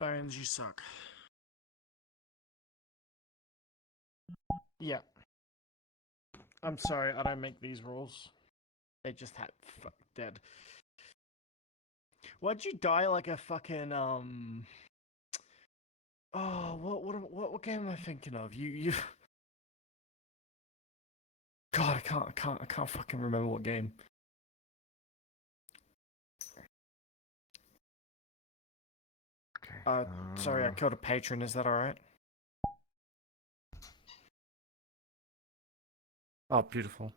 Bones, you suck. Yeah. I'm sorry, I don't make these rules. They just had dead. Why'd you die like a fucking Oh, what game am I thinking of? You God, I can't fucking remember what game. Sorry, I killed a patron, is that alright? Oh, beautiful.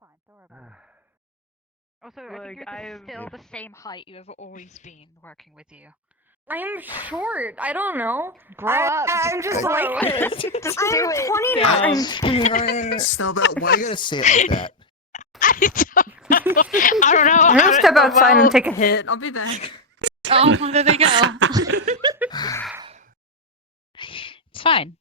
Fine, don't worry about it. Also, I think you're still the same height you have always been working with you. I'm short. I don't know. Grow up. I'm just like this. I'm 29. Snowbelt, why you gotta say it like that? I don't know. I'm gonna step outside and take a hit. I'll be back. Oh, there they go. It's fine.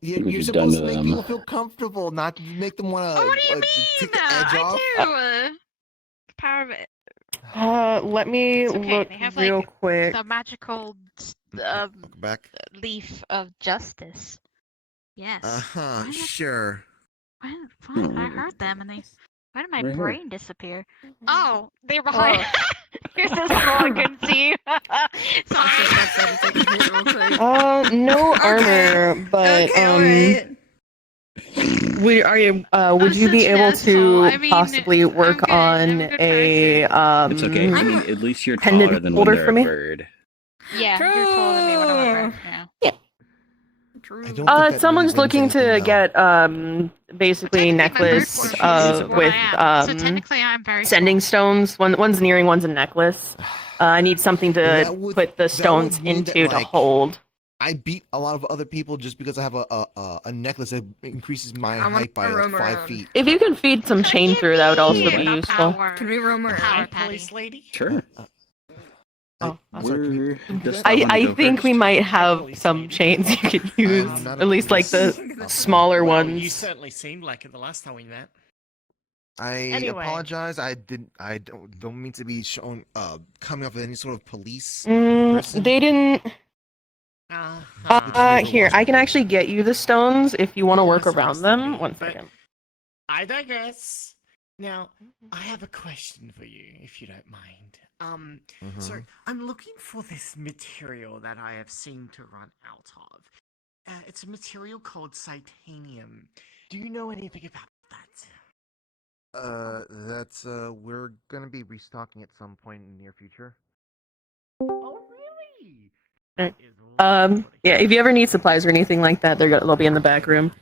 You're supposed to make people feel comfortable, not to make them want to. What do you mean? Take the edge off. I do. Power of it. Let me look They have, real quick. The magical back. leaf of justice. Yes. Sure. I heard them and they. Why did my brain disappear? Oh, they're behind. You're so small I couldn't see you. No armor, but would you be able to possibly work on a It's okay. I mean, at least you're pendant taller than holder when they're for a me? bird. Yeah, you're taller than me when I'm a bird. Yeah. Someone's looking to get basically necklace with so technically I'm very sending stones. One's nearing, one's a necklace. I need something to put the stones into to hold. I beat a lot of other people just because I have a necklace that increases my height by like 5 feet. If you can feed some chain through, that would also be useful. Can we roam around? Police lady? Sure. I think we might have some chains you could use, at least like the smaller ones. You certainly seemed like it the last time we met. Anyway. Apologize. I don't mean to be shown coming off as any sort of police. They didn't. Here, I can actually get you the stones if you want to work around them. One second. I digress. Now, I have a question for you, if you don't mind. So I'm looking for this material that I have seemed to run out of. It's a material called titanium. Do you know anything about that? We're gonna be restocking at some point in the near future. Oh, really? Yeah, if you ever need supplies or anything like that, they'll be in the back room.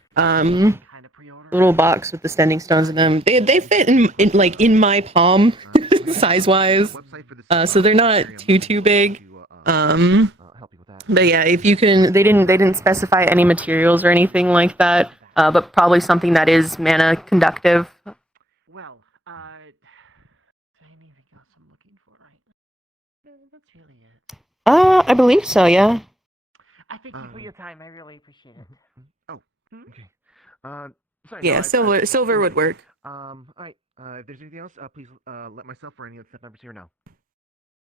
Little box with the standing stones in them. They fit in my palm, size wise. So they're not too big. But yeah, if you can, they didn't specify any materials or anything like that. But probably something that is mana conductive. Well, anything else I'm looking for, right? That's really it. I believe so. Yeah. I thank you for your time. I really appreciate it. Oh, okay. Sorry, Yeah, silver would work. All right. If there's anything else, please let myself or any of the staff members here know.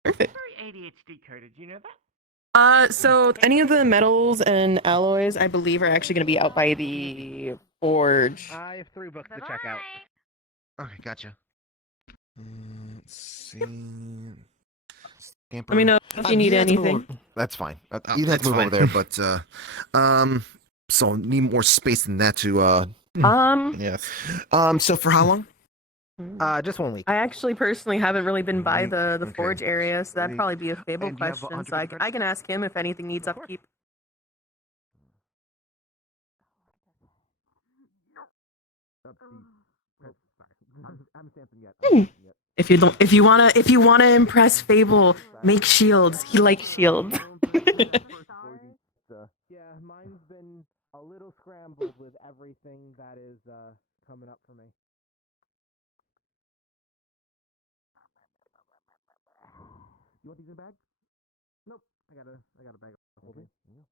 Perfect. Very ADHD coded. You know that? So any of the metals and alloys, I believe, are actually going to be out by the forge. I have 3 books to check out. Okay, gotcha. Let's see. Let me know if you need anything. That's fine. You have to move over there, but so need more space than that to Yes. So for how long? Just 1 week. I actually personally haven't really been by the Okay. forge area, so that'd probably be a Fable And do you have question. So 100% I can ask him if anything needs upkeep. If you wanna impress Fable, make shields. He likes shields. Yeah, mine's been a little scrambled with everything that is coming up for me. You want these in a bag? Nope. I got a bag of holding. Nice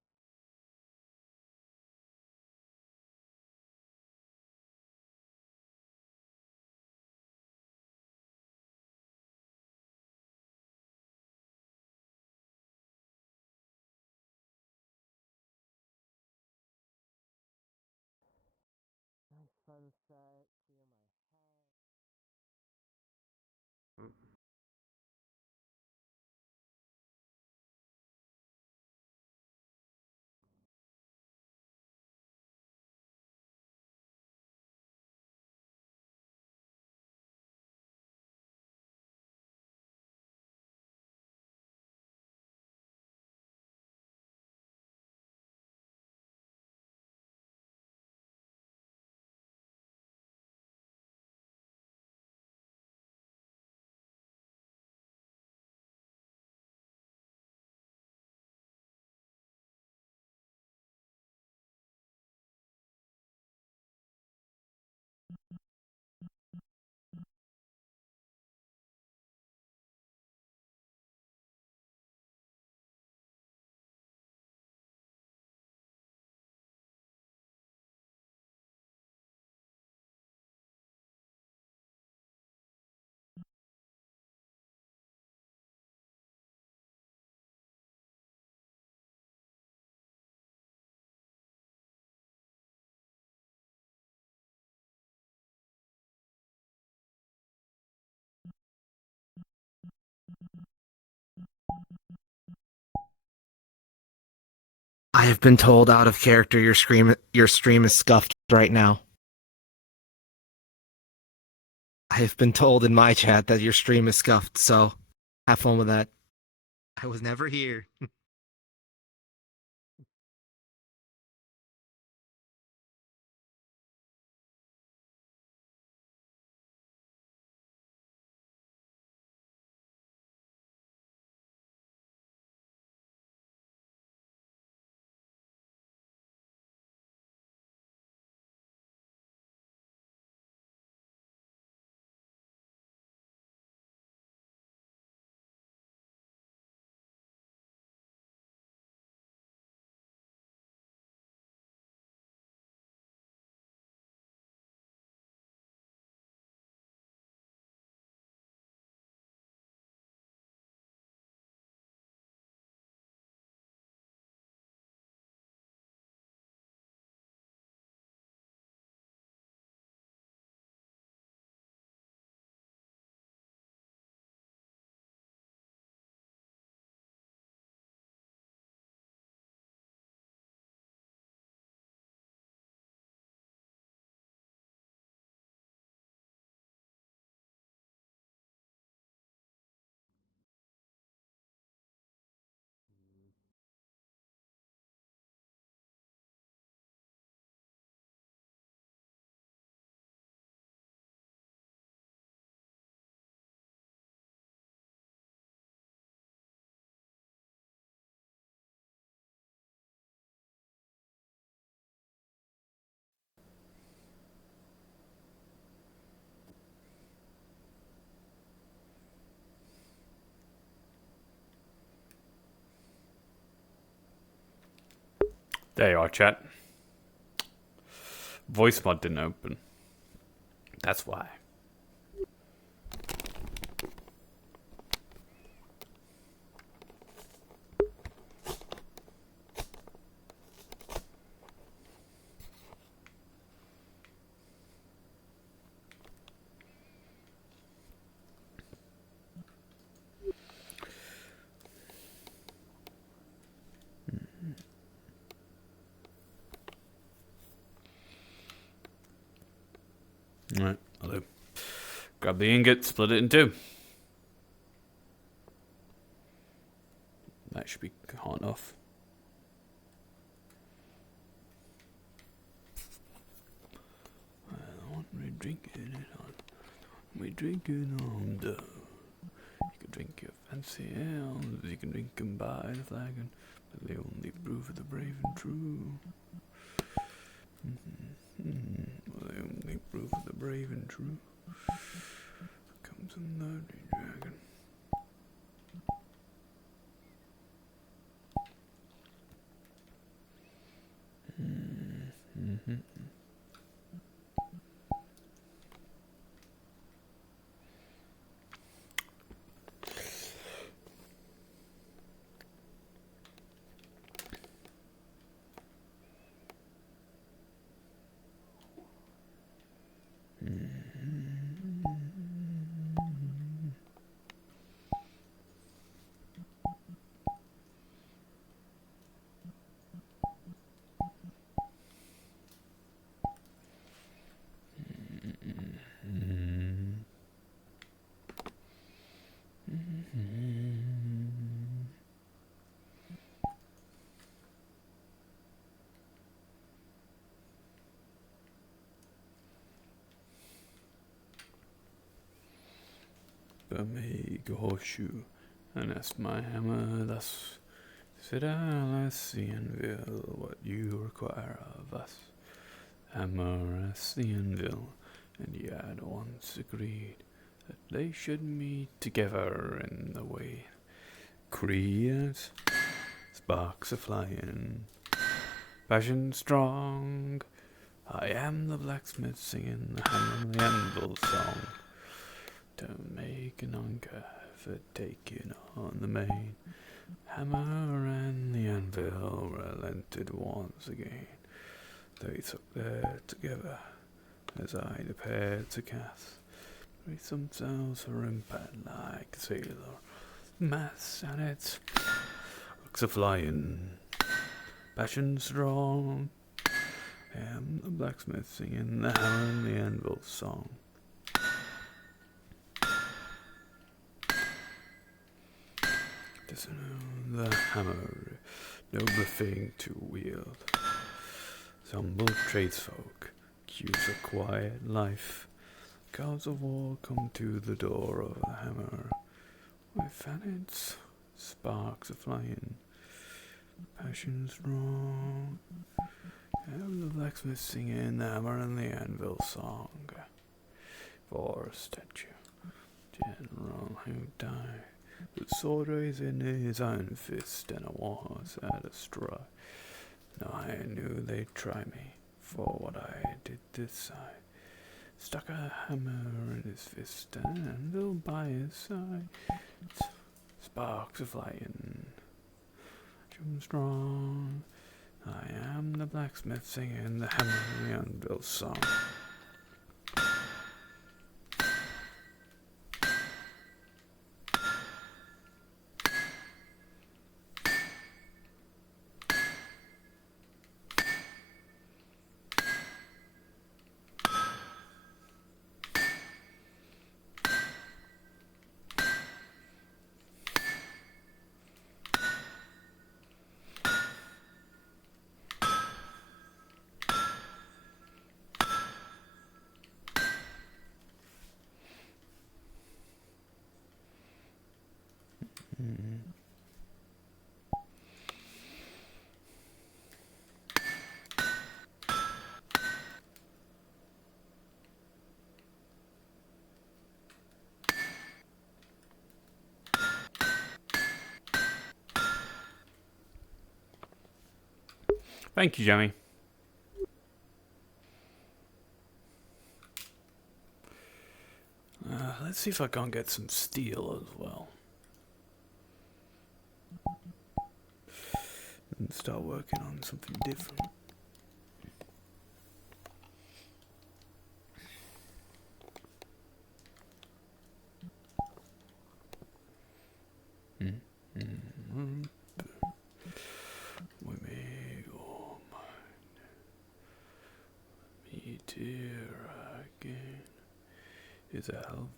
sunset. Clear my head. I have been told out of character your stream is scuffed right now. I have been told in my chat that your stream is scuffed, so have fun with that. I was never here. There you are, chat. Voice mod didn't open. That's why. Alright, I'll do. Grab the ingot, split it in two. That should be hot enough. We're drinking it on. We're drinking on the. You can drink your fancy ales. You can drink them by the flagon. But they only brew for the brave and true. Well, they only brew for the brave and true. Comes another dragon. I make a horseshoe, and ask my hammer thus. Said I'll ask the Anvil what you require of us. Hammer asked the Anvil, and he had once agreed that they should meet together in the way. Create sparks are flying, passion strong. I am the blacksmith singing the hammer and the anvil song. To make an anchor for taking on the main. Hammer and the anvil relented once again. They took there together as I prepared to cast. Brace themselves for impact like a sailor. Mass and its looks are flying. Passion strong. I am the blacksmith singing the hammer and the anvil song. The hammer, noble thing to wield. Humble tradesfolk, choose a quiet life. Gods of war come to the door of the hammer. With fanets, sparks are flying. Passion strong. And the blacksmith singing the hammer and the anvil song. For a statue, general who died. With sword raised in his iron fist and a was at a stride. Now I knew they'd try me for what I did this side. Stuck a hammer in his fist and an anvil by his side. Sparks are flying, I'm strong. I am the blacksmith singing the hammer and the anvil song. Thank you, Jamie. Let's see if I can't get some steel as well. And start working on something different. We may go mine. Meet here again. Is a health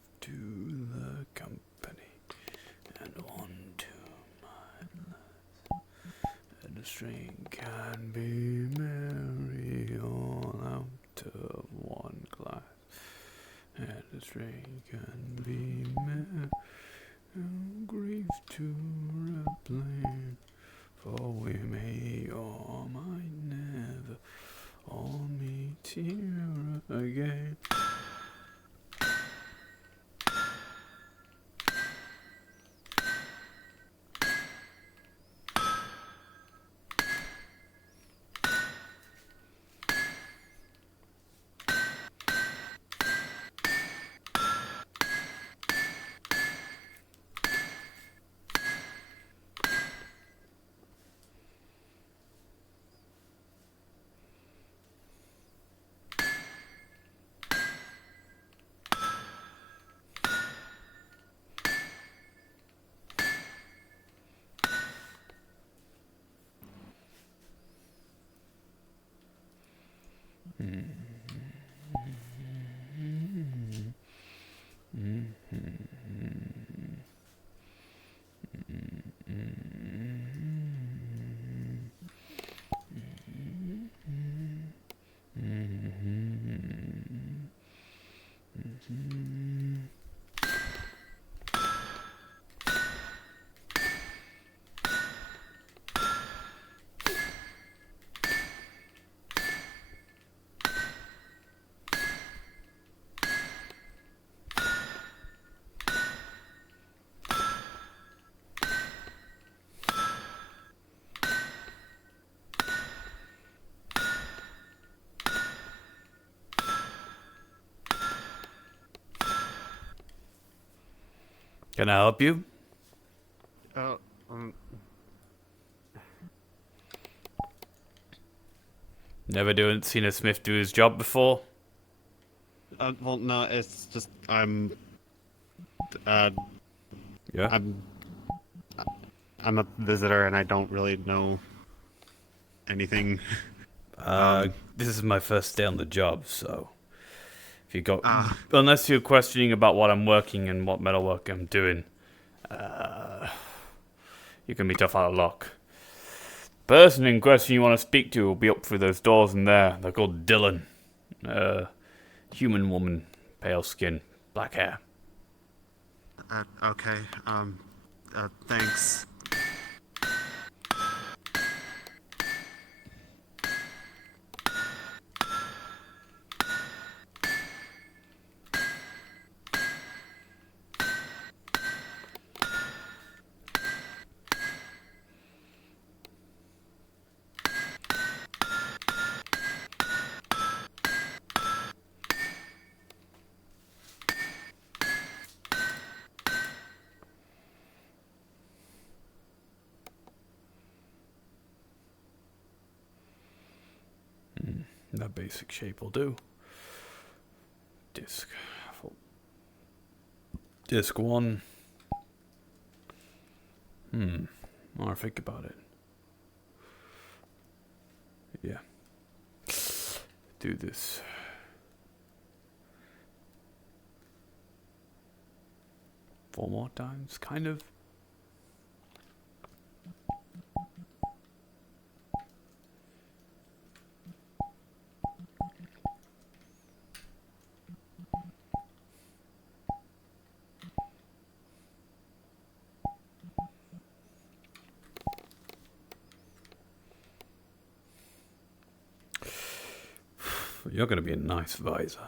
string can be merry all out of one glass. And the string can be merry, grief to replace. For we may or might never all meet here again. Can I help you? Never seen a smith do his job before? Well, no, it's just yeah. I'm a visitor and I don't really know anything. This is my first day on the job, so if you got, unless you're questioning about what I'm working and what metalwork I'm doing, you can be tough out of luck. Person in question you want to speak to will be up through those doors in there. They're called Dylan. Human woman, pale skin, black hair. Okay. Thanks. That basic shape will do. Disc 1. More think about it. Yeah. Do this. Four more times, kind of. You're going to be a nice visor.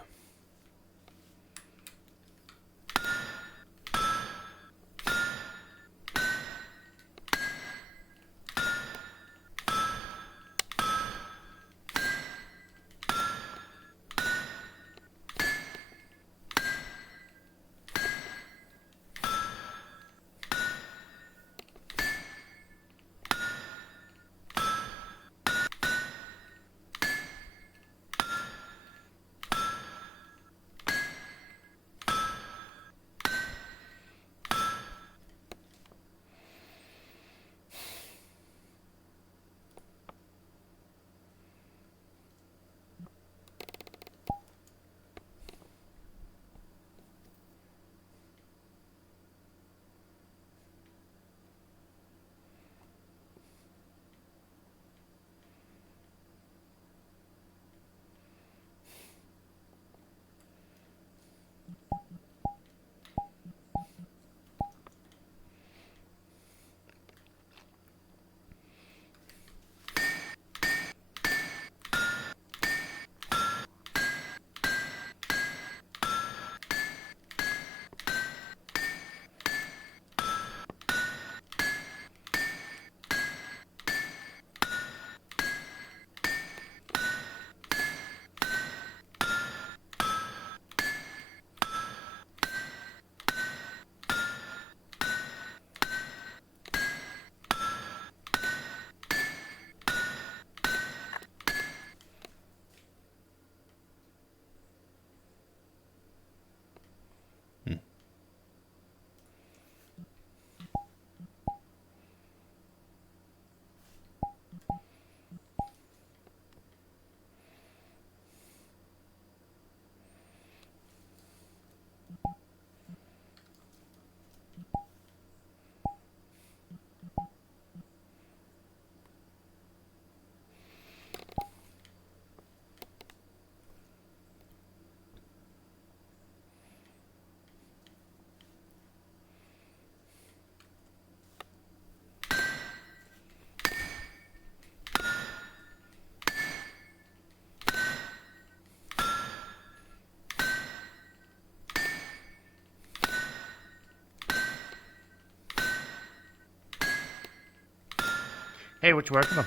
Hey, what you working on?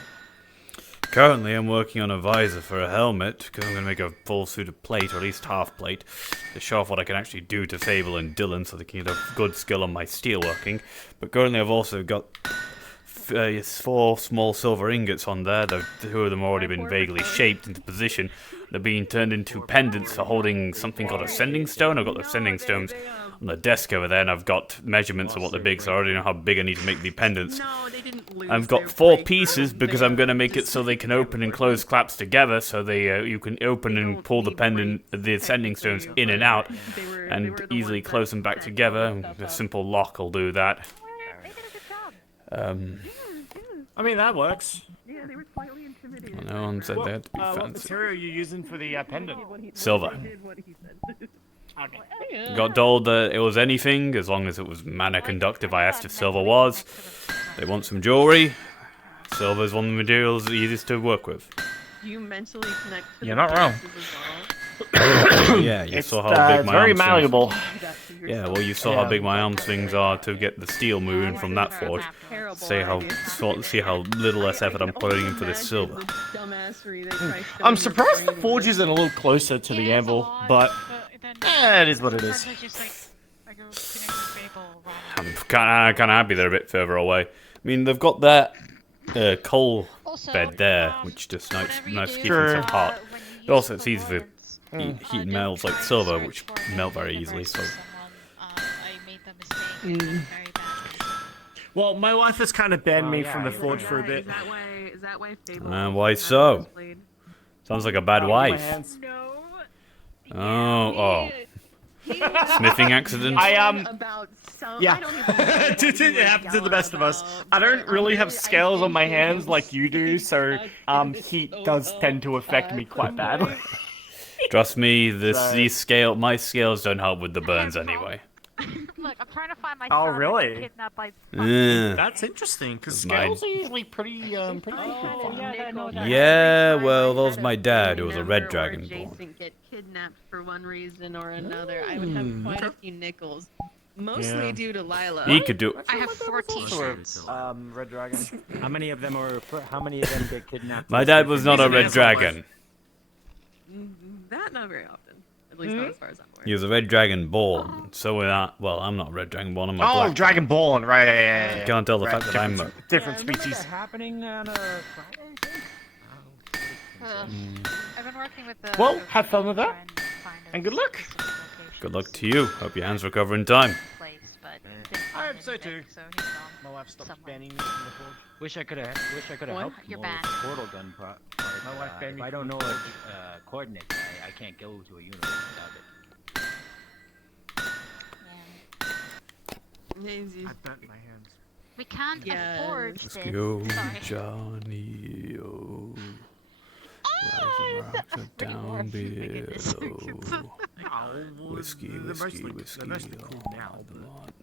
Currently, I'm working on a visor for a helmet, because I'm going to make a full suit of plate, or at least half plate, to show off what I can actually do to Fable and Dylan, so they can get a good skill on my steelworking. But currently, I've also got 4 small silver ingots on there. 2 of them have already been vaguely shaped into position. They're being turned into pendants for holding something called a sending stone. I've got the sending stones on the desk over there, and I've got measurements of what they're big, so I already know how big I need to make the pendants. I've got 4 pieces because I'm going to make it so they can open and close claps together, so they you can open and pull the sending stones in and out, and easily close them back together. A simple lock will do that. I mean, that works. Yeah, they were slightly intimidated. No one said they had to be What fancy. material are you using for the pendant? Silver. Okay. Got told that it was anything, as long as it was mana conductive. I asked if silver was. They want some jewelry. Silver is one of the materials easiest to work with. You mentally connect to You're not wrong. Yeah, you saw how big It's my very arm swings. malleable. Yeah, well, you saw how big my arm swings are to get the steel moving from that forge. See how little less effort I'm putting into this silver. I'm surprised the forge isn't a little closer to the anvil, but it is what it is. I'm kind of happy they're a bit further away. I mean, they've got that coal bed there, which just nice keeps them hot. But also, it's easy for heat metals like silver, which melt very easily. So. Well, my wife has kind of banned me from the forge for a bit. Is that why Fable? Why so? Sounds like a bad wife. No. Smithing accident? Yeah. It happens to the best of us. I don't really have scales on my hands like you do, so heat does tend to affect me quite badly. Trust me, my scales don't help with the burns anyway. Look, I'm trying to find my Oh, son really? that's kidnapped by That's interesting, because scales are usually pretty Yeah, well, that was my dad, who was a red dragon born. Get kidnapped for one reason or another. I would have quite a few nickels, mostly due to Lila. He could do. I have 4 t-shirts. Red dragon. How many of them get kidnapped? My dad was not a red dragon. That not very often. At least not as far as I'm aware. He was a red dragon born. So well, I'm not a red dragon born. I'm a Oh, black. dragon born, right? Yeah. Can't tell the fact that I'm a different species. Happening on a Friday. I've been working with the. Well, have fun with that, and good luck. Good luck to you. Hope your hands recover in time. I hope so too. My wife stopped banning me from the forge. Wish I could have helped You're more with banned. the portal gun part. My wife banned me If I from don't the know forge. coordinates, I can't go to a universe without it. I burnt my hands. We can't afford this. Let's go, Sorry. Johnny. Oh. Rise and rock down below. Whiskey. They're mostly cool now.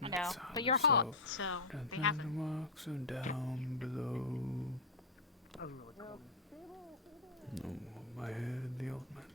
I know, but you're hot, so they haven't. Rocks and down below. No, my head in the ointment.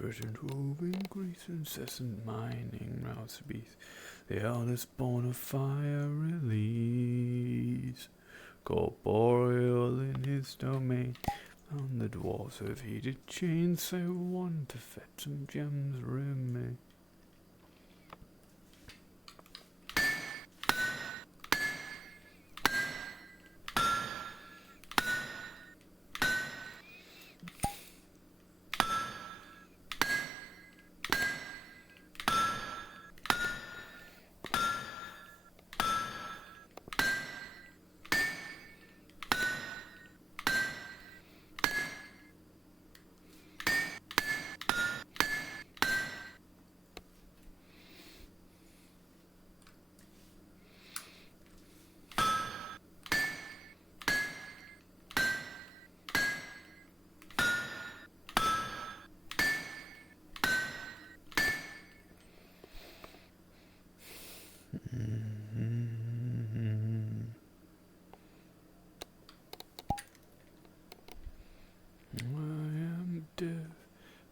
treasure trove increase, incessant mining routes beast. The eldest born of fire release. Corporeal in his domain. On the dwarves have heated chains, so one to fetch some gems remain. Death,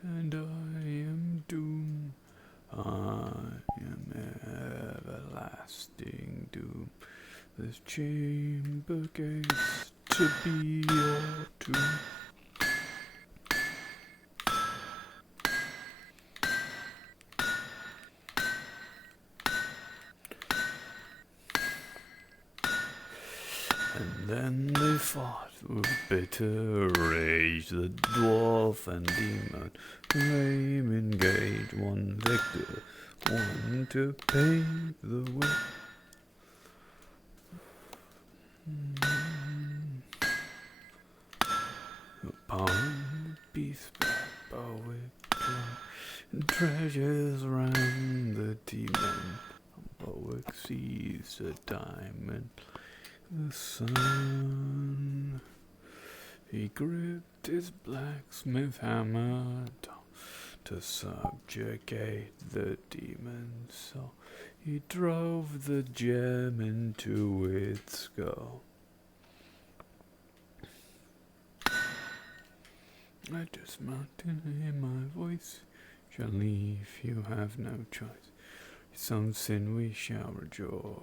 and I am doomed. I am everlasting doom. This chamber gates to be your tomb. And then they fought with bitter rage, the dwarf and demon. Flame engage, one victor, one to pave the way. Upon the beast back with drum, and treasures round the demon. Bowick sees a diamond. The sun. He gripped his blacksmith hammer to subjugate the demon's soul. He drove the gem into its skull. I dismount and hear my voice. Shall leave, you have no choice. Some sin we shall rejoice.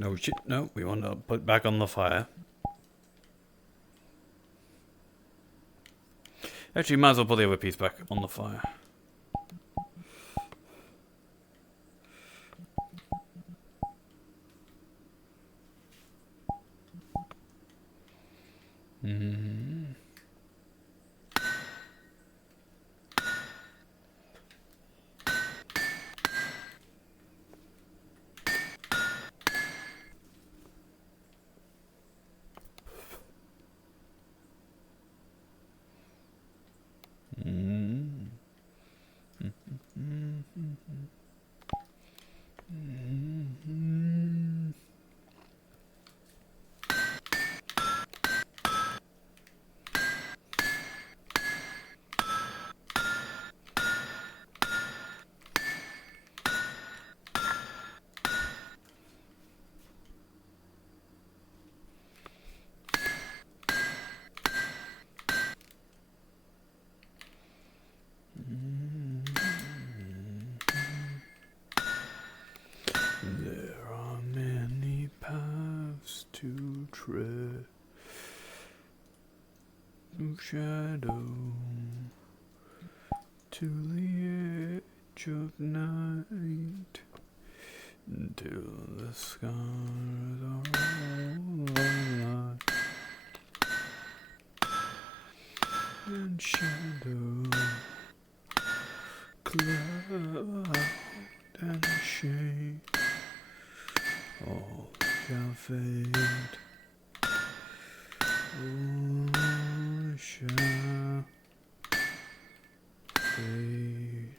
No shit. No, we want to put back on the fire. Actually, might as well put the other piece back on the fire. Mm-hmm. There are many paths to tread through shadow to the edge of night until the scars are all alive and shadow, cloud and shade all shall fade, all shall fade.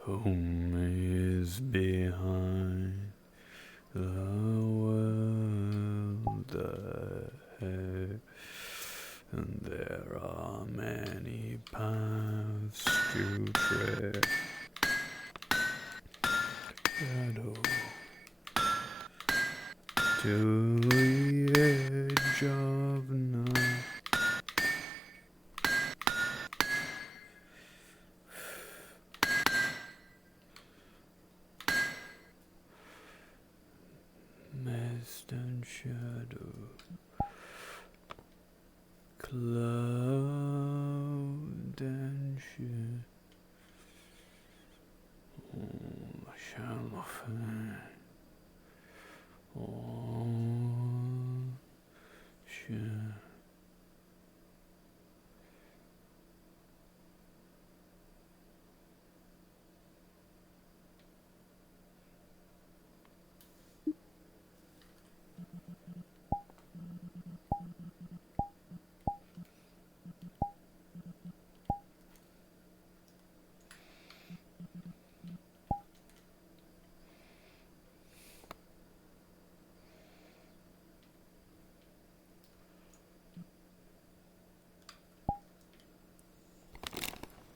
Home is behind the world ahead, and there are many paths to tread. Shadow to the edge of night. Mist and shadow, cloud and shade, all shall fade, all shall.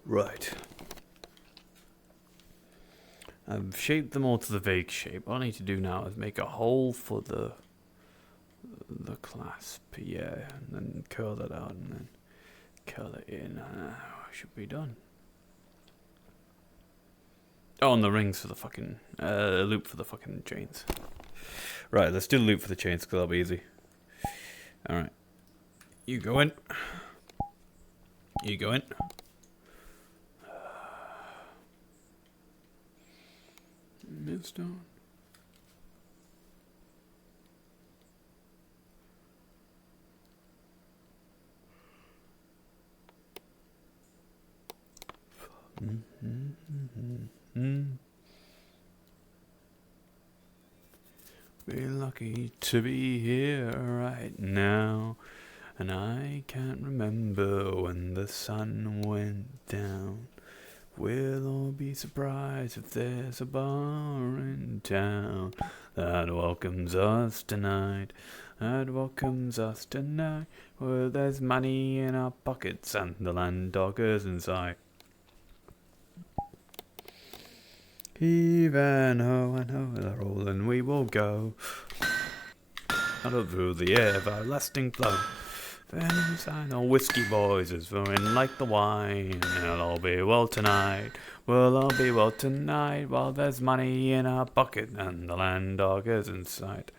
Right. I've shaped them all to the vague shape. All I need to do now is make a hole for the clasp, yeah, and then curl that out and then curl it in. I should be done. Oh, and the rings for the fucking loop for the fucking chains. Right, let's do the loop for the chains because that'll be easy. All right, you go in. You go in. Midstone. Be lucky to be here right now. And I can't remember when the sun went down. We'll all be surprised if there's a bar in town that welcomes us tonight. That welcomes us tonight. Well, there's money in our pockets and the land doggers in sight. Heave and ho, rolling we will go. Out through the everlasting flow. Venice, I know whiskey boys is flowing like the wine. It'll all be well tonight. We'll all be well tonight. While there's money in our pocket and the land doggers in sight.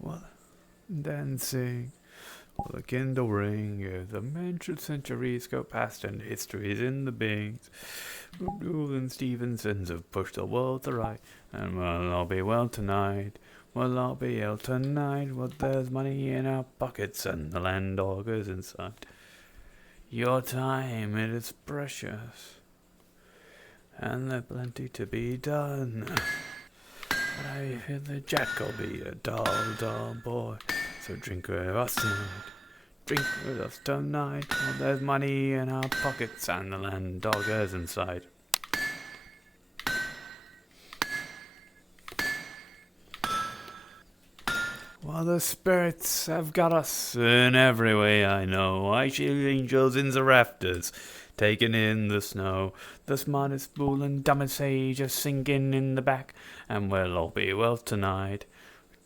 Well, dancing. Well, the kindle ring, the mentioned centuries go past and history's in the bings. Rule and Stevensons have pushed the world to right, and we'll all be well tonight. We'll all be well tonight. Well, there's money in our pockets and the land doggers in sight. Your time, it is precious, and there's plenty to be done. But I hear the jack'll be a dull boy. So drink with us tonight. Drink with us tonight. Well, there's money in our pockets and the land doggers inside. Well, the spirits have got us in every way I know. I see angels in the rafters, taking in the snow. The smartest fool and dumbest sage are sinking in the back, and we'll all be well tonight.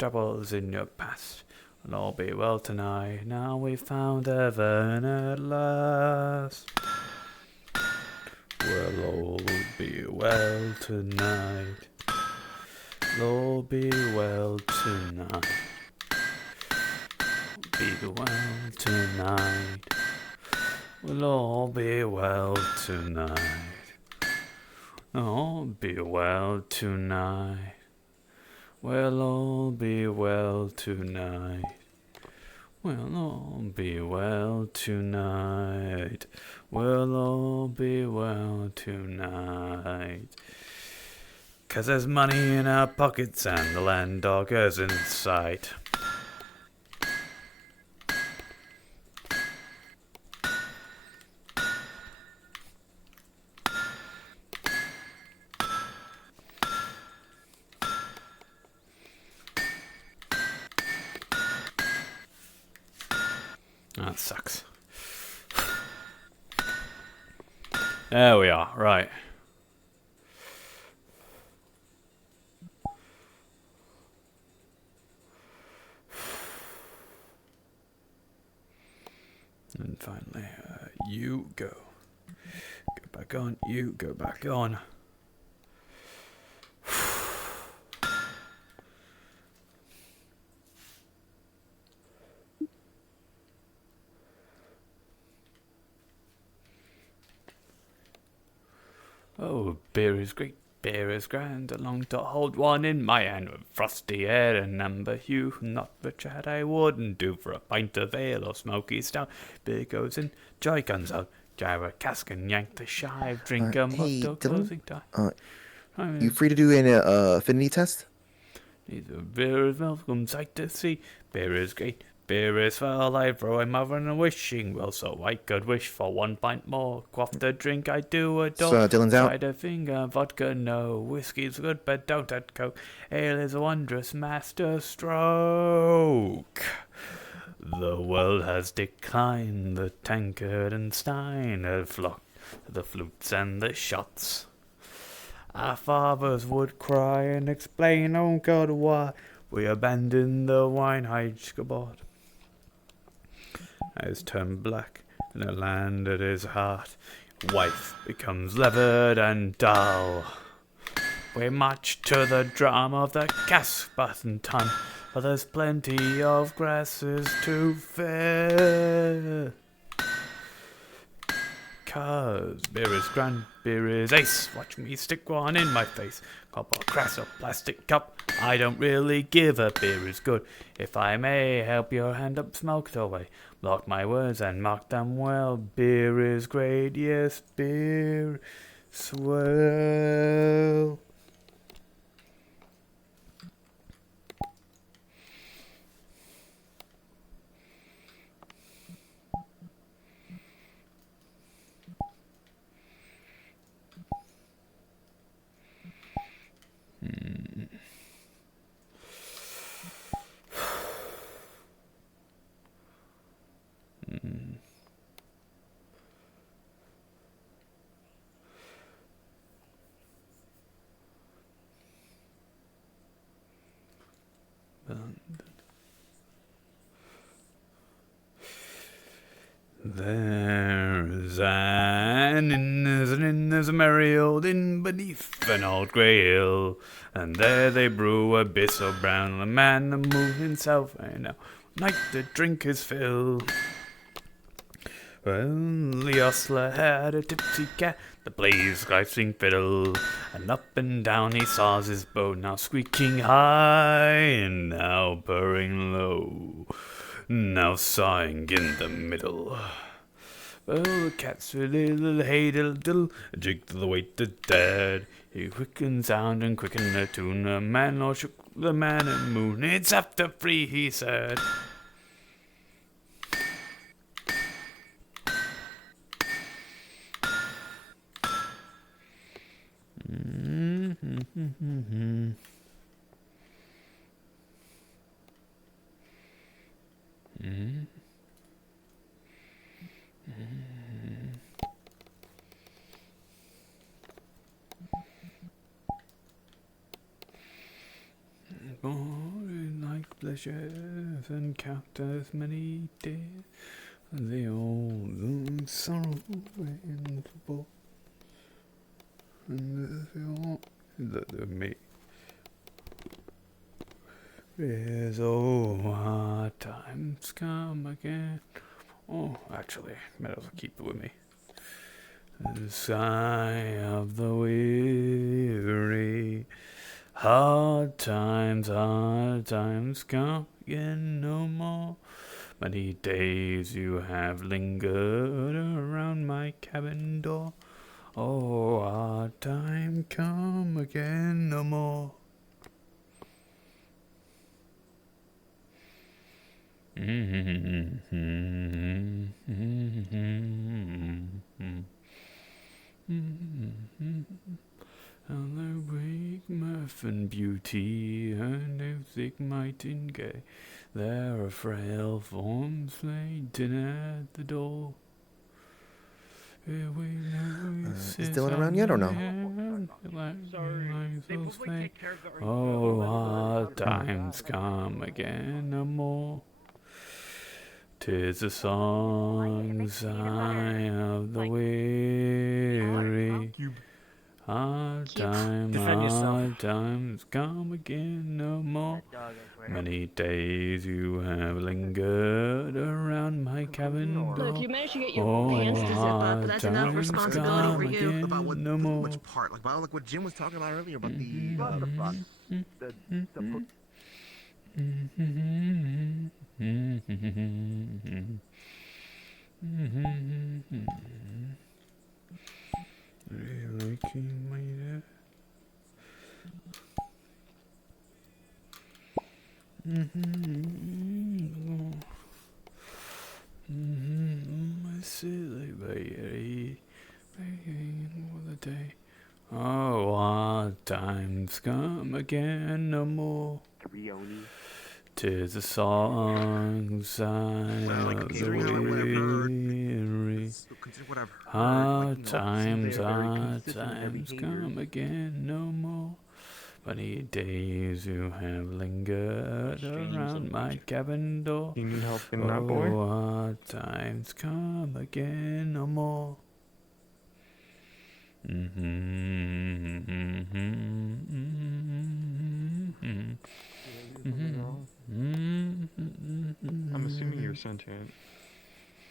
Troubles in your past. We'll all be well tonight. Now we've found heaven at last. We'll all be well tonight. We'll all be well tonight. Be well tonight. We'll all be well tonight. We'll all be well tonight. We'll all be well tonight. We'll all be well tonight. We'll all be well tonight. 'Cause there's money in our pockets and the land doggers in sight. That sucks. There we are, right. And finally, you go. Go back on, you go back on. Oh, beer is great, beer is grand. I long to hold one in my hand with frosty air and amber hue. Not for chat I wouldn't do for a pint of ale or smoky stout. Beer goes in, joy comes out. Jar a cask and yank the shive. Drink 'em Hey, up till Dylan? closing time. You free to do an affinity test? Neither beer is welcome sight to see. Beer is great, beer is foul. I throw my mother and a wishing well, so I could wish for 1 pint more. Quaff the drink I do adore. So Dylan's out. Try to finger vodka, no. Whiskey's good, but don't add coke. Ale is a wondrous master stroke. The world has declined. The tankard and stein have flocked to the flutes and the shots. Our fathers would cry and explain, oh God, why we abandoned the wine-Heidgebot. Has turned black in a land at his heart. Wife becomes leathered and dull. We march to the drum of the Casbah and ton, but there's plenty of grasses to fill. 'Cause beer is grand, beer is ace. Watch me stick one in my face. Copper, crass, or plastic cup. I don't really give a beer is good. If I may help your hand up smoked away. Block my words and mark them well. Beer is great, yes, beer swell. There's an inn, there's a merry old inn beneath an old grey hill, and there they brew a beer so brown, the man a moving south way now, night to drink his fill. Well, the ostler had a tipsy cat that plays slicing fiddle, and up and down he saws his bow, now squeaking high and now purring low, now sighing in the middle. Well, the cat's a little hey diddle diddle, a jig to the weight of dad. He quicken sound and quicken a tune, a man or shook the man and moon. It's after 3, he said. Born like pleasures and count as many days, the old sorrow ineffable. And the me is hard times come again. Oh, actually, might as well keep it with me. The sigh of the weary. Hard times come again no more. Many days you have lingered around my cabin door. Oh, hard time come again no more. And the weak mirth and beauty, and the thick might and gay, there are frail forms laid dinner at the door. Is Dylan around yet or no? Oh, hard times come again no more. 'Tis a song, sigh of the weary. Hard times come again no more. Many days you have lingered around my cabin door. Look, you managed to get your pants to zip up, but that's enough responsibility for you. About what, no more. which part? Like about like what Jim was talking about earlier about the Really keep my there. My silly baby, begging for the day. Oh, hard times come again no more. 'Tis a song, sigh of the weary. Hard times come again no more. Many days you have lingered around my cabin door. You need help in that, boy? Oh, hard times come again no more. I'm assuming you're sentient.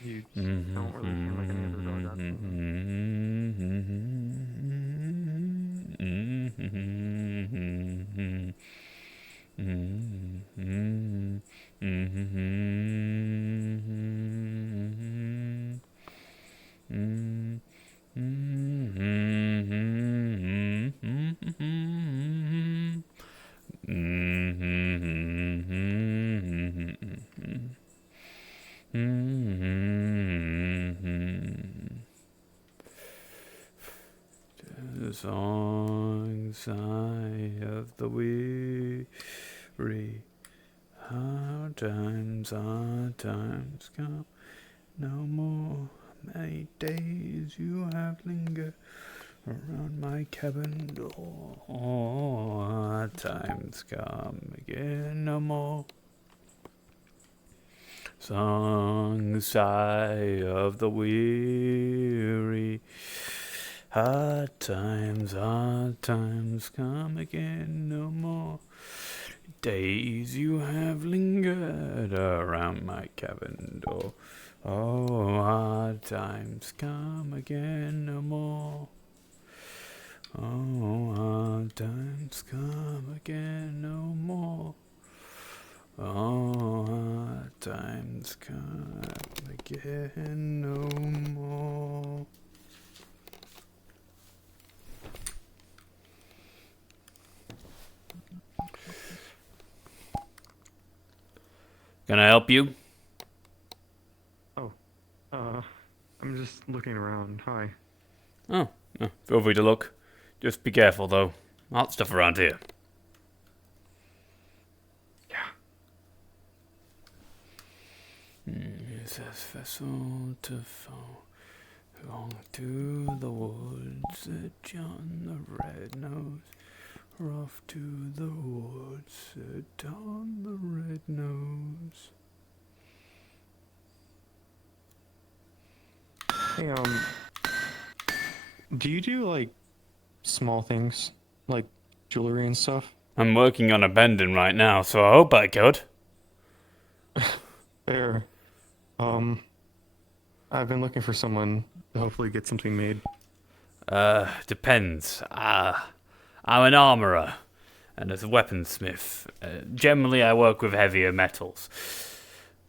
You don't really seem like any other dog. The song, sigh of the weary. Hard times come no more. Many days you have lingered around my cabin door. Hard times come again no more. Song sigh of the weary. Hard times come again no more. Days you have lingered around my cabin door. Oh, hard times come again no more. Oh, hard times come again no more. Oh, hard times come again no more. Can I help you? Oh, I'm just looking around. Hi. Oh, feel free to look. Just be careful, though. Hot stuff around here. Yeah. Is this vessel to fall? Along to the woods, Sir John the Red-Nosed. We're off to the woods, Sir John the Red-Nosed. Hey, do you do like small things like jewelry and stuff? I'm working on a pendant right now, so I hope I could. Fair. I've been looking for someone to hopefully get something made. Depends. I'm an armorer and as a weaponsmith. Generally, I work with heavier metals.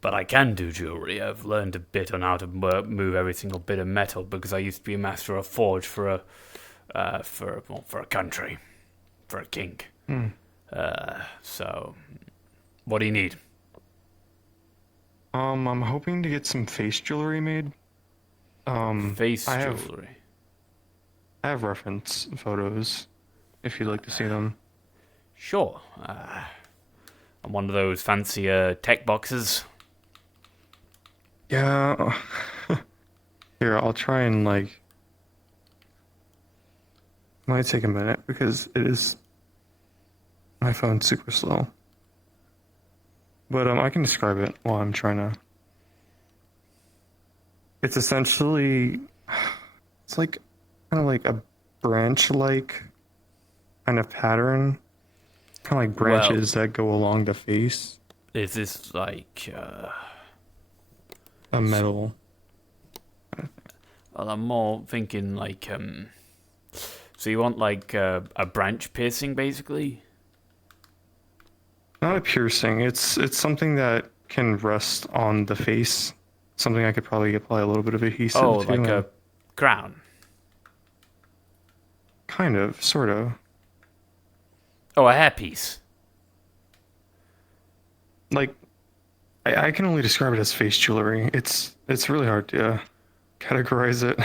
But I can do jewelry. I've learned a bit on how to move every single bit of metal because I used to be a master of forge for a country, for a king. So, what do you need? I'm hoping to get some face jewelry made. Face I jewelry. have reference photos, if you'd like to see them. Sure. I'm one of those fancy tech boxes. Yeah. Here, I'll try and might take a minute because my phone's super slow. But I can describe it while I'm trying to. It's essentially, it's like kind of like a branch-like kind of pattern, kind of like branches that go along the face. Is this like a metal? Well, I'm more thinking like so you want like a branch piercing, basically? Not a piercing. It's something that can rest on the face. Something I could probably apply a little bit of adhesive to. Oh, like a crown. Kind of, sort of. Oh, a hairpiece. Like, I can only describe it as face jewelry. It's really hard to categorize it.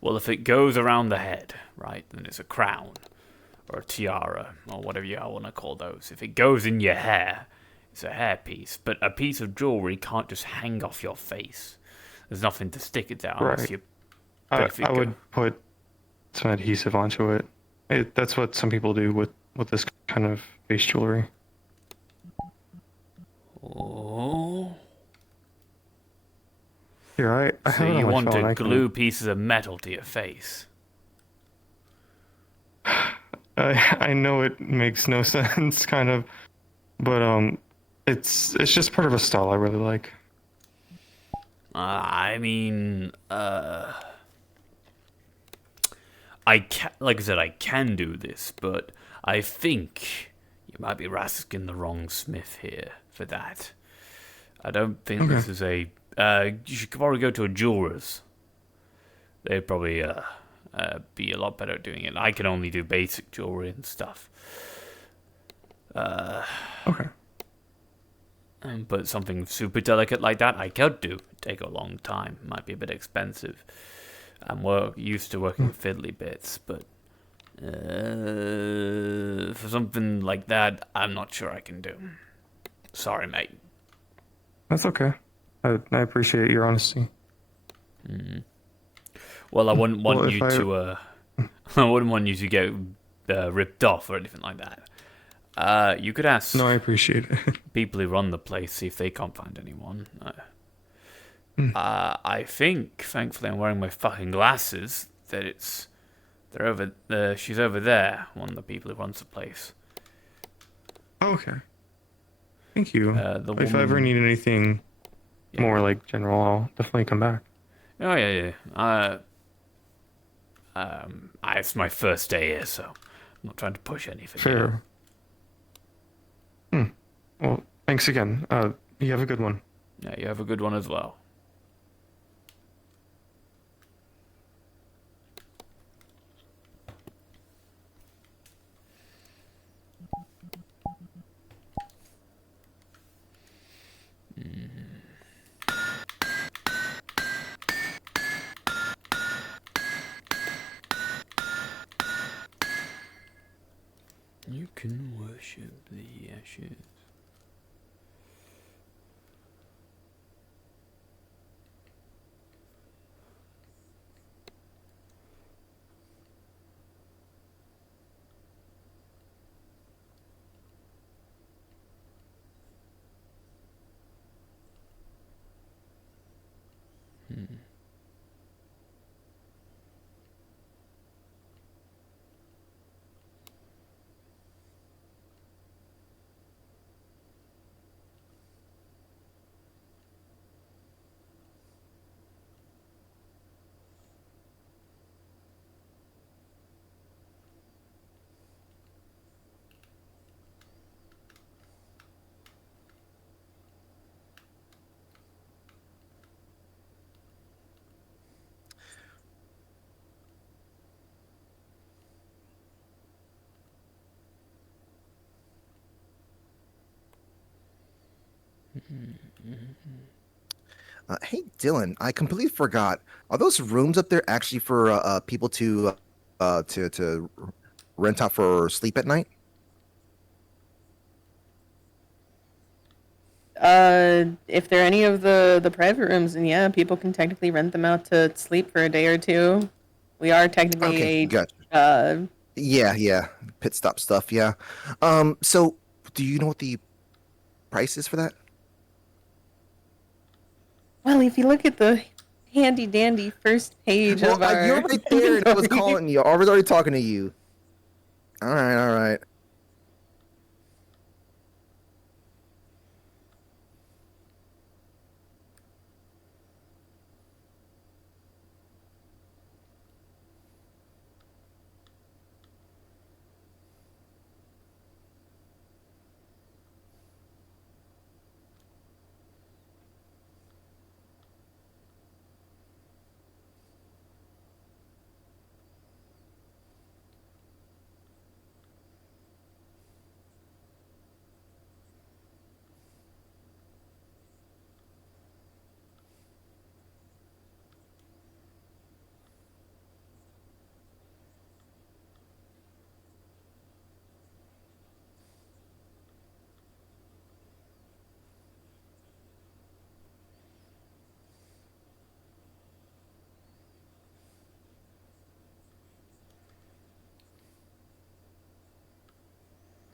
Well, if it goes around the head, right, then it's a crown. Or a tiara, or whatever you want to call those. If it goes in your hair, it's a hairpiece. But a piece of jewelry can't just hang off your face. There's nothing to stick it down. Right. I would put some adhesive onto it. That's what some people do with this kind of face jewelry. Oh. Here, I so have it on you my want phone. to glue pieces of metal to your face? I know it makes no sense, kind of, but it's just part of a style I really like. I mean, like I said, I can do this, but I think you might be asking the wrong smith here for that. I don't think this is a. You should probably go to a jeweler's. They'd probably be a lot better at doing it. I can only do basic jewelry and stuff. Okay. But something super delicate like that, I could do. It'd take a long time. Might be a bit expensive. I'm used to working with fiddly bits, but for something like that, I'm not sure I can do. Sorry, mate. That's okay. I appreciate your honesty. Mm-hmm. Well, I wouldn't want you to I wouldn't want you to get ripped off or anything like that. You could ask. No, I appreciate it. People who run the place, see if they can't find anyone. Hmm. I think, thankfully, I'm wearing my fucking glasses. That they're over. She's over there. One of the people who runs the place. Okay. Thank you. If I ever woman- need anything more like general, I'll definitely come back. Oh yeah. It's my first day here, so I'm not trying to push anything. Fair. Well, thanks again. You have a good one. Yeah, you have a good one as well. You can worship the ashes. Hey, Dylan, I completely forgot. Are those rooms up there actually for people to rent out for sleep at night? If they're any of the private rooms, and yeah, people can technically rent them out to sleep for a day or two. We are technically Okay, a gotcha. Yeah, pit stop stuff. Yeah. So do you know what the price is for that? Well, if you look at the handy dandy first page of our You're right there, and I was inventory. calling you. I was already talking to you. All right.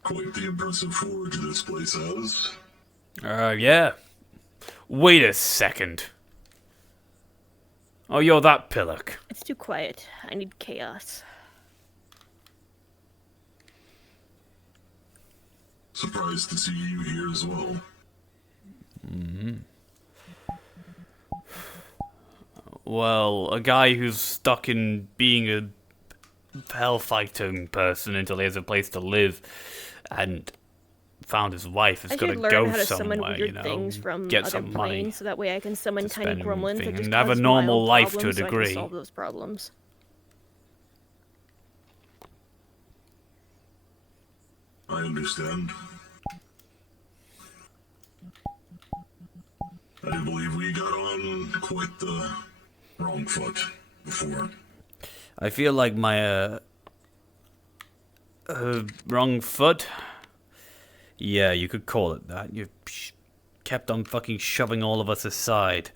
Quite the impressive forge this place has. Yeah. Wait a second. Oh, you're that pillock. It's too quiet. I need chaos. Surprised to see you here as well. Well, a guy who's stuck in being a hell-fighting person until he has a place to live and found his wife is I going should to learn go how to summon somewhere, weird you know, things from get other some money. planes, so that way I can summon to tiny spend and gremlins that everything, just and have a cause normal mild life to a problems, so I degree. can solve those problems. I understand. I do believe we got on quite the wrong foot before. I feel like my wrong foot. Yeah, you could call it that. You kept on fucking shoving all of us aside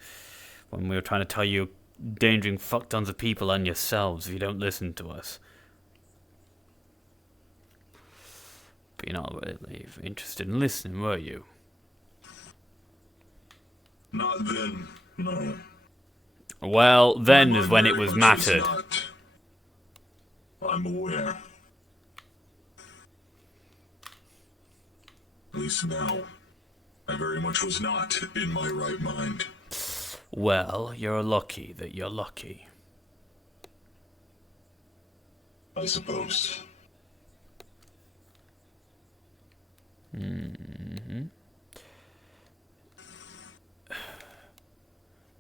when we were trying to tell you endangering fuck tons of people and yourselves if you don't listen to us. But you're not really interested in listening, were you? Not then, no. Well, then My is when it very was much mattered. not. I'm aware. At least now, I very much was not in my right mind. Well, you're lucky that you're lucky. I suppose. Mm-hmm.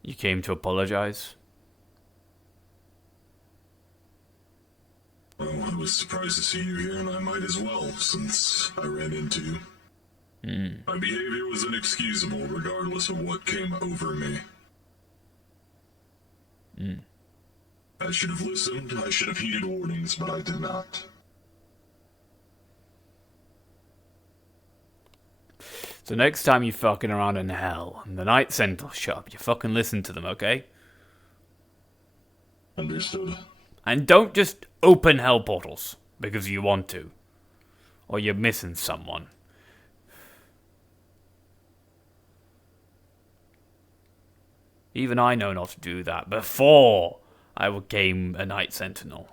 You came to apologize? Well, I was surprised to see you here, and I might as well, since I ran into you. My behavior was inexcusable, regardless of what came over me. I should have listened, I should have heeded warnings, but I did not. So next time you fucking around in hell and the Night Sentinel shop, you fucking listen to them, okay? Understood. And don't just open hell portals because you want to. Or you're missing someone. Even I know not to do that before I became a Night Sentinel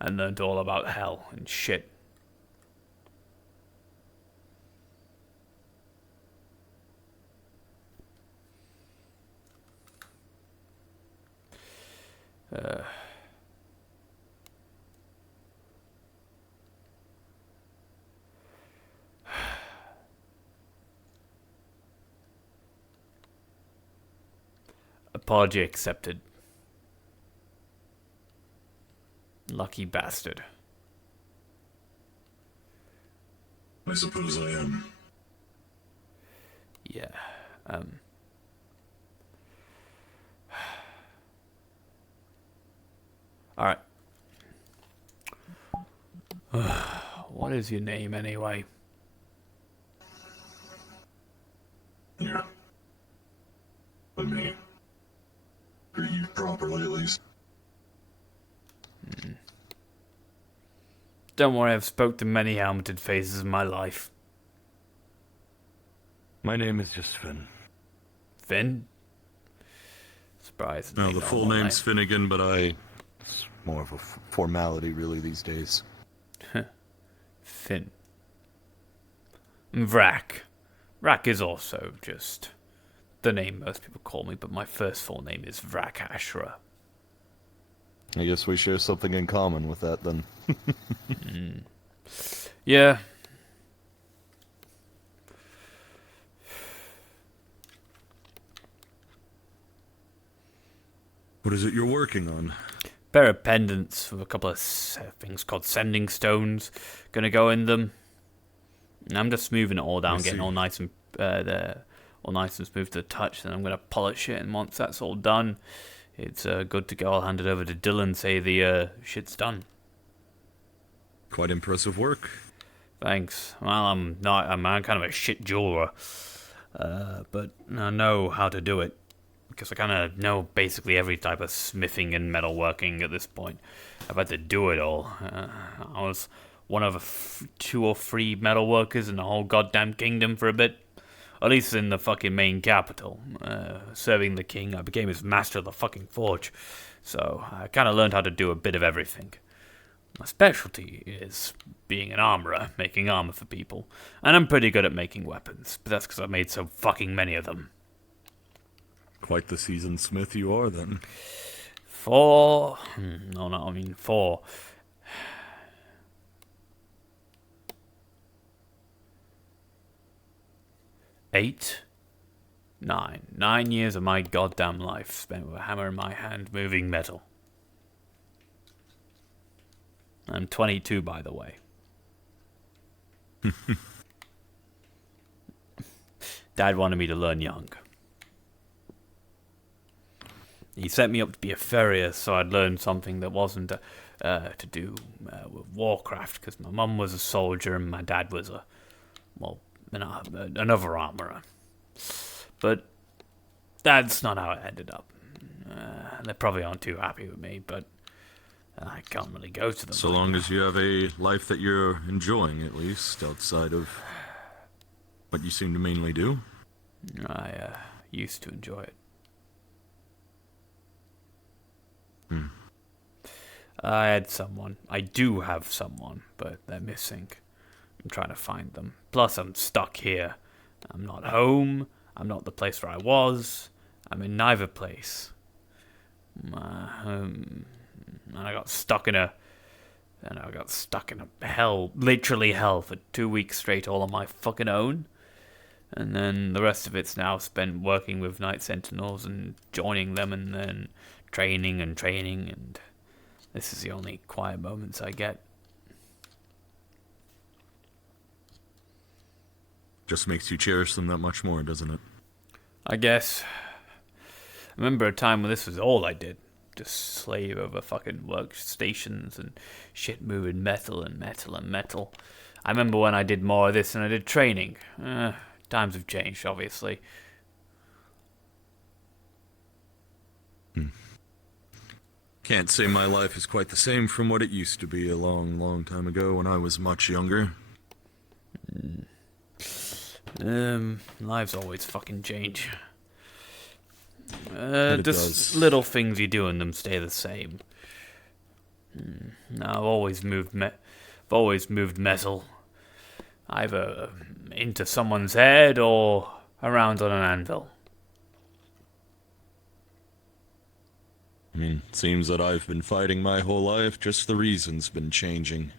and learned all about hell and shit. Apology accepted. Lucky bastard. I suppose I am. Yeah, Alright. What is your name anyway? Yeah. Let me greet you properly, at least. Don't worry, I've spoke to many helmeted faces in my life. My name is just Finn. Finn? Surprised. No, the full name's Finnegan, but it's more of a formality really these days. Finn. Vrak. Vrak is also just the name most people call me, but my first full name is Vrak Ashra. I guess we share something in common with that then. Yeah. What is it you're working on? Pair of pendants with a couple of things called sending stones. Gonna go in them. And I'm just smoothing it all down, getting all nice and all nice and smooth to the touch. Then I'm gonna polish it, and once that's all done, it's good to go. I'll hand it over to Dylan. Say the shit's done. Quite impressive work. Thanks. Well, I'm kind of a shit jeweler, but I know how to do it. Because I kind of know basically every type of smithing and metalworking at this point. I've had to do it all. I was one of 2 or 3 metalworkers in the whole goddamn kingdom for a bit. At least in the fucking main capital. Serving the king, I became his master of the fucking forge. So I kind of learned how to do a bit of everything. My specialty is being an armorer, making armor for people. And I'm pretty good at making weapons. But that's because I've made so fucking many of them. Quite the seasoned smith you are, then. 4. 8. 9. 9 years of my goddamn life spent with a hammer in my hand, moving metal. I'm 22, by the way. Dad wanted me to learn young. He set me up to be a furrier, so I'd learn something that wasn't to do with Warcraft, because my mum was a soldier and my dad was another armorer. But that's not how it ended up. They probably aren't too happy with me, but I can't really go to them. So long as you have a life that you're enjoying, at least, outside of what you seem to mainly do. I used to enjoy it. I had someone. I do have someone, but they're missing. I'm trying to find them. Plus, I'm stuck here. I'm not home. I'm not the place where I was. I'm in neither place. And I got stuck in a hell, literally hell, for 2 weeks straight, all on my fucking own. And then the rest of it's now spent working with Night Sentinels and joining them, and then training, and this is the only quiet moments I get. Just makes you cherish them that much more, doesn't it? I guess. I remember a time when this was all I did. Just slave over fucking workstations and shit moving metal. I remember when I did more of this and I did training. Times have changed, obviously. Can't say my life is quite the same from what it used to be a long, long time ago when I was much younger. Lives always fucking change. It Just does. little things you do and them stay the same. No, I've always moved metal. Either into someone's head or around on an anvil. I mean, seems that I've been fighting my whole life, just the reason's been changing.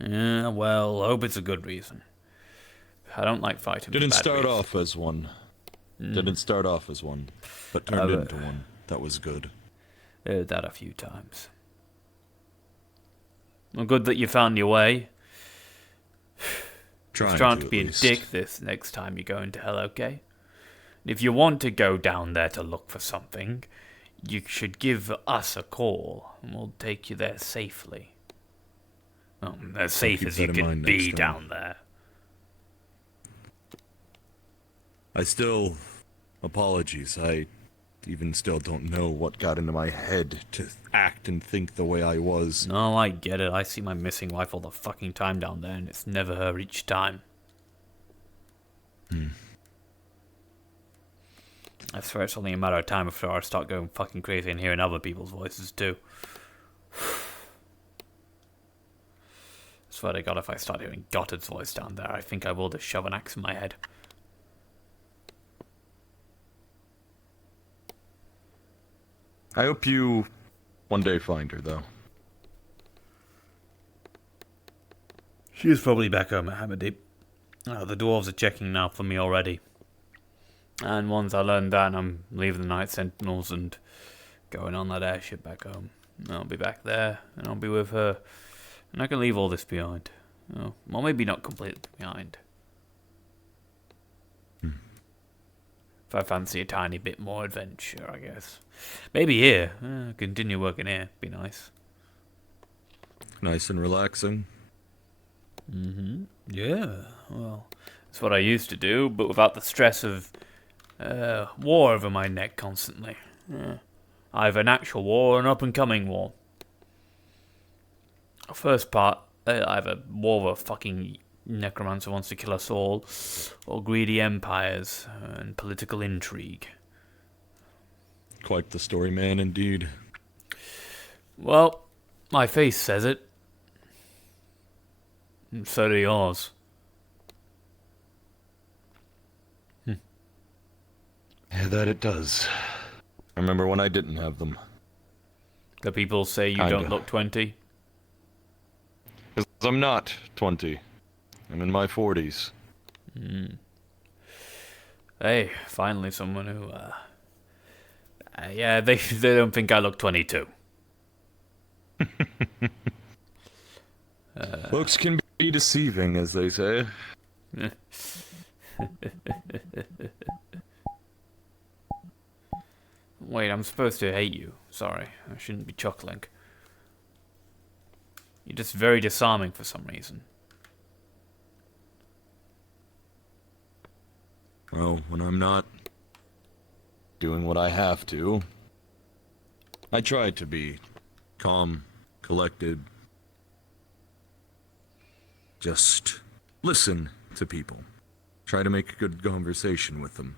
Yeah, well, I hope it's a good reason. I don't like fighting. Didn't for bad start reasons. off as one. Didn't start off as one, but turned into one. That was good. Heard that a few times. Well, good that you found your way. Trying Trying to, to be at a least. dick this next time you go into hell, okay? If you want to go down there to look for something, you should give us a call, and we'll take you there safely. Well, as safe keep as you that in can mind be next time. down there. Apologies, I even still don't know what got into my head to act and think the way I was. No, I get it. I see my missing wife all the fucking time down there, and it's never her each time. I swear it's only a matter of time before I start going fucking crazy and hearing other people's voices too. Swear to God, if I start hearing Gottard's voice down there, I think I will just shove an axe in my head. I hope you one day find her, though. She is probably back home at Hammerdeep. Oh, the dwarves are checking now for me already. And once I learn that, I'm leaving the Night Sentinels and going on that airship back home. I'll be back there, and I'll be with her. And I can leave all this behind. Oh, well, maybe not completely behind. If I fancy a tiny bit more adventure, I guess. Maybe here. Continue working here. Be nice. Nice and relaxing. Yeah, well, that's what I used to do, but without the stress of war over my neck constantly. Either an actual war or an up-and-coming war. First part, either war where a fucking necromancer wants to kill us all, or greedy empires and political intrigue. Quite the story, man, indeed. Well, my face says it. And so do yours. Yeah, that it does. I remember when I didn't have them. The people say you Kinda. don't look 20. Because I'm not 20. I'm in my 40s. Hey, finally someone who, yeah, they don't think I look 22. Looks can be deceiving, as they say. Wait, I'm supposed to hate you. Sorry, I shouldn't be chuckling. You're just very disarming for some reason. Well, when I'm not doing what I have to, I try to be calm, collected. Just listen to people. Try to make a good conversation with them.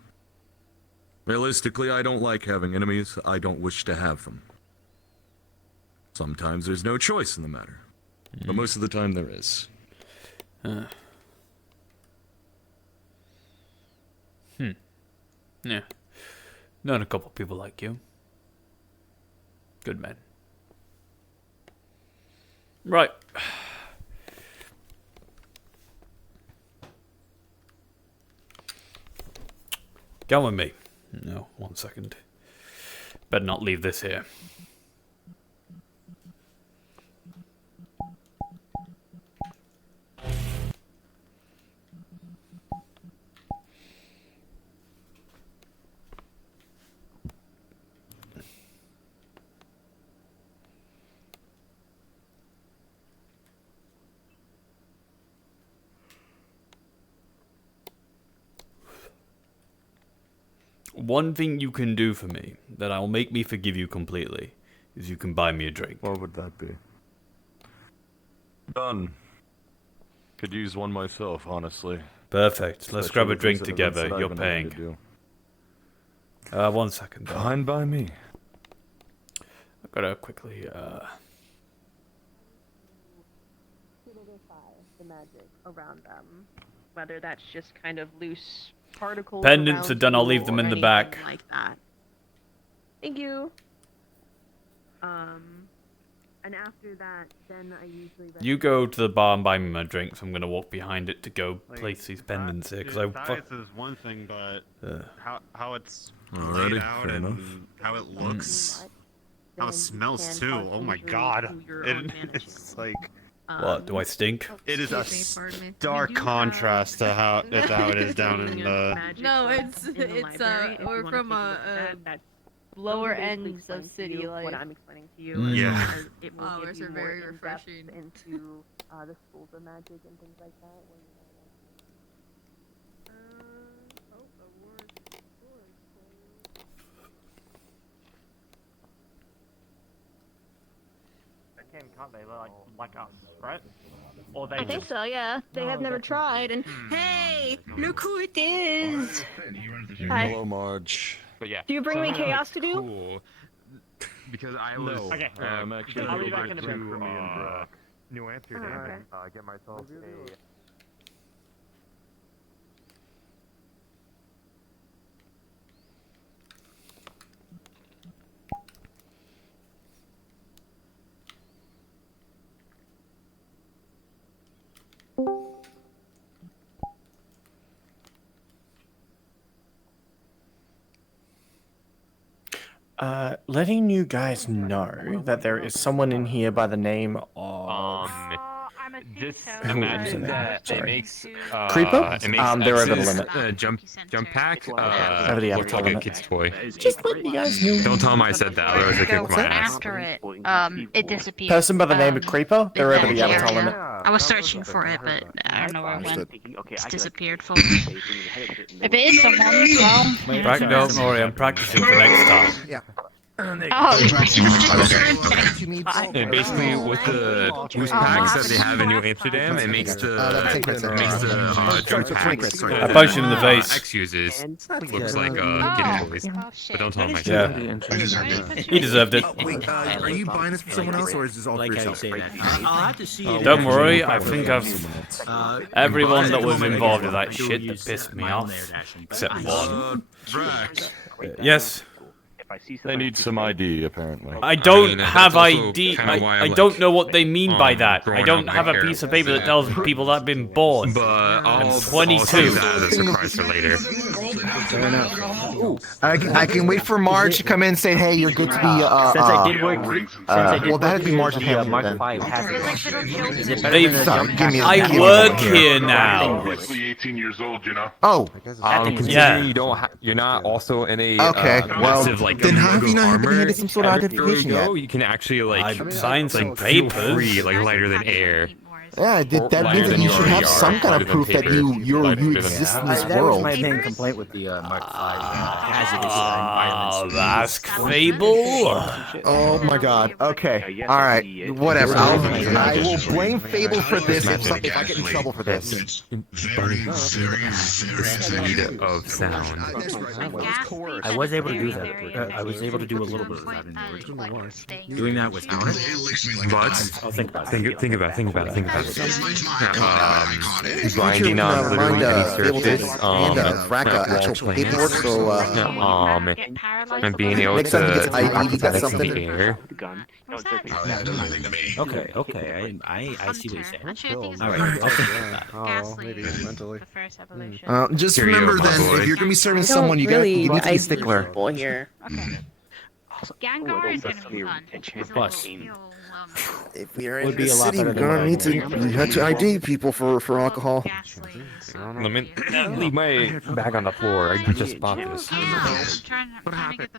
Realistically, I don't like having enemies. I don't wish to have them. Sometimes there's no choice in the matter. But most of the time there is. Yeah. Known a couple people like you. Good men. Right. Go with me. No, 1 second. Better not leave this here. One thing you can do for me that'll make me forgive you completely is you can buy me a drink. What would that be? Done. Could use one myself, honestly. Perfect. Let's grab a Especially drink with together. events that You're I've been having paying. to do. 1 second. Fine by me. I've got to quickly, The magic around them, whether that's just kind of loose particles. Pendants around are done, I'll you leave them or in the anything back. Like that. Thank you. And after that, then I usually. You go to the bar and buy me my drinks. I'm gonna walk behind it to go place these pendants here, because I Dice is one thing, but how it's Alrighty, laid out fair and enough. how it looks, how it smells too. Oh my god! It's like. What, do I stink? It is a Excuse me, stark contrast to how it is down in the. No, it's we're from lower ends of city life. What I'm explaining to you. Yeah. Because it will give Flowers you are more very in-depth refreshing. into the schools of magic and things like that. Where you Can't they? They're like us, right? Or they I think so, yeah. They have never tried, and hey, look who it is! Hi. Hello, Marge. But yeah. Do you bring me something chaos to really do? Cool, because I was. No. Okay. I'm actually I'll be over back in a minute. to New Amsterdam. Okay. Get myself a. Letting you guys know that there is someone in here by the name of. Just imagine that it makes Creeper? It makes They're over the X's, limit. jump pack. Over the Looks outer like a limit. kid's toy. Just letting you guys know. Don't tell him I said that. Otherwise, I kick Go my ass. after it. It disappeared. Person by the name of Creeper? They're over the that avatar area. limit. I was searching for it, but I don't know where it went. Understood. It's disappeared fully. If it is someone, well. Don't worry, I'm practicing for next time. Yeah. Oh, And basically, with the boost packs that they have in New Amsterdam, it makes the jump packs I punched him in the face. X uses looks like kid toys. But don't tell him I Yeah. said He deserved it. Wait, are you buying this for someone else, or is this all for yourself? I'll have to see it. Don't worry, I think I've. Everyone that was involved in that shit that pissed me off. Except one. Drax. Yes. They need some ID, apparently. I don't that's have also ID. kinda why I I'm, don't like, know what they mean by that. I growing don't out have my a hair. piece of paper that tells people that I've been born. But I'm I'll 22. save that as a surprise for later. Fair enough. I can wait for Marge to come in and say, hey, you're good to be, Since I did work, well, that'd be Marge and Hamilton Mark then. 5 has Is it better They- than a jump give me pack? I work here now. Roughly 18 years old, you know. Oh, Considering Yeah. you're not also in a okay. Well, massive, like, then how have you not armor handed some sort of everywhere identification yet? You can actually I like signed some feel papers. free, like lighter than air. Yeah, that means that you should have some kind of proof that you exist in this That was world. my main complaint with the Mark V hazardous environment. Ask Fable. Oh my God. Okay. All right. Whatever. I will blame Fable for this if I get in trouble for this. The speed of sound. I was able to do that. I was able to do a little bit of that in the original one. Doing that without it. But I'll think about it. think about it. Grinding on literally any surface. Actual paperwork. So and being able next time he gets to ID, he got rocket something. in the air. Okay. I see what you're saying. Actually, I think All right, I'll think about that. Ghastly is the first evolution. Just Here you remember go, my then, boy. if you're gonna be serving I don't someone, you really need to be a ID stickler. people here. Okay. Gengar is gonna be fun. Plus, If we are Would in be the a lot city, better we're than gonna what I need to. did. We have to ID people for alcohol. Let me leave my bag on the floor. I just bought this.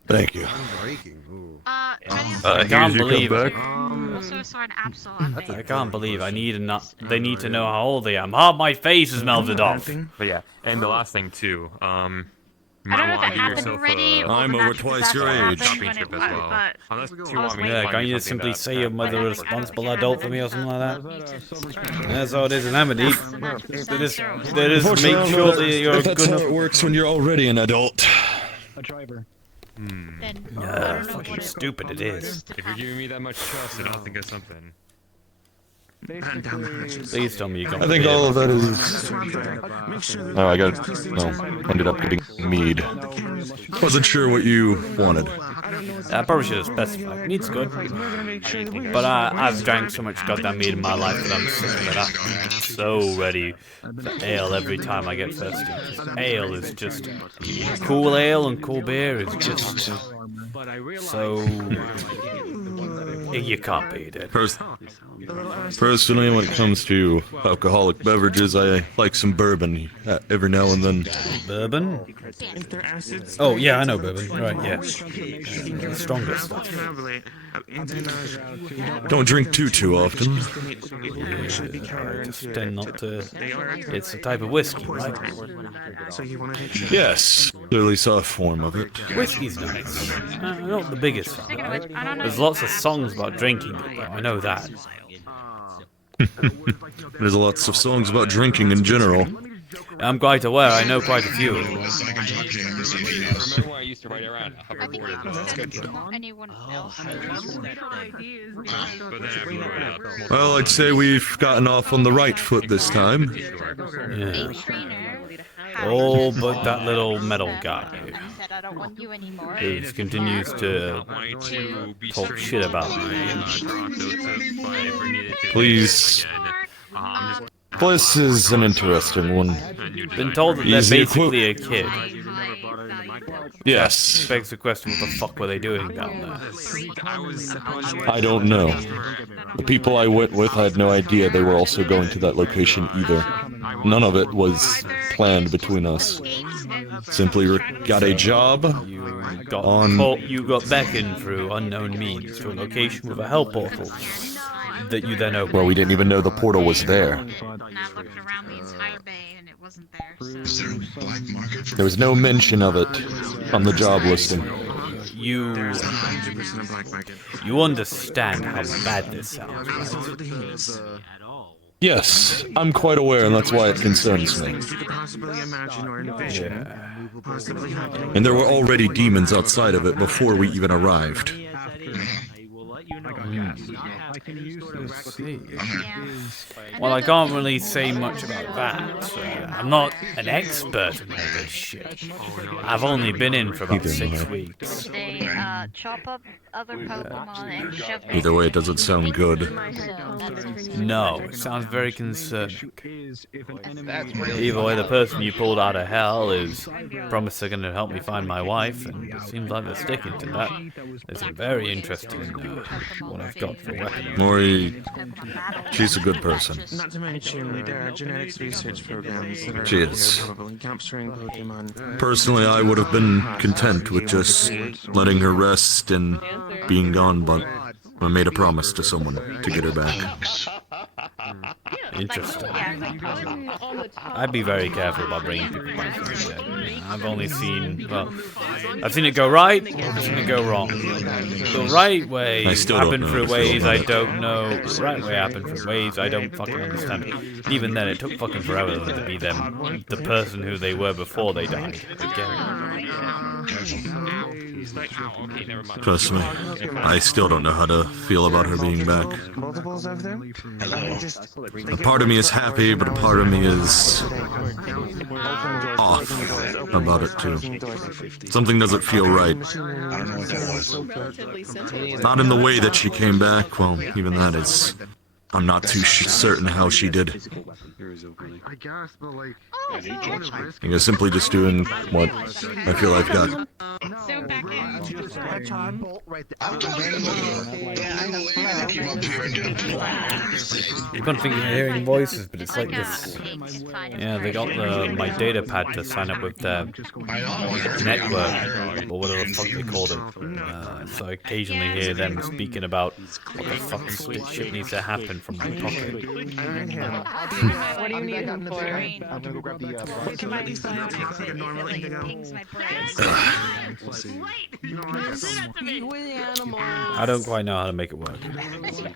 Thank you. I Here's can't your believe comeback. Also saw an Absol I can't believe I need they need to know how old I am. Half my face is melted off. But yeah, and the last thing too. I don't know if it happened already or I'm the over match twice your happened age. when it Championship as was, well. but Unless you I was want me to Yeah, find can't you you just simply something say that- your mother a responsible adult for me or something like that? That's all it is in Amity. They just make sure that you're That's good how enough. it works when you're already an adult. Fucking stupid it is. If you're giving me that much trust, then I'll think of something. Please tell me you got I think all of that is. Oh, ended up getting mead. Wasn't sure what you wanted. I probably should have specified. Mead's good. But I've drank so much goddamn mead in my life that I'm sick of it. I'm so ready for ale every time I get thirsty. Ale is just... Cool ale and cool beer is just... So... You can't beat it. Personally, when it comes to alcoholic beverages, I like some bourbon every now and then. Bourbon? Oh, yeah, I know bourbon. Right, yeah. The strongest stuff. Don't drink too often. Yeah, I just tend not to... It's a type of whiskey, right? Yes, clearly saw a form of it. Whiskey's nice. Not the biggest fan, right? There's lots of songs about drinking it, though. I know that. There's lots of songs about drinking in general. I'm quite aware. I know quite a few of them. Remember when I used to ride around anyone else. Well, I'd say we've gotten off on the right foot this time. Yeah. Oh, but that little metal guy. Said I don't want you anymore. He just continues to talk shit about me. Please. This is an interesting one. Been told that they're Easy basically a kid. Yes. Begs the question, what the fuck were they doing down there? I don't know. The people I went with had no idea they were also going to that location either. None of it was planned between us. Simply got a job You got beckoned through unknown means to a location with a hell portal that you then opened. Well, we didn't even know the portal was there. And I looked around the entire bay and it wasn't there. So. There was no mention of it on the job listing. You understand how bad this sounds, right? Yes, I'm quite aware, and that's why it concerns me. Yeah. And there were already demons outside of it before we even arrived. Well, I can't really say much about that. I'm not an expert in all this shit. I've only been in for about 6 weeks. They chop up other Pokemon and shove them. Either way, it doesn't sound good. No, it sounds very concerning. Either way, the person you pulled out of hell is promised they're going to help me find my wife, and it seems like they're sticking to that. It's very interesting what I've got for weapons. Mori, she's a good person. Not to mention, there are genetics research programs that are She is. probably capturing Pokemon. Personally, I would have been content with just letting her rest and being gone, but I made a promise to someone to get her back. Interesting. Yeah. I'd be very careful about bringing people back from the dead. I've only seen, well, I've seen it go right, I've seen it go wrong. The right way I still don't happened know through how to feel ways about I it. don't know. The right way happened through ways I don't fucking understand. And even then, it took fucking forever for them to be them, the person who they were before they died. Again. Trust me, I still don't know how to feel about her being back. Multiples of them? A part of me is happy, but a part of me is off about it too. Something doesn't feel right. Not in the way that she came back. Well, even that is. I'm not too certain how she did. I guess simply just doing what I feel I've got. You don't think you're hearing voices, but it's like this. Yeah, they got my data pad to sign up with their network, or whatever the fuck they called it. So I occasionally hear them speaking about what the fuck shit needs to happen from my pocket. What do you need him for? I'm gonna go grab the I don't quite know how to make it work.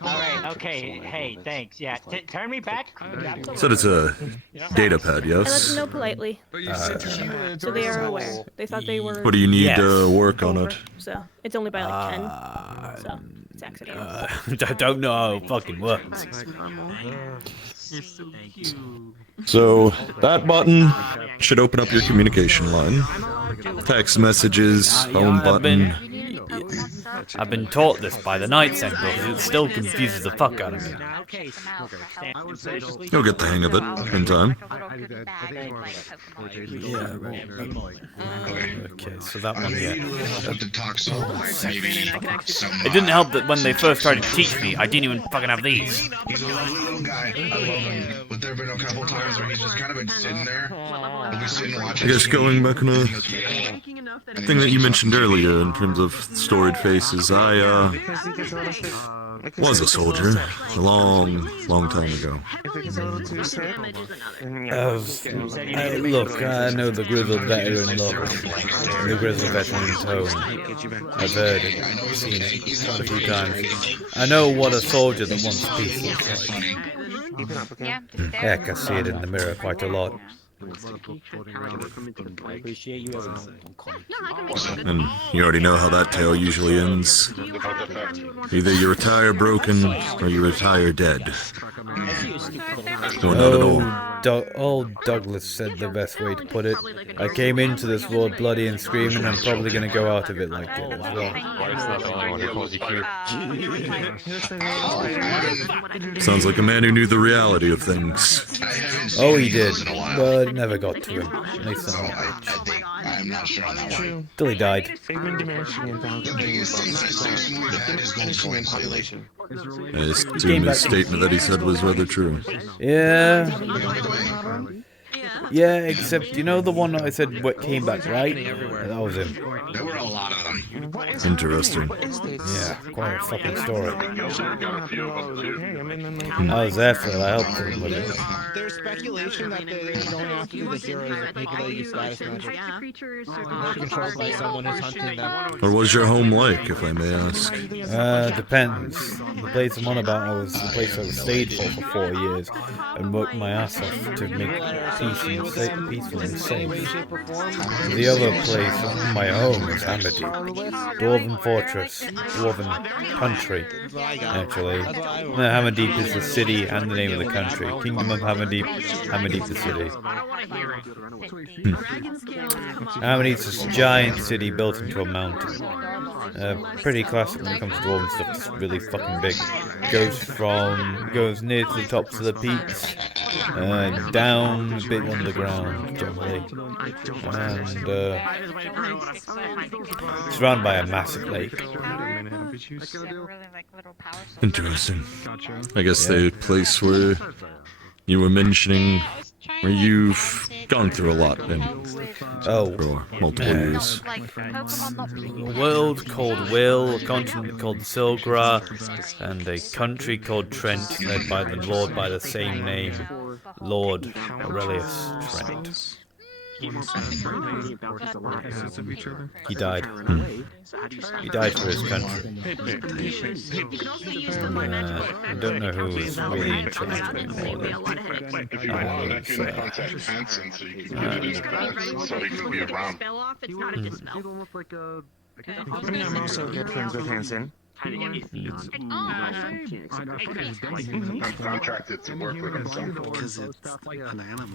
Alright, okay, hey, thanks. Yeah, turn me back. Said it's a data pad, I let them yes? know politely. So they are aware. They thought they were. What do you need to work on it? So it's only by like 10. So it's accidental. I don't know how it fucking works. So, that button should open up your communication line. Text messages, phone button. I've been taught this by the Night Center, because it still confuses the fuck out of me. You'll get the hang of it in time. Okay, so that one, yeah. It didn't help that when they first started to teach me, I didn't even fucking have these. But there have been a couple times where he's just kind of been sitting there. He'll be sitting watching. I guess going back on a thing that you mentioned earlier in terms of storied faces, I was a soldier a long time ago. Look, I know the grizzled veteran look, the grizzled veteran tone. I've heard it, seen it quite a few times. I know what a soldier that wants peace looks like. Heck, I see it in the mirror quite a lot. And you already know how that tale usually ends. Either you retire broken, or you retire dead. Or not at all. Old Douglas said the best way to put it. I came into this world bloody and screaming, I'm probably gonna go out of it like it as well. Sounds like a man who knew the reality of things. Oh, he did, but it never got to him. At least I'm not I'm not sure on that one. till he died. I assume his statement that he said was rather true. Yeah. Yeah, except, you know the one I said what came back right? That was him. There were a lot of them. Interesting. Yeah, quite a fucking story. I was there for it, I helped him with it. There's speculation that they're going after the heroes of people that use status magic. They're controlled by someone who's hunting them. Or was your home like, if I may ask? Depends. The place I'm on about was the place I stayed for 4 years and worked my ass off to make peaceful and safe. The other place, my home, is Hammerdeep. Dwarven fortress, dwarven country, actually. Hammerdeep is the city and the name of the country. Kingdom of Hammerdeep, Hammerdeep the city. Hammerdeep's this giant city built into a mountain. Pretty classic when it comes to dwarven stuff, just really fucking big. Goes near to the tops of the peaks, down a bit underground generally, and surrounded by a massive lake. Interesting. I guess the place where you were mentioning where you've gone through a lot and for multiple years. A world called Will, a continent called Silgra, and a country called Trent, led by the lord by the same name, Lord Aurelius Trent. He died. He died for his country. I don't know who was really in charge anymore. I'm also good friends with Hanson. Contracted to work with him.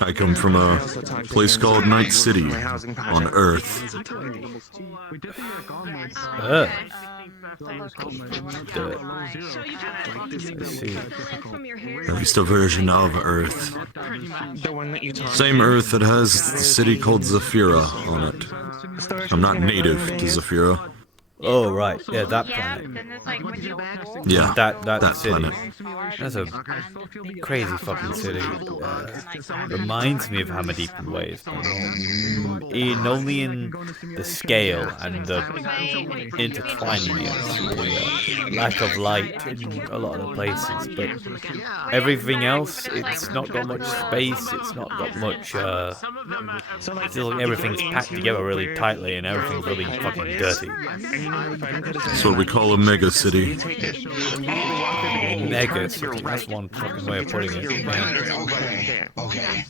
I come from a place called Night City on Earth. At least a version of Earth. Same Earth that has the city called Zafira on it. I'm not native to Zafira. Oh right, yeah, that planet. Yeah, that city. planet. That's a crazy fucking city. Reminds me of Hammerdeep in ways, but only in the scale and the intertwiningness, the lack of light in a lot of the places. But everything else, it's not got much space. It's not got much. Still, everything's packed together really tightly, and everything's really fucking dirty. That's what we call a mega city. Mega city, that's one fucking way of putting it. Okay.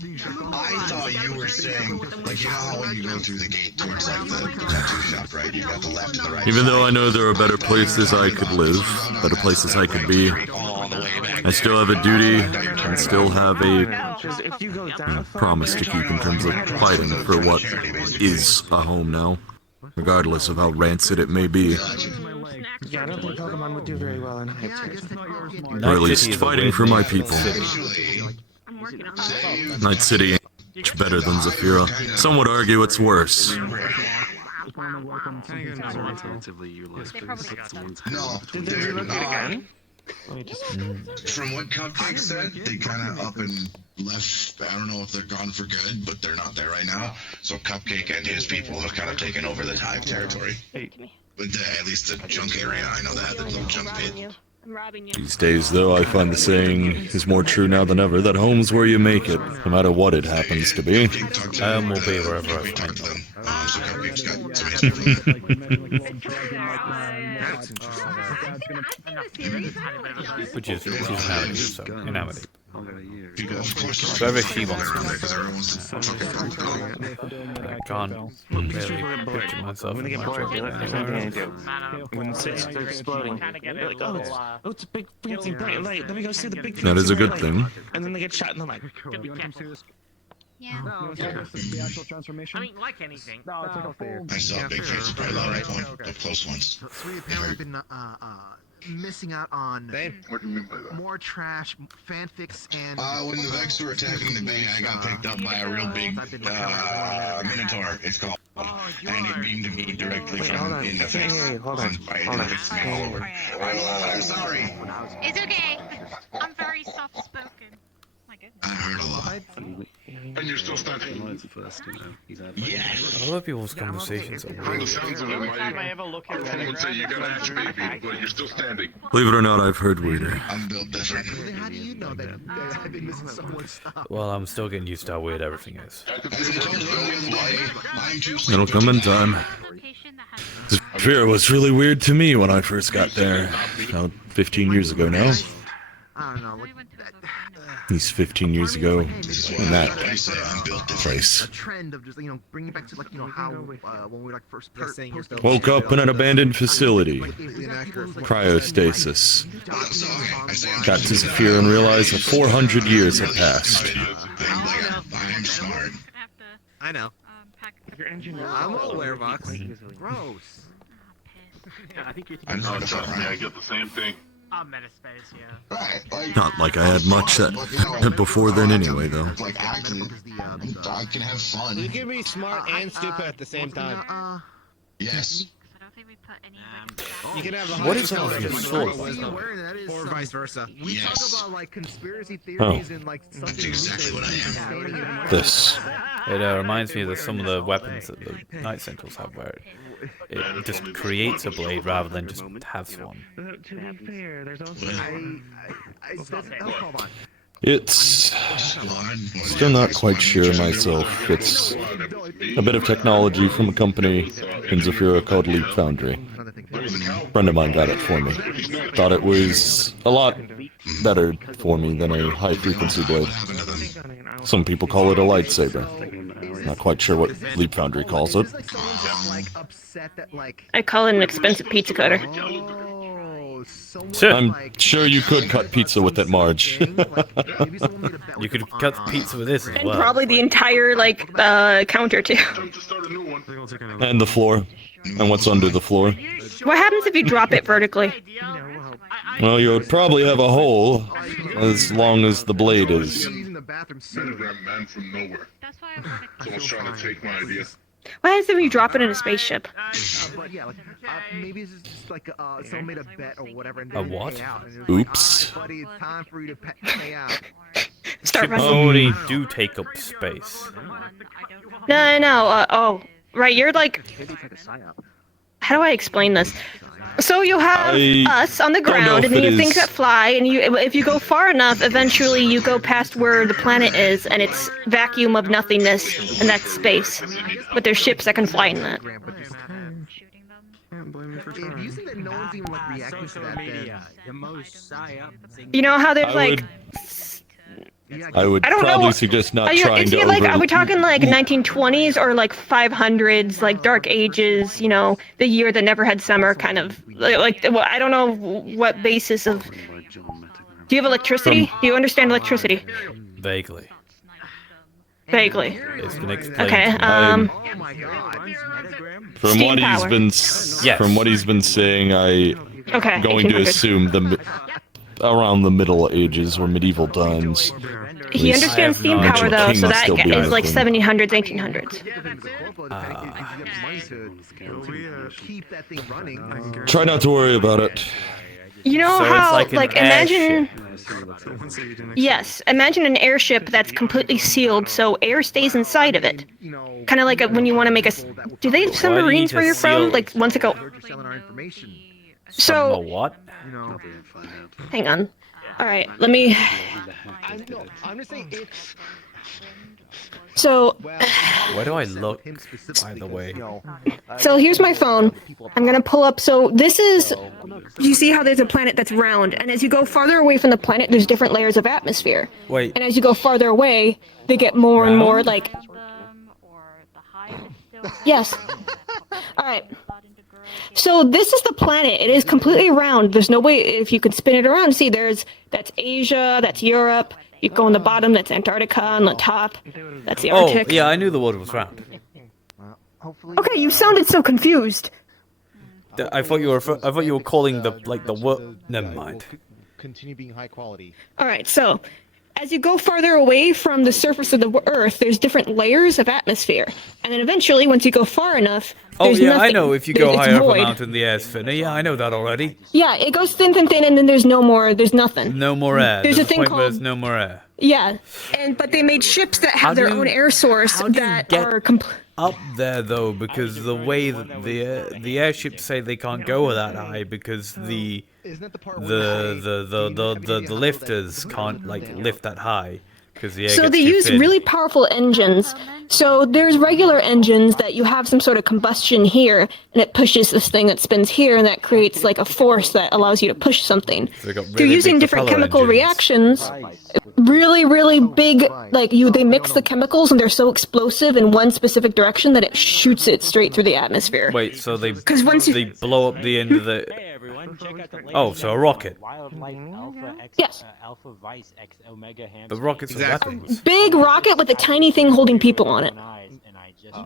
I thought you were saying, like, you know how when you go through the gate towards, like, the tattoo shop, right? You got the left and the right. Even though I know there are better places I could live, better places I could be, I still have a duty and still have a promise to keep in terms of fighting for what is a home now, regardless of how rancid it may be. Yeah, I don't think Pokemon would do very well in Night City. Or at least fighting for my people. Night City ain't much better than Zafira. Some would argue it's worse. No, Did they look at it again? From what Cupcake said, they kind of up and left. I don't know if they're gone for good, but they're not there right now. So Cupcake and his people have kind of taken over the Hive territory. But at least the junk area, I know that, the little junk pit. These days, though, I find the saying is more true now than ever, that home's where you make it, no matter what it happens to be. Home will be wherever I find them. Which is Hammerdeep, so in Hammerdeep. Wherever she wants me. I can't really picture myself in my job anywhere. When cities are exploding, they're like, oh, it's a big fancy bright light. Let me go see the big That is a good light. thing. And then they get shot in the leg. Yeah. No, the actual transformation. I mean, like anything. No, it's like a full. I saw big face bright light one, the close ones. So we apparently have been missing out on What do you mean by that? more trash, fanfics, and. When the Vex were attacking the bay, I got picked up by a real big Minotaur, it's called. And it beamed me directly from in the face. Hold on. I'm sorry. It's okay. I'm very soft-spoken. I heard a lot. And you're still standing. Yes. A lot of people's conversations are From the weird. sounds of it, someone would say you got a hatch baby, but you're still standing. Believe it or not, I've heard weirder. I'm built different. How do you know that I've been missing so much stuff? Well, I'm still getting used to how weird everything is. It'll come in time. Zafira was really weird to me when I first got there. About 15 years ago now. I don't know. At least 15 years ago in that place. A trend of just bringing back to how when we first Woke up in an abandoned facility. Cryostasis. Got to Zafira and realized that 400 years had passed. I'm smart. I know. I'm aware, Vox. Gross. I know it's alright. I get the same thing. Metaspace, yeah. Not like I had much that before then anyway, though. I can have fun. You can be smart and stupid at the same time. Yes. You can have What is all your sword? or vice versa. We talk about like conspiracy theories and like something. That's exactly what I am. This. It reminds me of some of the weapons that the Night Sentinels have, where it just creates a blade rather than just has one. To be fair, there's also. It's still not quite sure myself. It's a bit of technology from a company in Zafira called Leap Foundry. A friend of mine got it for me. Thought it was a lot better for me than a high-frequency blade. Some people call it a lightsaber. Not quite sure what Leap Foundry calls it. I call it an expensive pizza cutter. I'm sure you could cut pizza with it, Marge. You could cut pizza with this as And well. probably the entire, like, counter, too. And the floor. And what's under the floor. What happens if you drop it vertically? Well, you would probably have a hole, as long as the blade is. Man from nowhere. Someone's trying to take my idea. What happens if you drop it in a spaceship? But yeah, like, maybe it's just like someone made a bet or whatever. And A they what? pay out, and it's Oops. Like, buddy, it's time for you to pay out. Start Ships running. already do take up space. No, right, you're like... How do I explain this? So you have us on the ground, and then you have things that fly, and if you go far enough, eventually you go past where the planet is, and it's vacuum of nothingness, and that's space. But there's ships that can fly in that. If you see that no one's even like reacting to that, then You know how there's like... I would I don't probably know. suggest not Is trying it to like, are we talking like 1920s or like 500s, like Dark Ages, you know, the year that never had summer, kind of like well, I don't know what basis of. Do you have electricity? Do you understand electricity? Vaguely. Vaguely. It's been explained. Okay. From Steam what power. from what he's been saying, Okay, going to 1800s. assume around the Middle Ages or medieval times. He understands steam power though, so that Still be is like anything. 1700s, 1800s. keep that thing running. Try not to worry about it. You know So it's how, like an imagine. Yes, imagine an airship that's completely sealed, so air stays inside of it. Kind of like when you want to make a. Do they have submarines where you're from? Like once it go. So. What? Hang on. All right, let me. I'm just saying it's. So. Where do I look, by the way? So here's my phone. I'm gonna pull up. So this is. You see how there's a planet that's round, and as you go farther away from the planet, there's different layers of atmosphere. Wait. And as you go farther away, they get more and more like. Yes. All right. So this is the planet. It is completely round. There's no way if you could spin it around. See, that's Asia, that's Europe. You go on the bottom, that's Antarctica. On the top, that's the Arctic. Oh, yeah, I knew the world was round. Okay, you sounded so confused. I thought you were calling the world. Never mind. Continue being high quality. All right, so as you go farther away from the surface of the Earth, there's different layers of atmosphere, and then eventually, once you go far enough, Oh there's yeah, nothing. I know. If you go It's higher up a void. mountain, the air's thinner. Yeah, I know that already. Yeah, it goes thin, thin, thin, and then there's no more. There's nothing. No more air. There's a thing point where called- there's no more air. Yeah, but they made ships that have their own air source that are Up there though, because the way that the airships say they can't go that high because the lifters can't like lift that high because the air So gets they too use thin. really powerful engines. So there's regular engines that you have some sort of combustion here, and it pushes this thing that spins here, and that creates like a force that allows you to push something. So they got They're really using big different propeller chemical engines. reactions. Really, really big. Like they mix the chemicals, and they're so explosive in one specific direction that it shoots it straight through the atmosphere. Wait, so they 'Cause once you- they blow up the end of the. Oh, so a rocket. Yes. The rockets are weapons. Big rocket with a tiny thing holding people on it.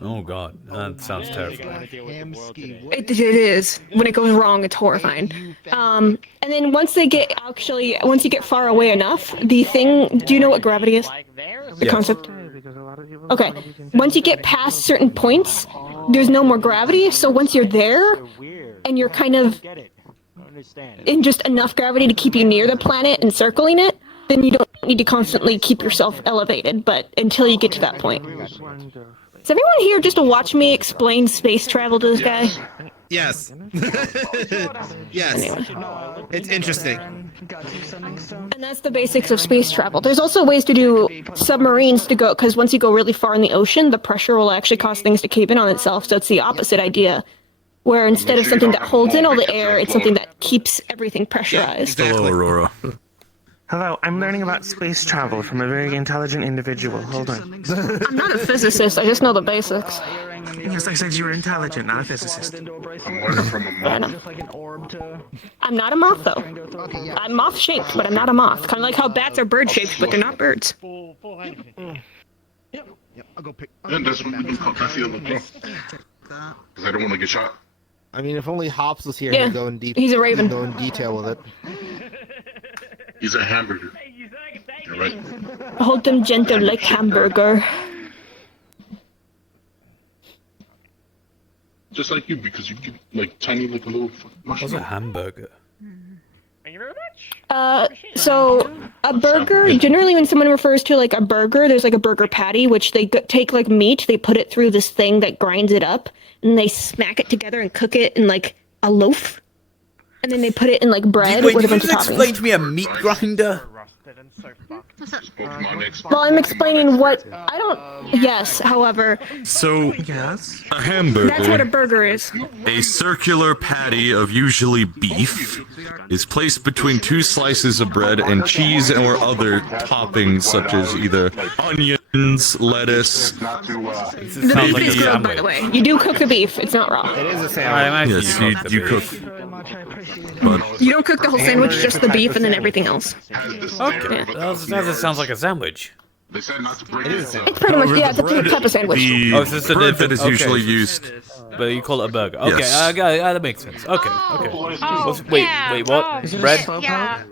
Oh god, that sounds terrifying. It is. When it goes wrong, it's horrifying. And then once you get far away enough, the thing. Do you know what gravity is? The Yes. concept. Okay. Once you get past certain points, there's no more gravity. So once you're there, and you're kind of in just enough gravity to keep you near the planet and circling it, then you don't need to constantly keep yourself elevated. But until you get to that point. Is everyone here just to watch me explain space travel to this guy? Yes. Yes. Anyway. It's interesting. And that's the basics of space travel. There's also ways to do submarines to go, because once you go really far in the ocean, the pressure will actually cause things to cave in on itself. So it's the opposite idea, where instead of something that holds in all the air, it's something that keeps everything pressurized. Hello, Aurora. Hello, I'm learning about space travel from a very intelligent individual. Hold on. I'm not a physicist, I just know the basics. Yes, I said you were intelligent, not a physicist. I'm learning from a moth. I'm not a moth, though. I'm moth-shaped, but I'm not a moth. Kind of like how bats are bird-shaped, but they're not birds. Yep, I'll go pick. And that's what we do. I feel like, because I don't want to get shot. I mean, if only Hops was here, Yeah, he'd go in deep. he's a raven. Go in detail with it. He's a hamburger. You're right. Hold them gentle like hamburger. Just like you, because you give like tiny, like a little What's a hamburger? So a burger, generally when someone refers to like a burger, there's like a burger patty, which they take like meat, they put it through this thing that grinds it up, and they smack it together and cook it in like a loaf. And then they put it in like bread with a bunch of toppings. Explain to me a meat grinder? Well, I'm explaining what I don't. Yes, however. So, yes, a hamburger. That's what a burger is. A circular patty of usually beef is placed between two slices of bread and cheese or other toppings such as either onions, lettuce. The beef is grilled, by the way. You do cook the beef. It's not raw. It is a sandwich. Yes, you cook. But You don't cook the whole sandwich, just the beef, and then everything else. Okay, that sounds like a sandwich. They said not to break it. It's pretty much, yeah, it's a type of sandwich. Oh, it's just a bread that is okay. usually used. But you call it a burger. Okay, Yes. I got it. That makes sense. Okay, okay. Wait, what? Bread? Yeah.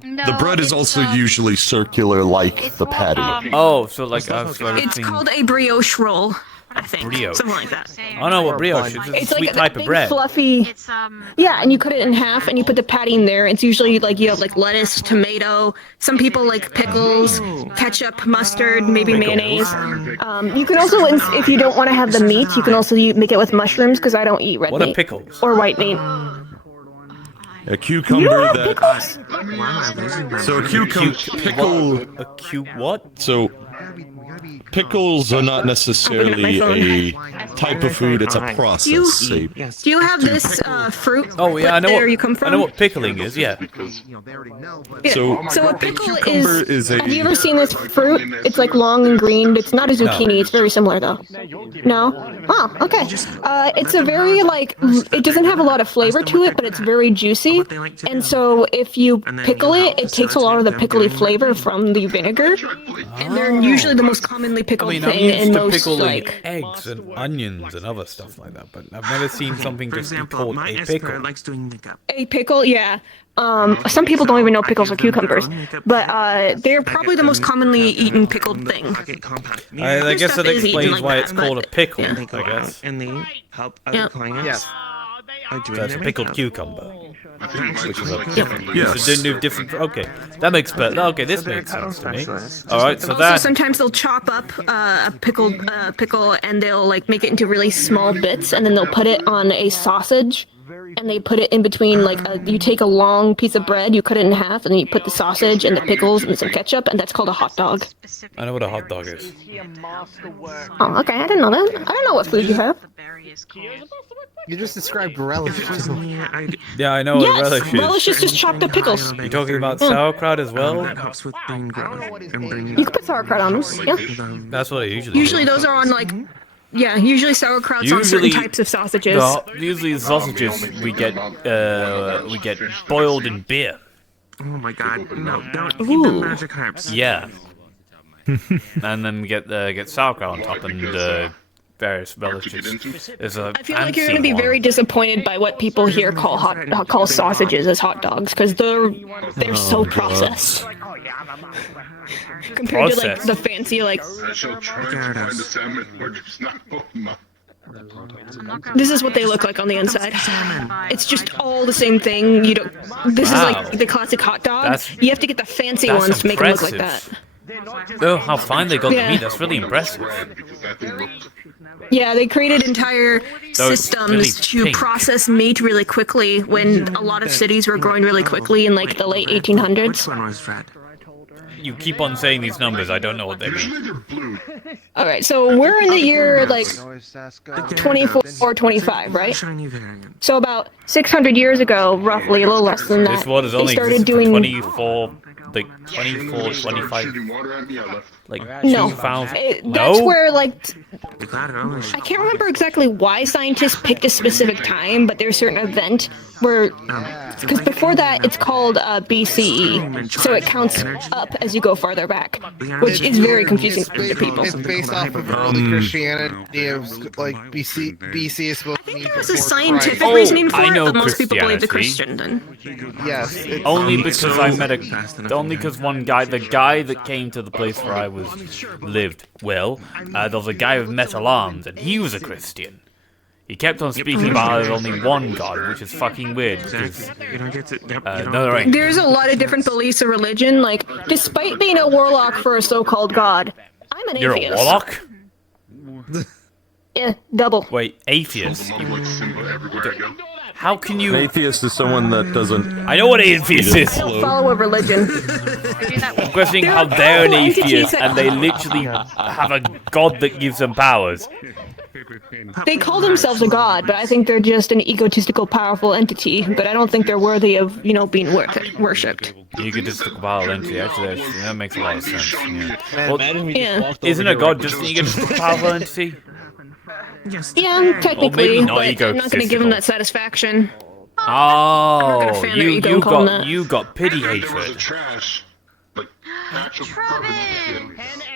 The bread is also usually circular like the patty. Oh, so like It's called a brioche roll, I think. Brioche. Something like that. I know what brioche is. It's a sweet like type a of big, bread. fluffy. Yeah, and you cut it in half, and you put the patty in there. It's usually like you have like lettuce, tomato. Some people like pickles, ketchup, mustard, maybe mayonnaise. You can also, if you don't want to have the meat, you can also make it with mushrooms because I don't eat red What are meat pickles? or white meat. A cucumber that. Pickles? So a cucumber pickle. A cute what? So pickles are not necessarily a type of food; it's a process. Do you have this fruit? Oh yeah, I know where what you come from. I know what pickling is. Yeah. Yeah. So a pickle cucumber is a. Have you ever seen this fruit? It's like long and green. It's not a zucchini. It's very similar though. No? Oh, okay. It's a very like. It doesn't have a lot of flavor to it, but it's very juicy. And so if you pickle it, it takes a lot of the pickly flavor from the vinegar. And they're usually the most commonly pickled I mean, I'm thing used in to most pickling like. eggs and onions and other stuff like that, but I've never seen something just be called a pickle. likes doing makeup. A pickle, yeah. Some people don't even know pickles are cucumbers, but they're probably the most commonly eaten pickled thing. I guess that is eaten explains like why that, it's called a pickle, yeah. I guess. And they help other clients. Yes. That's a pickled cucumber. Which is a Yes. it's a new different. Okay, that makes okay. This makes sense to me. All right, so Also, that sometimes they'll chop up a pickled pickle and they'll like make it into really small bits, and then they'll put it on a sausage, and they put it in between like you take a long piece of bread, you cut it in half, and then you put the sausage and the pickles and some ketchup, and that's called a hot dog. I know what a hot dog is. Oh, okay, I didn't know that. I don't know what food you have. You just described relish. Yeah, I know what Yes, relish is. relish is just chopped up pickles. You talking about sauerkraut as well? You can put sauerkraut on them. Yeah. That's what I usually. Usually those are on like. Yeah, usually sauerkraut's on certain types of sausages. Usually the sausages we get boiled in beer. Oh my god, no, don't eat the magic herbs. Yeah. And then we get sauerkraut on top and various relishes. I feel like you're going to be very disappointed by what people here call sausages as hot dogs, because they're so processed. Compared to like the fancy like. I shall try to find the salmon, or just not. This is what they look like on the inside. It's just all the same thing. You don't. This is like the classic hot dog. You have to get the fancy ones to make them look like that. Oh, how fine they got the Yeah. meat. That's really impressive. Yeah, they created entire So it's systems really to pink. process meat really quickly when a lot of cities were growing really quickly in like the late 1800s. You keep on saying these numbers. I don't know what they mean. All right, so we're in the year like 24 or 25, right? So about 600 years ago, roughly, a little less than that, This one has they only started existed for doing 24, like 24, 25, like no. 2000. That's No? where like I can't remember exactly why scientists picked a specific time, but there's a certain event where because before that it's called BCE, so it counts up as you go farther back, which is very confusing to people. It's based off of early Christianity. It was like BC is supposed to mean There's a before scientific Christ. reasoning for I know it, but most people believe the Christianity. Christian then. Yes. it's- Only because I met only because one guy, the guy that came to the place where I lived. Well, there was a guy with metal arms, and he was a Christian. He kept on speaking about there's only one God, which is fucking weird because no, there ain't. There's a lot of different beliefs of religion. Like, despite being a warlock for a so-called god, I'm an You're atheist. a warlock? Yeah, double. Wait, atheist? How can you? An atheist is someone that doesn't. I know what atheist is. I don't follow a religion. I'm questioning how they're an atheist and they literally have a god that gives them powers. They call themselves a god, but I think they're just an egotistical, powerful entity. But I don't think they're worthy of, worshipped. Egotistical power entity. Actually, that makes a lot of sense. Yeah. Imagine we just walked Isn't over a god here just an with egotistical powerful entity? Yeah, technically, maybe not but I'm not going to give them that satisfaction. Oh, fan of you ego and call them that. you got pity hatred.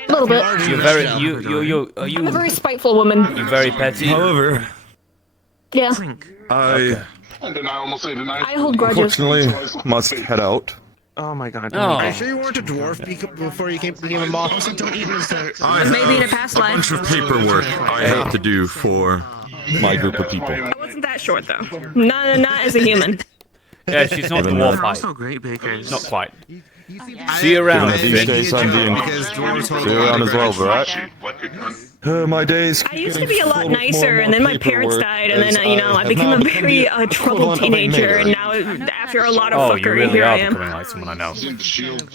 A little bit. You're very you I'm a very spiteful woman. you're very petty. However, Yeah. I I hold grudges. unfortunately must head out. Oh my god. Oh. Are you sure you weren't a dwarf before you became a monk? Don't eat dessert. Maybe in a past life. bunch of paperwork I have to do for my group of people. I wasn't that short though. Not as a human. Yeah, she's not Given dwarf that- height. Great bakers. Not quite. See you around, Given that these Finn. days I'm being see you around as well, right? My days. I used to be a lot nicer, and then my parents died, and then I became a very troubled teenager, and now after a lot of Oh, you fuckery, really here I are am. becoming like someone I know.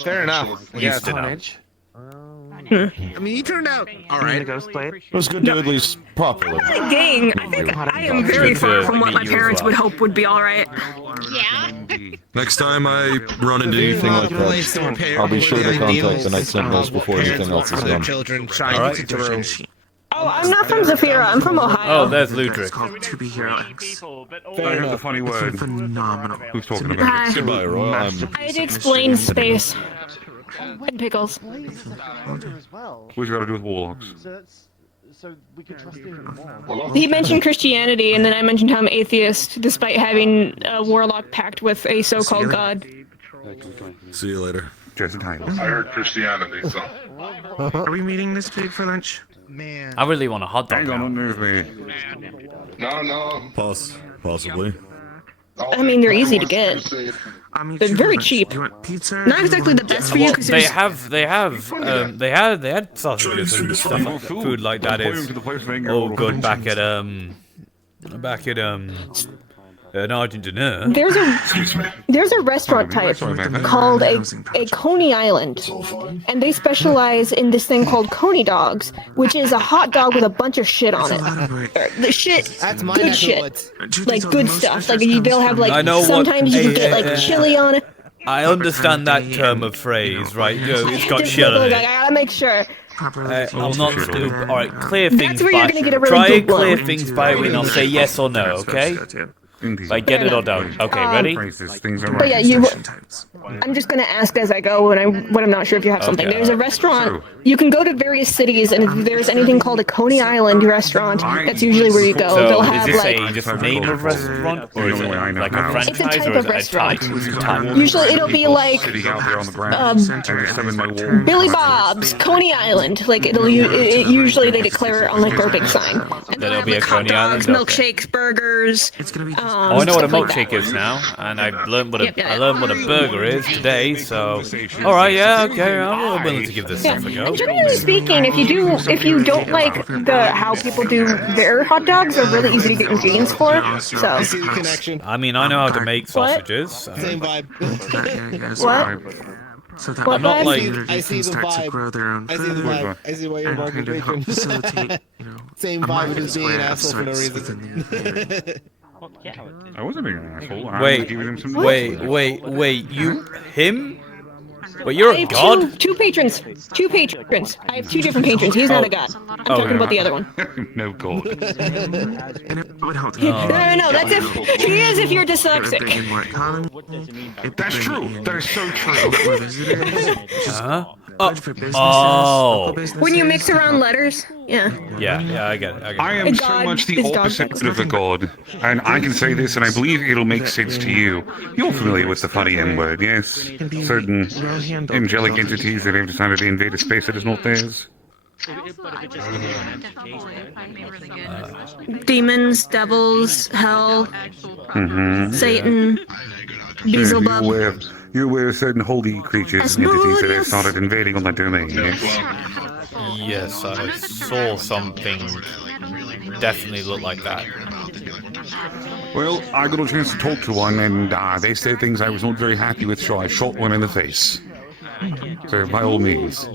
Fair enough. Used to know. I mean, you turned out all right. It was good to at least properly. Dang, I think I am very far from what my parents would hope would be alright. Next time I run into anything like that, I'll be sure to contact the Night Sentinels before anything else is done. Children trying to throw. Oh, I'm not from Zafira, I'm from Ohio. Oh, there's Ludric. To be heroics. Fair enough. funny word. Phenomenal. Who's talking Hi. about it? Goodbye, Royal. I had to explain space. And pickles. What's got to do with warlocks? So we could trust him more. He mentioned Christianity, and then I mentioned how I'm atheist, despite having a warlock pact with a so-called god. See you later. Just time. I heard Christianity, so. Are we meeting this pig for lunch? Man. I really want a hot dog Hang now. on, move me. No. Possibly. I mean, they're easy to get. They're very cheap. Do you want pizza? Not exactly the best for you, Well, because they there's... they had sausages and stuff like food like that is all good back at in Argentina. There's a restaurant type called a Coney Island, and they specialize in this thing called Coney dogs, which is a hot dog with a bunch of shit on it. The shit, That's my good neck of shit, woods. like good stuff. Like they'll have I know like what- sometimes you can get like chili on it. I understand that term of phrase, right? Yo, it's got Just shit on I it. gotta make sure. I'm not stupid. Alright, clear That's things where you're by gonna get a really try good and clear one. things by me and I'll say yes or no, okay? Like, get it or don't. Okay, ready? But yeah, I'm just gonna ask as I go when I'm not sure if you have something. Okay, There's a restaurant. You can go to various cities, and if there's anything called a Coney Island restaurant, that's usually where you go. So, They'll is have this like a just name of restaurant, or is it like a it's a franchise, type or is of it a restaurant. type? Usually it'll be like Billy Bob's, Coney Island. Like usually they declare it on like their big sign. And Then it'll be a hot Coney Island. dogs, Okay. milkshakes, burgers. Oh, I know what a stuff like that. milkshake is now, and I learned what Yep, I learned what a burger is today. So, all right, yeah, okay, I'm willing to give this Yeah. stuff a go. Generally speaking, if you don't like how people do their hot dogs, are really easy to get ingredients for. So. I mean, I know how to make sausages. So. Same vibe. What? So that I'm not like. I see the vibe. I see the vibe. I see why you're Market Bacon. Same vibe with just being an asshole for no reason. I wasn't being an asshole. I was giving him some Wait, him? But you're a god? Two patrons. Two patrons. I have two different patrons. He's not a god. I'm talking about the other one. No god. No, that's if he is if you're dyslexic. That's true. That is so true. Oh. When you mix around letters, yeah. Yeah, I get it. I am so much the opposite of a god, and I can say this, and I believe it'll make sense to you. You're familiar with the funny N-word, yes? Certain angelic entities that have decided to invade a space that is not theirs. Demons, devils, hell, Satan, Beelzebub. You're aware of certain holy creatures and entities that have started invading on that domain, yes? Yes, I saw something definitely look like that. Well, I got a chance to talk to one, and they said things I was not very happy with, so I shot one in the face. So, by all means,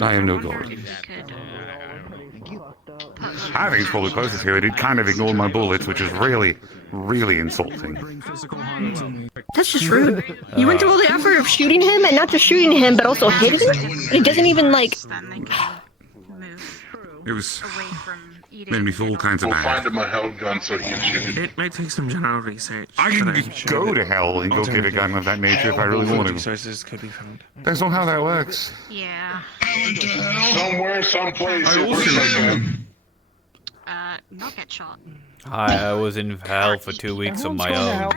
I am no god. I think it's probably closest here. It did kind of ignore my bullets, which is really, really insulting. That's just rude. You went through all the effort of shooting him, and not just shooting him, but also hitting him? It doesn't even, like... It was... made me feel all kinds of bad. Find him a held gun so he can shoot it. It might take some general research. I can go to hell and go get a gun of that nature if I really want to. Resources could be found. That's not how that works. Yeah. Somewhere, someplace. Not get shot. I was in hell for 2 weeks on my own.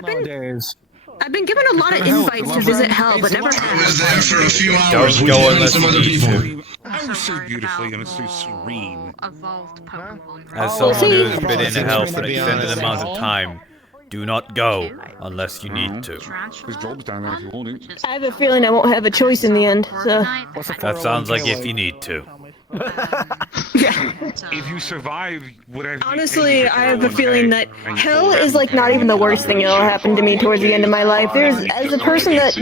I've been given a lot of invites to visit hell, but never have. Don't go unless you need to. Oh, so beautifully and so serene. As someone who's been in hell for an extended amount of time, do not go unless you need to. There's jobs down there if you want it. I have a feeling I won't have a choice in the end, so... That sounds like if you need to. If you survive whatever. Honestly, I have a feeling that hell is like not even the worst thing that'll happen to me towards the end of my life. As a person that,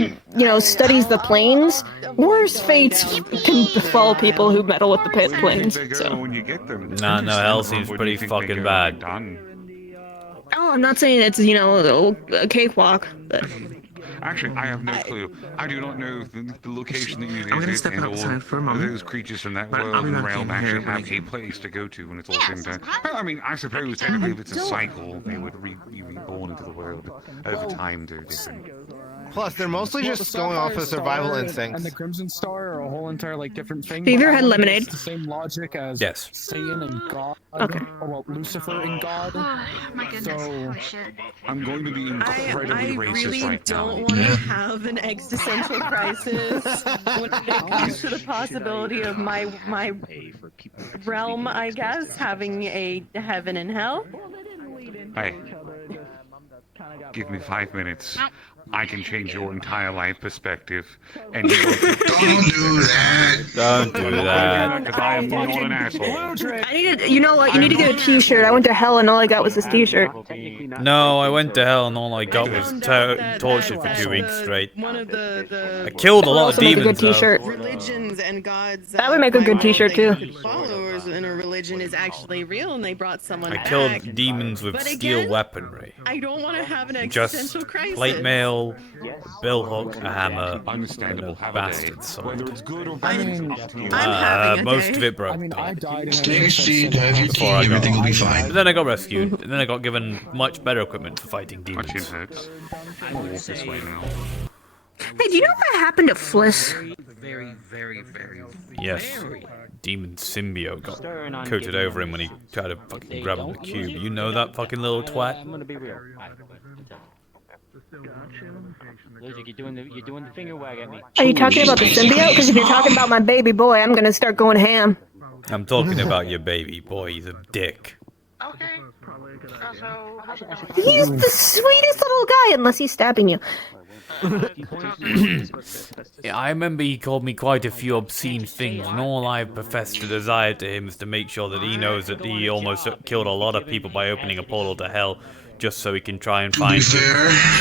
studies the planes, worse fates can befall people who meddle with the planes. So. No, hell seems pretty fucking bad. Oh, I'm not saying it's, a cakewalk, but... Actually, I have no clue. I do not know the location that you visit, and all those creatures from that world and realm actually have a place to go to when it's all said and done. Well, I mean, I suppose technically if it's a cycle, they would be reborn into the world over time to different. Plus, they're mostly just going off of survival instincts. And the Crimson Star are a whole entire different thing. Have you ever had lemonade? It's the same logic as Satan and God. Okay. Or well, Lucifer and God. Oh, my goodness. So, shit. I'm going to be incredibly racist really right now. don't want to have an existential crisis when it comes to the possibility of my realm, I guess, having a heaven and hell. Hey, give me 5 minutes. I can change your entire life perspective. And you don't do that. Don't do that. Because I am not an asshole. You know what? You need to get a t-shirt. I went to hell and all I got was this t-shirt. No, I went to hell and all I got was tortured for 2 weeks straight. One of the I killed a lot of demons, though. religions and gods. That would make a good t-shirt, too. Followers in a religion is actually real, and they brought someone I back. killed demons with But steel again, weaponry. I don't want to have an Just existential crisis. plate mail nail Bill Hook a hammer Understandable. and a Have a day. bastard sword. Whether it's good or bad, it's up to you. Most of it broke. I died. Take a seat, have your tea, Before I got- everything will be fine. But then I got rescued, and then I got given much better equipment for fighting My chin demons. hurts. I'll walk this way now. Hey, do you know what happened to Fliss? Yes, demon symbiote got coated over him when he tried to fucking grab him the cube. You know that fucking little twat? I'm gonna be real. Logic, you're doing the finger wag at me. Are you talking about the symbiote? Because if you're talking about my baby boy, I'm gonna start going ham. I'm talking about your baby boy. He's a dick. He's the sweetest little guy, unless he's stabbing you. Yeah, I remember he called me quite a few obscene things, and all I professed a desire to him is to make sure that he knows that he almost killed a lot of people by opening a portal to hell, just so he can try and find you.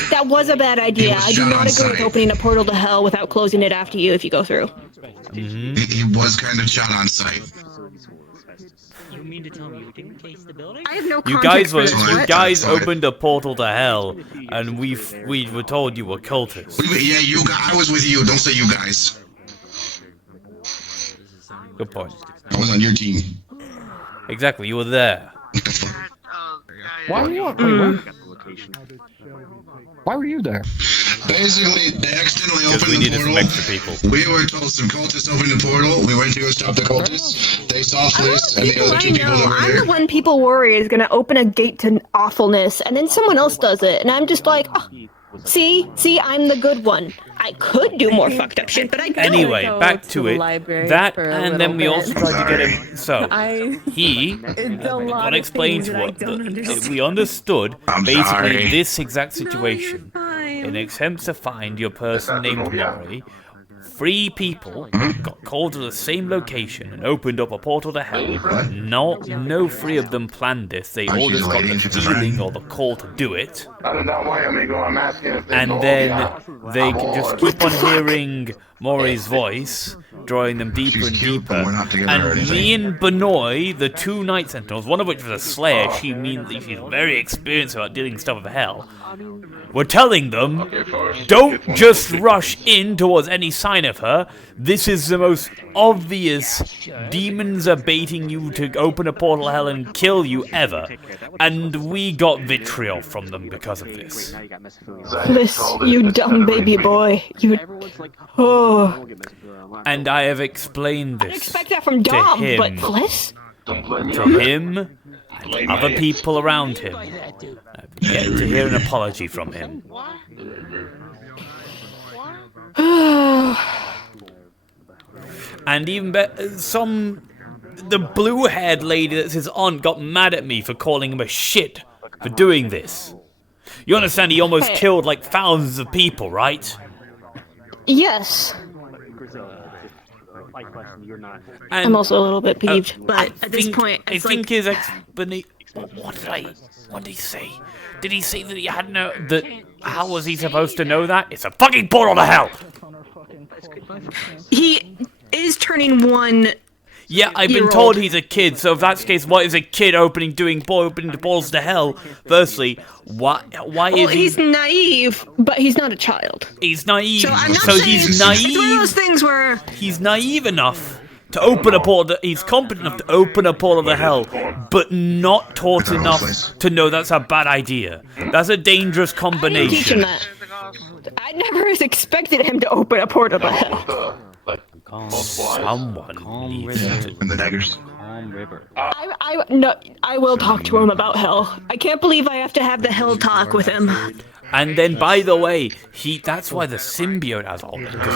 That was a bad idea. I do not agree with opening a portal to hell without closing it after you if you go through. He was kind of shot on sight. You mean to tell me you didn't case the building? I have no You guys opened a portal to hell, and we were told you were cultists. Yeah, I was with you. Don't say you guys. Good point. I was on your team. Exactly, you were there. Why were you? Why were you there? Basically, they accidentally opened we the needed portal. some extra people. We were told some cultists opened the portal. We went to go stop the cultists. They saw Fliss and the other two people that were I'm there. the one people worry is gonna open a gate to awfulness, and then someone else does it, and I'm just like, oh, see, I'm the good one. I could do more fucked up shit, but I don't. Anyway, back to it. That, for a and then we little also bit. tried to get him. So he It's a lot got of explained things to that I us. don't understand. We understood I'm basically sorry. this exact situation. In attempts to find your person named Mori, 3 people got called to the same location and opened up a portal to hell. No 3 of them planned this. They all just got the feeling or the call to do it. And then they can just keep on hearing Mori's voice, drawing them deeper and deeper. And me and Benoy, the 2 Night Sentinels, one of which was a Slayer, she's very experienced about dealing stuff with hell, we're telling them, don't just rush in towards any sign of her. This is the most obvious. Demons are baiting you to open a portal to hell and kill you ever. And we got vitriol from them because of this. Fliss, you dumb baby boy. You. Oh. And I have explained I this expect that from Dom, to him, but Fliss? to him and other people around him. I've yet to hear an apology from him. And even the blue-haired lady that's his aunt got mad at me for calling him a shit for doing this. You understand he almost Hey. killed like thousands of people, right? Yes. And, I'm also a little bit peeved, but at this point, I it's think like, his explanation. What did he say? Did he say that he had no? That how was he supposed to know that? It's a fucking portal to hell. he is turning 1. Yeah, I've been told he's a kid. So if that's the case, what is a kid opening the portals to hell? Firstly, why Well, is he? he's naive, but he's not a child. He's naive. So I'm not So saying he's it's one of naive. those things where He's naive enough to open a portal. He's competent enough to open a portal to hell, but not taught enough to know that's a bad idea. That's a dangerous I didn't combination. teach him that. I never expected him to open a portal to hell. Someone needs to. And the daggers. I will talk to him about hell. I can't believe I have to have the hell talk with him. And then, by the way, that's why the symbiote has all this, because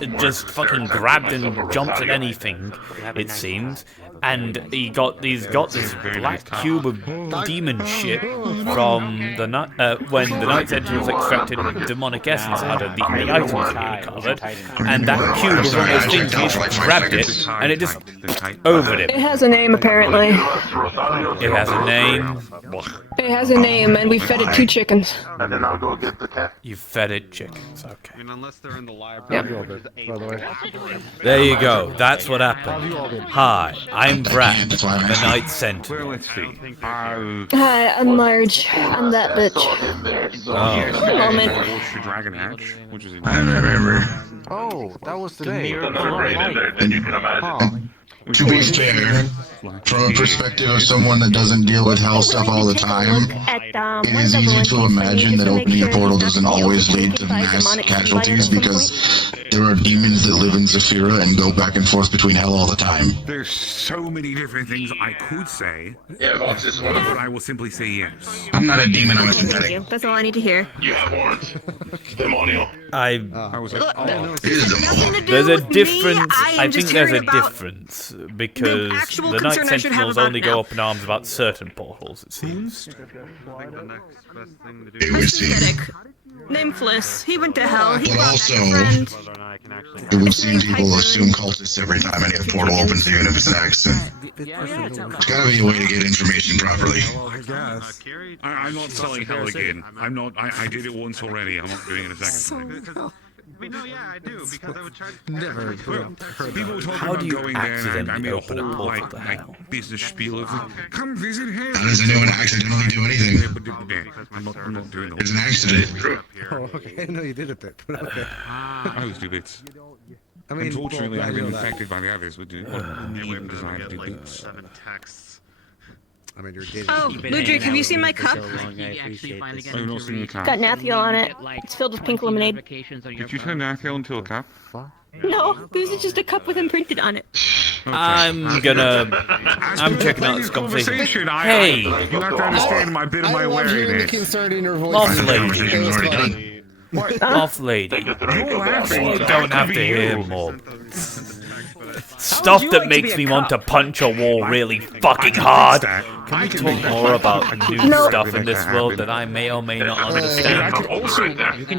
he just fucking grabbed and jumped at anything, it seems. And he's got this black cube of demon shit from when the Night Sentinels extracted demonic essence out of the items that he recovered. And that cube was one of those things, he just grabbed it, and it just overed It him. has a name, apparently. It has a name. It has a name, and we fed it 2 chickens. And then I'll go get the cat. You fed it chickens, okay. I mean, unless they're in the library. By the way. There you go, that's what happened. Hi, can't. Brat, That's why I'm the asking. Night Sentinel. Well, let's see. Hi, I'm Marge. I'm that bitch. Yes, At the moment. Watch the Dragon Hatch, which is I remember. Oh, that was today. And you can imagine. To be fair, from a perspective of someone that doesn't deal with hell stuff all the time, it is easy to imagine that opening a portal doesn't always lead to mass casualties because there are demons that live in Zephyra and go back and forth between hell all the time. There's so many different things I could say, but I will simply say yes. I'm not a demon, I'm a Thank synthetic. you. That's all I need to hear. You have horns. Demonio. I was like, there's a difference. I think there's a difference because the Night Sentinels only go up in arms about certain portals. It seems. Pathetic. Name Fliss. He went to hell. He But brought also, back a friend. it would seem people assume cultists every time any portal opens, even if it's an accident. There's gotta be a way to get information properly. I guess. I'm not selling hell again. I'm not. I did it once already. I'm not doing it a second time. No, yeah, I do, because I would try to... Never. People were talking How about do you going there, and I accidentally made a open a whole portal to hell? business spiel of come visit hell. How does anyone accidentally do anything? I'm not doing It's an accident. Oh, okay. I didn't know you did it, but okay. I always do bits. I mean, Unfortunately, well, I've been I know that. infected by the others with the need and desire to do bits. I mean, you're dating. Oh, Ludwig, have you seen my cup? I've not seen the It's got cup. Nathiel on it. It's filled with pink lemonade. Did you turn Nathiel into a cup? No, this is just a cup with him printed on it. I'm checking out this conversation. Hey, you have to understand my bit of my hearing the wariness. concern in your voice. Moth Lady. Moth Lady. You don't have to hear more stuff that makes me want to punch a wall really fucking hard. Can we talk more about new stuff in this world that I may or may not understand?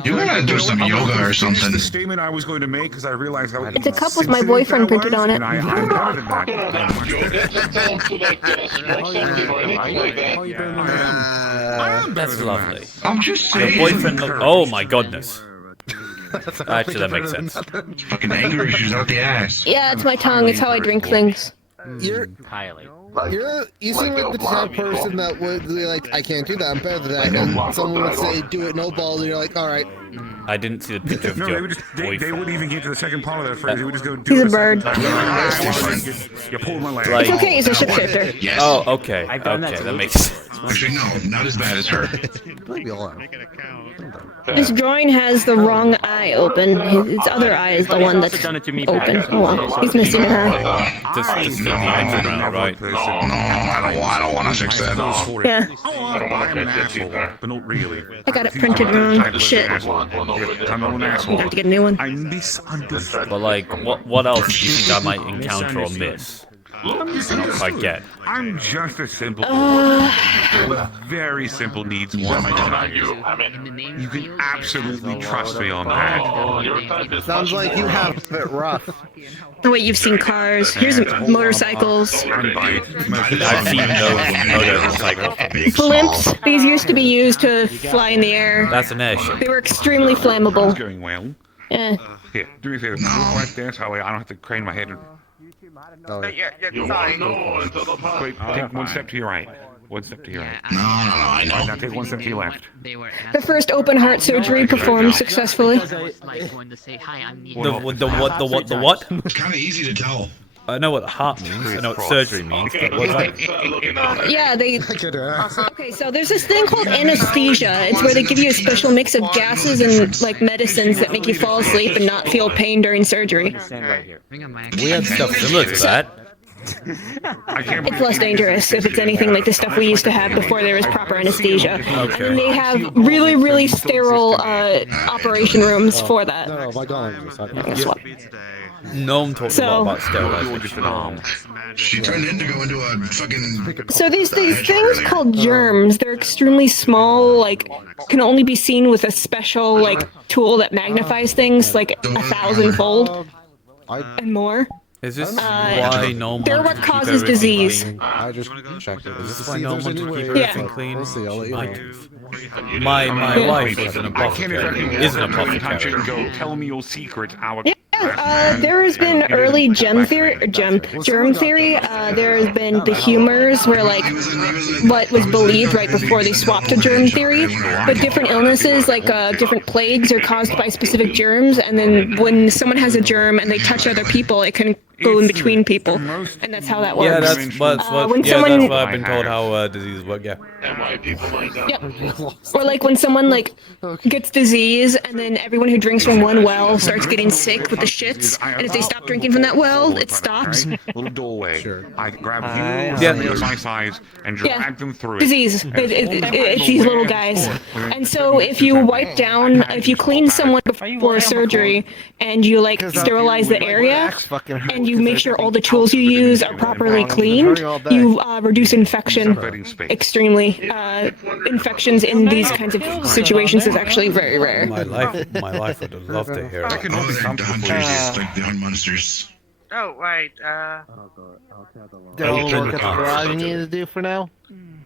You gotta do some yoga or something. The statement I was going to make because I realized how It's a cup with my boyfriend printed on it. and I'm better than that. That's lovely. I'm just Your saying. boyfriend oh my goodness. Actually, that makes sense. Fucking anger issues out the ass. Yeah, it's my tongue. It's how I drink things. You seem like the type of person that would be like, I can't do that, I'm better than that. And someone would say, do it, no ball, and you're like, alright. I didn't see the picture of No, your they would just they wouldn't even get to the second part of that phrase. They would just go do He's a this. bird. You pulled my leg. Like- It's okay, he's a shapeshifter. Yes. Oh, okay. Okay, that makes sense. Actually, no, not as bad as her. This drawing has the wrong eye open. His other eye is the one that's open. Oh well, he's missing an eye. Just flip the edge around, right? No, I don't want to fix that. Yeah, I'm an asshole, but not really. I got it printed wrong. Shit. I'm not an I asshole. have to get a new one. I misunderstood. But like, what else do you think I might encounter or miss? If I get. I'm just a simple with very simple needs. You can absolutely trust me on that. Sounds like you have it rough. Oh wait, you've seen cars. Here's motorcycles. I've seen those motorcycles. Blimps. These used to be used to fly in the air. That's an airship. They were extremely flammable. It's going well. Yeah. Here, do me a favor. Look like this. That way I don't have to crane my head. Wait, take one step to your right. One step to your right. No, I know. Now take one step to your left. The first open heart surgery performed successfully. The what? It's kind of easy to tell. I know what heart means. I know what surgery means. But what's that? Yeah, they... Okay, so there's this thing called anesthesia. It's where they give you a special mix of gases and, like, medicines that make you fall asleep and not feel pain during surgery. We had stuff similar to that. It's less dangerous if it's anything like the stuff we used to have before there was proper anesthesia. And then they have really, really sterile operation rooms for that. No, my God. Gnome talked a lot about sterilization. She turned in to go into a fucking... So these things called germs, they're extremely small, like, can only be seen with a special, like, tool that magnifies things, like, 1,000-fold and more. Is this why no one they're what causes disease. I just checked it. Is this why no one to keep Yeah. everything clean? We'll see, I'll let you know. My wife is an apothecary. Is an Touch it apothecary. and go, tell me your secret. Yeah, Yeah, there has been early germ theory. There has been the humors, where like what was believed right before they swapped to germ theory. But different illnesses, like different plagues, are caused by specific germs, and then when someone has a germ and they touch other people, it can go in between people, and that's how that works. Yeah, that's what I've been told how diseases work. Yeah. Yep. Or like when someone like gets disease, and then everyone who drinks from one well starts getting sick with the shits, and if they stop drinking from that well, it stops. Little doorway. Sure. I grab you, my size, and drag them through it. Disease. It's these little guys. And so if you wipe down, if you clean someone before surgery, and you like sterilize the area, and you make sure all the tools you use are properly cleaned, you reduce infection extremely. Infections in these kinds of situations is actually very rare. My life would have loved to hear it. I can only come to like beyond monsters. Oh, wait, Did all the work at the garage you need to do for now?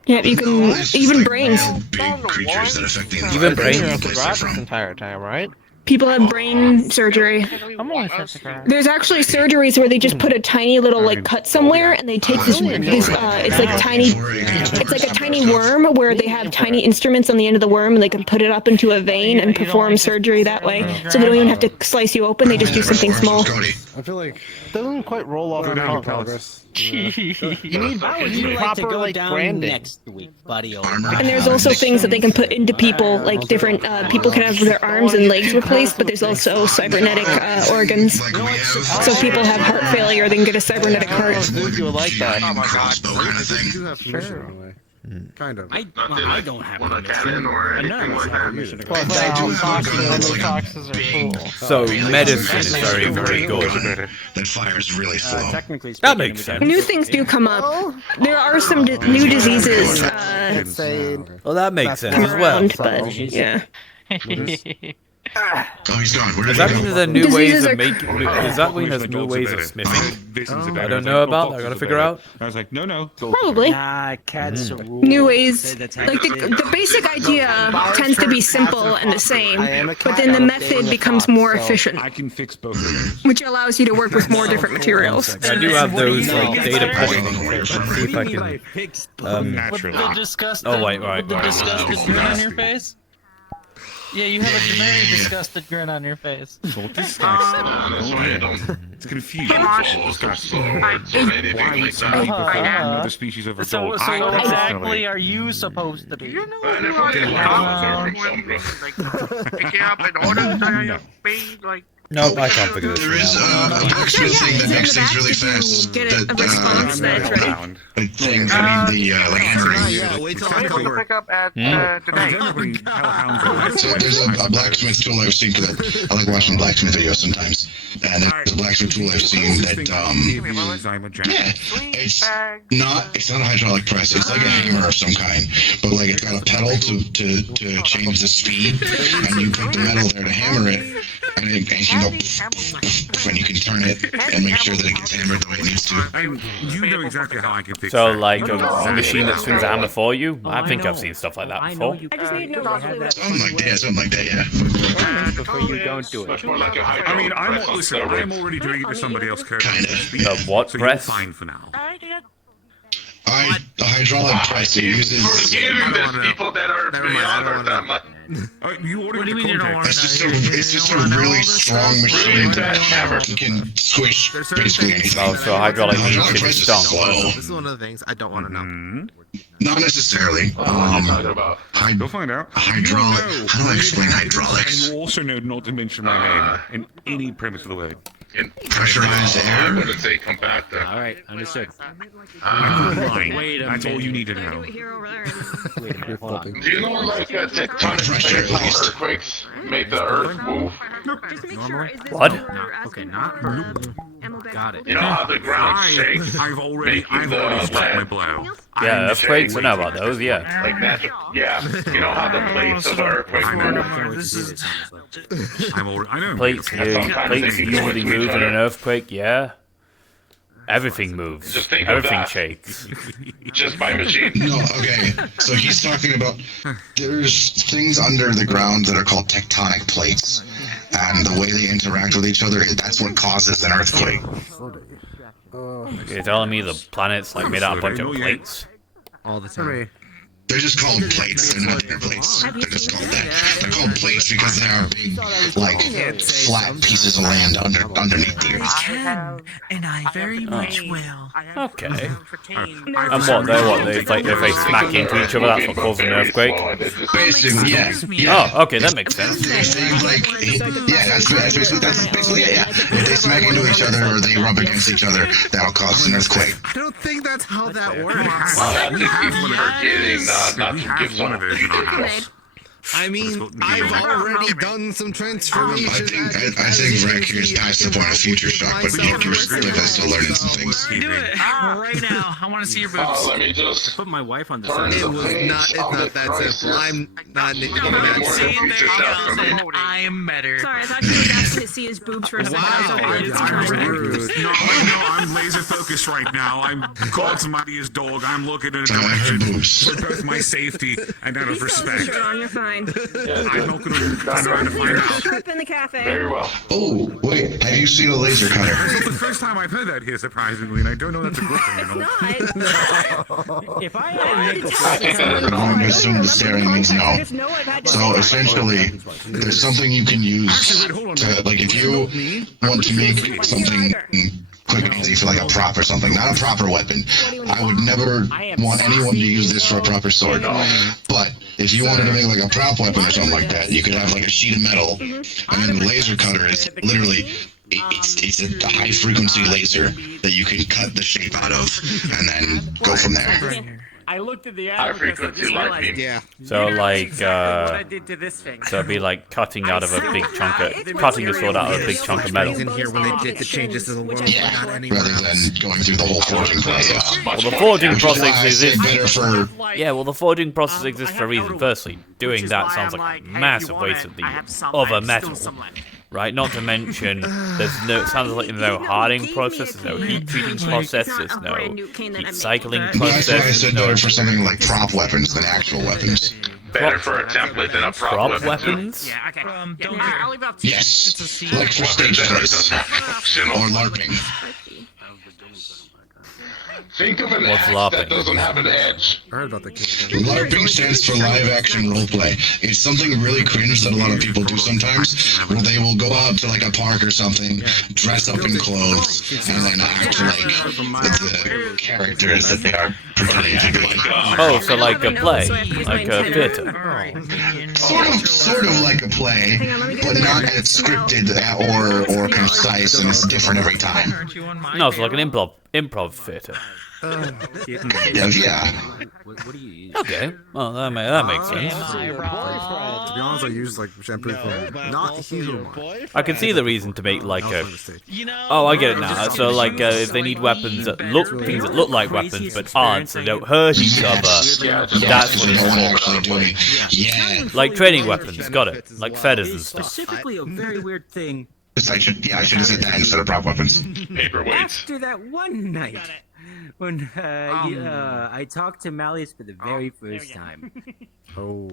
Yeah, you can, even brains. Creatures that affect the Even brains at the garage this entire time, right? People have brain surgery. There's actually surgeries where they just put a tiny little like cut somewhere, and they take this it's like a tiny worm where they have tiny instruments on the end of the worm, and they can put it up into a vein and perform surgery that way. So they don't even have to slice you open; they just do something small. I feel like it doesn't quite roll off the tongue, Congress. You need proper like branding. Next week, buddy. And there's also things that they can put into people, like different people can have their arms and legs replaced, but there's also cybernetic organs. So if people have heart failure, they can get a cybernetic heart. You would like that. Crossbow kind of thing. You have permission in a way. Kind of. I don't have a mission. So medicine is very, very good. That fires really slow. That makes sense. New things do come up. There are some new diseases. Well, that makes sense as well. But yeah. Oh, he's gone. Where Does did that he mean go? there's new ways of making? Does that mean there's new ways of smithing? I don't know about. I gotta figure out. I was like, no. Probably. Cats are New ways. Like the basic idea tends to be simple and the same, but then the method becomes more efficient, I can fix both of those. which allows you to work with more different materials. I do have those like data points. Let's see if I can. Naturally. Oh wait, right. The disgusted grin on your face? Yeah, you have a very disgusted grin on your face. It's confused. Why would somebody prefer another species over So gold? what exactly are you supposed to be? Pick it up in order to be like. Nope, I can't figure this There is out. a blacksmith thing that makes things really fast. Get a response that's ready. Thing, I mean, the like hammering. Wait till I pick up at today. So there's a blacksmith tool I've seen, because I like watching blacksmith videos sometimes. And there's a blacksmith tool I've seen that it's not a hydraulic press. It's like a hammer of some kind, but like it's got a pedal to change the speed, and you put the metal there to hammer it, and it can go, and you can turn it and make sure that it gets hammered the way it needs to. You know exactly how I can fix So that. like a machine that swings a hammer for you? I think I've seen stuff like that before. I just need to know roughly what Something like that, yeah. Before you don't do it. I mean, I'm already doing it to somebody else. The what so press? You're fine for now. The hydraulic press, it uses... people that are beyond them. What do you mean you don't want to It's just a really strong machine that can squish basically anything. Oh, so hydraulic means Hydraulic it's press is stunk. slow. This is one of the things I don't want to know. Not necessarily. Go find out. Hydraulic. How do I explain hydraulics? You also know not to mention my name in any premise of the word. Pressurized air. What did they come back there? All right, understood. Wait That's all you need to know. Do you know like tectonic earthquakes make the earth move? What? Okay, not got it. You know how the ground shakes? I've already struck my blow. Yeah, earthquakes. I know about those. Yeah. Like magic. Yeah. You know how the plates of the earthquake move? I know. Plates usually move in an earthquake. Yeah. Everything moves. Just think of Everything that. shakes. Just by machine. No, okay. So he's talking about there's things under the ground that are called tectonic plates. and the way they interact with each other, that's what causes an earthquake. You're telling me the planet's like made out of a bunch of plates? All the time. They're just called plates. They're not inner plates. They're just called that. They're called plates because they are big, like, flat pieces of land underneath the I earth. can, and I very much will. Okay. And if they smack into each other, that's what causes an earthquake? Basically, yeah. Oh, okay, that makes sense. That's basically it, yeah. If they smack into each other or they rub against each other, that'll cause an earthquake. I don't think that's how that works. Not to give one of those in our house. I mean, I've already done some transformation. I think Rec here is past the point of future shock, but you're still learning some things. Do it right now. I want to see your boobs. Let me just put my wife on the side. It's not that simple. I'm not that I am better. Sorry, I thought you were asking to see his boobs for a second. No, I'm laser focused right now. I'm God's mightiest dog. I'm looking in a direction for both my safety and out of respect. You're fine. I'm not going to turn around to find out. Trip in the cafe. Very well. Oh, wait, have you seen a laser cutter? This is the first time I've heard that here, surprisingly, and I don't know that's a good thing. If I I'm going to assume the staring means no. So essentially, there's something you can use to, like, if you want to make something quick and easy for like a prop or something, not a proper weapon. I would never want anyone to use this for a proper sword. But if you wanted to make like a prop weapon or something like that, you could have like a sheet of metal, and then the laser cutter is literally it's a high frequency laser that you can cut the shape out of, and then go from there. I looked at the ad because I just realized. Yeah. So like, what I did to this thing. so it'd be like cutting out of a big chunk of, cutting a sword out of a big chunk of metal. In here when they did the changes to the world, not Rather anywhere else. than going through the whole forging process. Well, the forging process Better exists. for Yeah, well, the forging process exists for a reason. Firstly, doing that sounds like a massive waste of the other metal. Right, not to mention, it sounds like there's no harding process, there's no heat treating process, there's no heat cycling That's why I process, said better for something like prop weapons than actual weapons. Better for a template than a prop weapons? Yeah, okay. I'll leave up to Yes, like for stage plays or LARPing. Think of an What's axe LARPing? that doesn't have an edge. I heard about the LARPing stands for live action roleplay. It's something really cringe that a lot of people do sometimes, where they will go out to like a park or something, dress up in clothes, and then act like the characters that they are pretending to be. Oh, so like a play, like a theater. Sort of like a play, but not as scripted or concise, and it's different every time. No, it's like an improv theater. Yeah. Okay, well that makes sense. To be honest, I use like shampoo for not humor. I can see the reason to make like a. Oh, I get it now. So like, if they need weapons that look like weapons but aren't, so they don't hurt each other. That's what it's for. Yeah. Like training weapons, got it. Like feathers and stuff. Specifically, a very weird thing. I should have said that instead of prop weapons. Paperweights. After that one night, when I talked to Malleus for the very first time. Oh.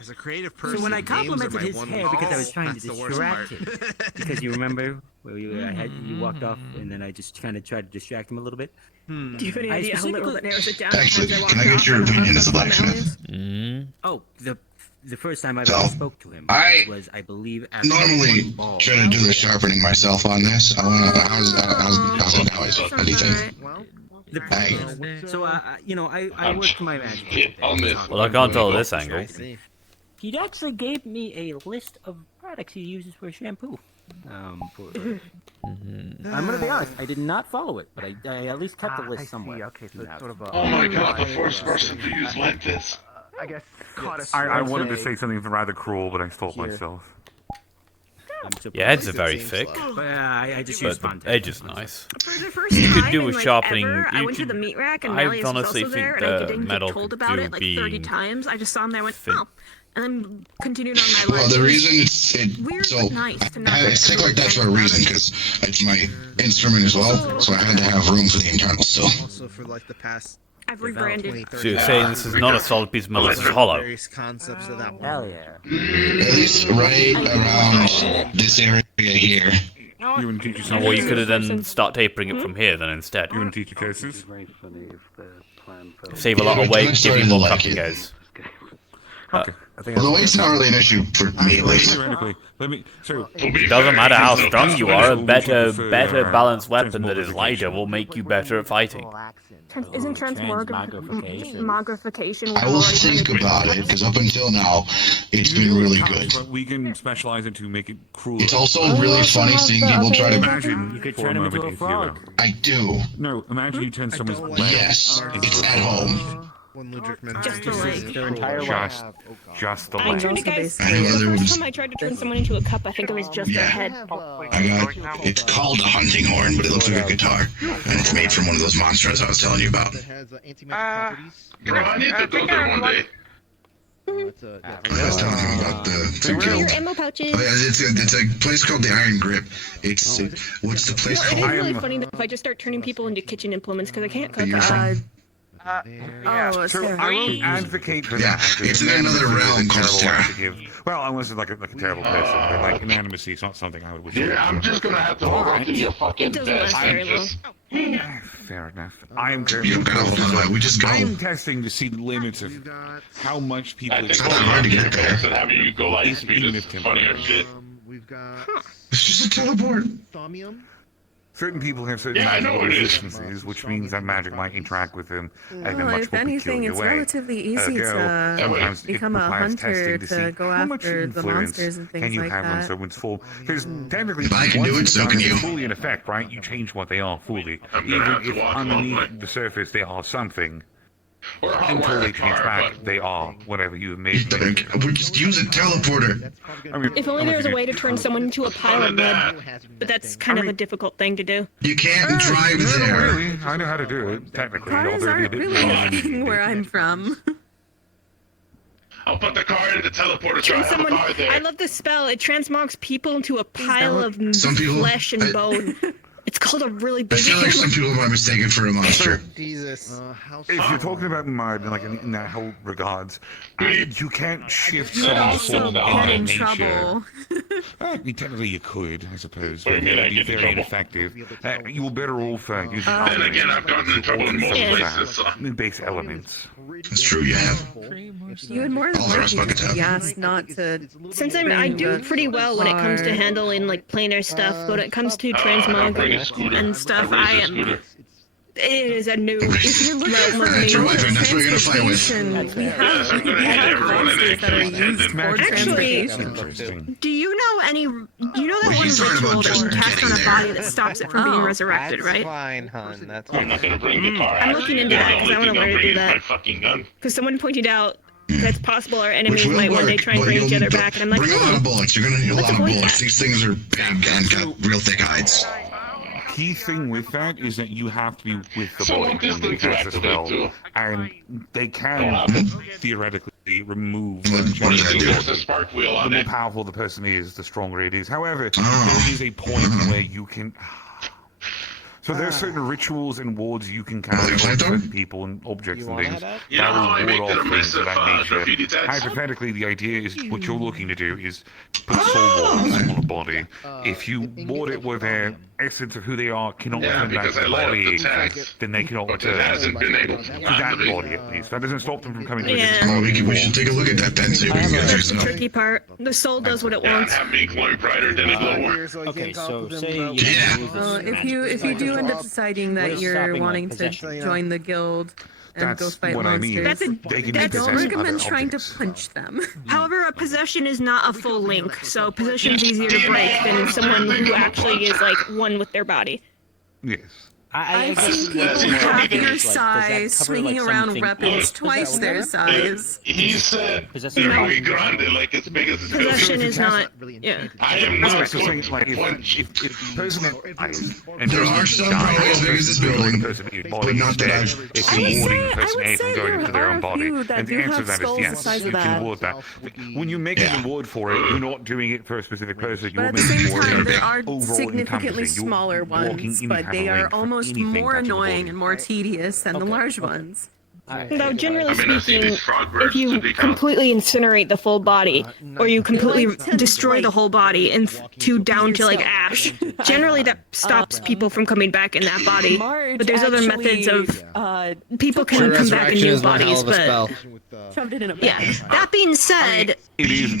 As a creative person, So when I games are complimented my his one hair weakness. because I was trying to That's the worst distract part. him, because you remember where you walked off and then I just kind of tried to distract him a little bit. Do you have any idea how little that narrows it down? Actually, can I get your opinion as a blacksmith? Oh, the first time I So, ever spoke to him I was, I believe, after Normally, one ball. try to do the sharpening myself on this. How's it guys? Anything? So, I worked my magic. Well, I can't tell this angle. He actually gave me a list of products he uses for shampoo. I'm gonna be honest, I did not follow it, but I at least kept the list somewhere. Okay, so it's sort of a... Oh my god, the first person to use like this. I guess caught us. I wanted to say something rather cruel, but I stopped myself. Your heads are very thick, But I just but used the contact. edge is nice. For the first You could time do in, with like, sharpening. ever, I You went to the could. meat rack and I Malleus was honestly also think there, and I the didn't metal get told could about do it like 30 being times. I just saw him there, I went, oh, and then continued on my life. Well, the It was reason weird so but nice to not it's thick like that for a reason, because it's my instrument as well, so I had to have room for the internal still. Also, for like the past I've rebranded. So you're saying this is not a solid piece of metal, this is hollow. Concepts of that. Hell yeah. At least right around this area here. You wouldn't teach Oh, well, you could have then start tapering it from here then instead. You wouldn't teach your cases? Save a lot of weight, give you more cupping guys. Okay. Well, the weight's not really an issue for me, at least. It doesn't matter how strong you are, a better balanced weapon that is lighter will make you better at fighting. Isn't transmogrification? I will think about it, because up until now, it's been really good. But we can specialize it to make it cruel. It's also really funny seeing people try to... Imagine you could turn him into a frog. I do. No, imagine you turn someone's leg. Yes, it's at home. Just the leg. Just the I leg. turned it, guys. I know The there first was... time I tried to turn someone into a cup, I think it was just their head. It's called a hunting horn, but it looks like a guitar. And it's made from one of those monsters I was telling you about. I need to go there one day. I was telling you about the guild. Your ammo pouches. Oh, yeah, it's a place called the Iron Grip. It's what's the place It is called? really funny that if I just start turning people into kitchen implements because I can't cook. You're from? So I will advocate for that. It's in another realm called Terra. Well, unless it's like a terrible person, but like inanimacy is not something I would wish. Yeah, I'm just gonna have to hold on to your fucking best. Fair enough. I am You gotta hold on, we just go. I am testing to see the limits of how much people. It's not hard to get there. And having you go like speed is funnier shit. It's just a teleport. Certain people have certain magical resistances, which means that magic might interact with them in a much If more anything, peculiar it's way. relatively easy to become a hunter to go after the monsters and things can you like have on that. someone's full? Because technically, If I can do it, so can you. Fully in effect, right? You change what they are fully, even if underneath the surface they are something. Until they change back, they are whatever you have made them. We just use a teleporter. I mean, If only there was a way to turn someone into a pile of mud, but that's kind of a difficult thing to do. You can't drive there. Really, I know how to do it. Technically, Cars although aren't really a thing where I'm from. I'll put the car in the teleporter so I Turn have a someone. car there. I love this spell. It transmogs people into a pile of Some people- flesh and bone. It's called a really I big. feel like some people might mistake it for a monster. Jesus. If you're talking about mud, like in that whole regards, you can't shift someone's Also form get by in nature. trouble. I mean, technically you could, I suppose, What do but you mean I it would be get in very trouble? ineffective. You were better off using Then again, I've gotten in trouble in more places. So. base elements. That's true, you have. You would more than All the rest likely buckets have. be asked not to. Since I do pretty well when it comes to handling like planar stuff, but when it comes to transmog and stuff, I am. It is a new realm of me. That's your weapon, that's what you're gonna fight with. We have monsters that are used for Actually, transportation. do you know any? You know that Well, one he's talking ritual about just that's cast on getting a there. body that stops it from being resurrected, right? Fine, hun. That's I'm not gonna bring the car. I'm looking into that because I want to learn to do that. My fucking gun. Because someone pointed out that's possible our enemies Which will might one day work, try and but bring each you'll other back, and I'm like, bring a lot of bullets. You're gonna need a lot of point. bullets. These things are big and got real thick hides. Key thing with that is that you have to be with the So body what distance when you cast the to spell, activate and they can theoretically remove. What does that do? There's a spark wheel The on more it. powerful the person is, the stronger it is. However, Oh. there is a point where you can. So there are certain rituals and wards you can cast on certain people and objects and things that You know how I will make ward that off things of that nature. graffiti text? Hypothetically, the idea is what you're looking to do is put soul wards on a body. If you ward it where their essence of who they are cannot Yeah, return back because to I the light up body, the text, then they cannot but it return hasn't been able to to that body at least. That doesn't stop them from coming to a Yeah. different Well, body. we should take a look at that then, see if we can get through That's the some. tricky part. The soul does what it Yeah, wants. have me glowing brighter than a blower. Okay, so say you Yeah. use Well, if you do end up deciding What that is you're stopping, wanting like, to possession? join the guild and go That's fight what I mean. monsters, They can that's- possess don't recommend other trying to objects. punch them. However, a possession is not a full link, so possession's easier to break than someone who actually is like one with their body. Yes. I've guess seen what- people what half it is, your like, does that size cover, swinging like, around something- weapons twice that their what size. He said Possessing they're a muy body. grande, like as big as a Possession is not. Yeah. I am That's what I not was going saying, to like, flinch. if the person dies, and There are some probably as big as this building, but not that I've if seen. you're warding I person would A say from going there into their are own a body, few that and the do answer to have that is skulls the yes, size you of can that. ward that. When you're making a ward for it, you're not doing it for a specific person, But you're at the making same ward time, there are overall significantly encompassing. You're smaller walking ones, any but type they of are length for almost anything more touching the body. annoying and more tedious than the large ones. Though generally speaking, if you completely incinerate the full body, or you completely destroy the whole body and down to like ash, generally that stops people from coming back in that body. But there's other methods of people can come back in new bodies, but yeah. That being said, It is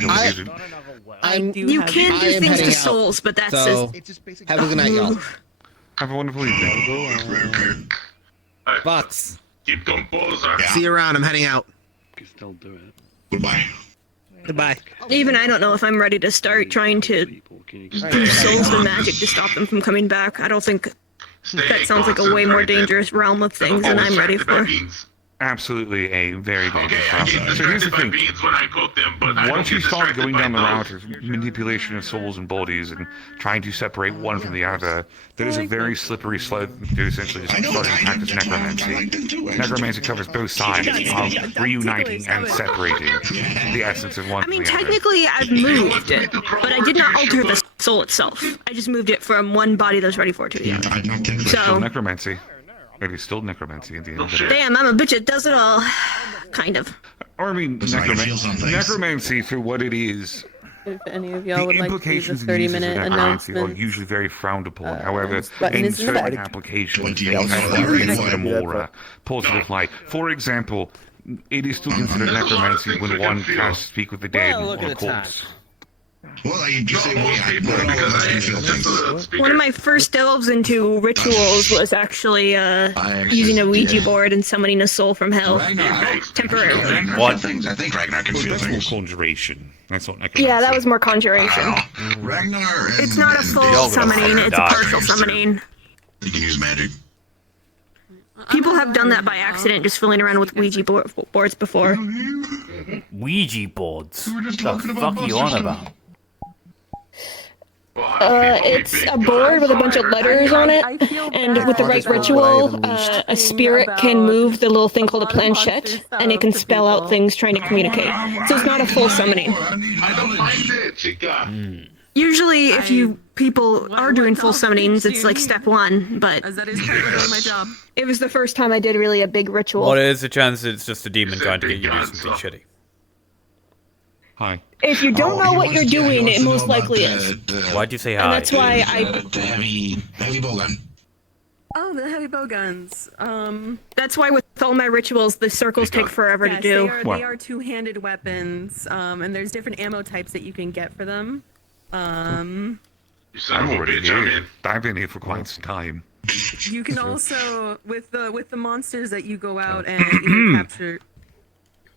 until you can do things to souls, but that's just have a good night, y'all. Have a wonderful evening. Bucks. Keep composure. See you around. I'm heading out. You can still do it. Goodbye. Goodbye. even I don't know if I'm ready to start trying to do souls and magic to stop them from coming back. I don't think that sounds like a way more dangerous realm of things than I'm ready for. Absolutely a very dangerous route. So here's the thing. Once you start going down the route of manipulation of souls and bodies and trying to separate one from the other, there is a very slippery slope to essentially just starting to practice necromancy. Necromancy covers both sides of reuniting and separating the essence of one from the other. Technically I've moved it, but I did not alter the soul itself. I just moved it from one body that was ready for it to the other. Still necromancy. Maybe still necromancy at the end of the day. Damn, I'm a bitch that does it all. Kind of. Or I mean, necromancy for what it is. If any of y'all would like to do the 30-minute announcement, are usually very frowned upon. However, in certain applications, they kind of bring it in a more positive light. For example, it is still considered necromancy when one casts Speak with the Dead on a corpse. One of my first delves into rituals was actually using a Ouija board and summoning a soul from hell temporarily. What? I think Ragnar can feel things. Conjuration. That's what necromancy. Yeah, that was more conjuration. It's not a full summoning, it's a partial summoning. You can use magic. People have done that by accident, just fooling around with Ouija boards before. Ouija boards? The fuck are you on about? It's a board with a bunch of letters on it, and with the right ritual, a spirit can move the little thing called a planchette, and it can spell out things trying to communicate. So it's not a full summoning. Usually, if people are doing full summonings, it's like step one, but my job. It was the first time I did really a big ritual. What is the chance it's just a demon trying to get you to do something shitty? Hi. If you don't know what you're doing, it most likely is. Why'd you say hi? And that's why The heavy bow gun. Oh, the heavy bow guns. That's why with all my rituals, the circles take forever to do. They are two-handed weapons, and there's different ammo types that you can get for them. I'm already here. I've been here for quite some time. You can also, with the monsters that you go out and you capture.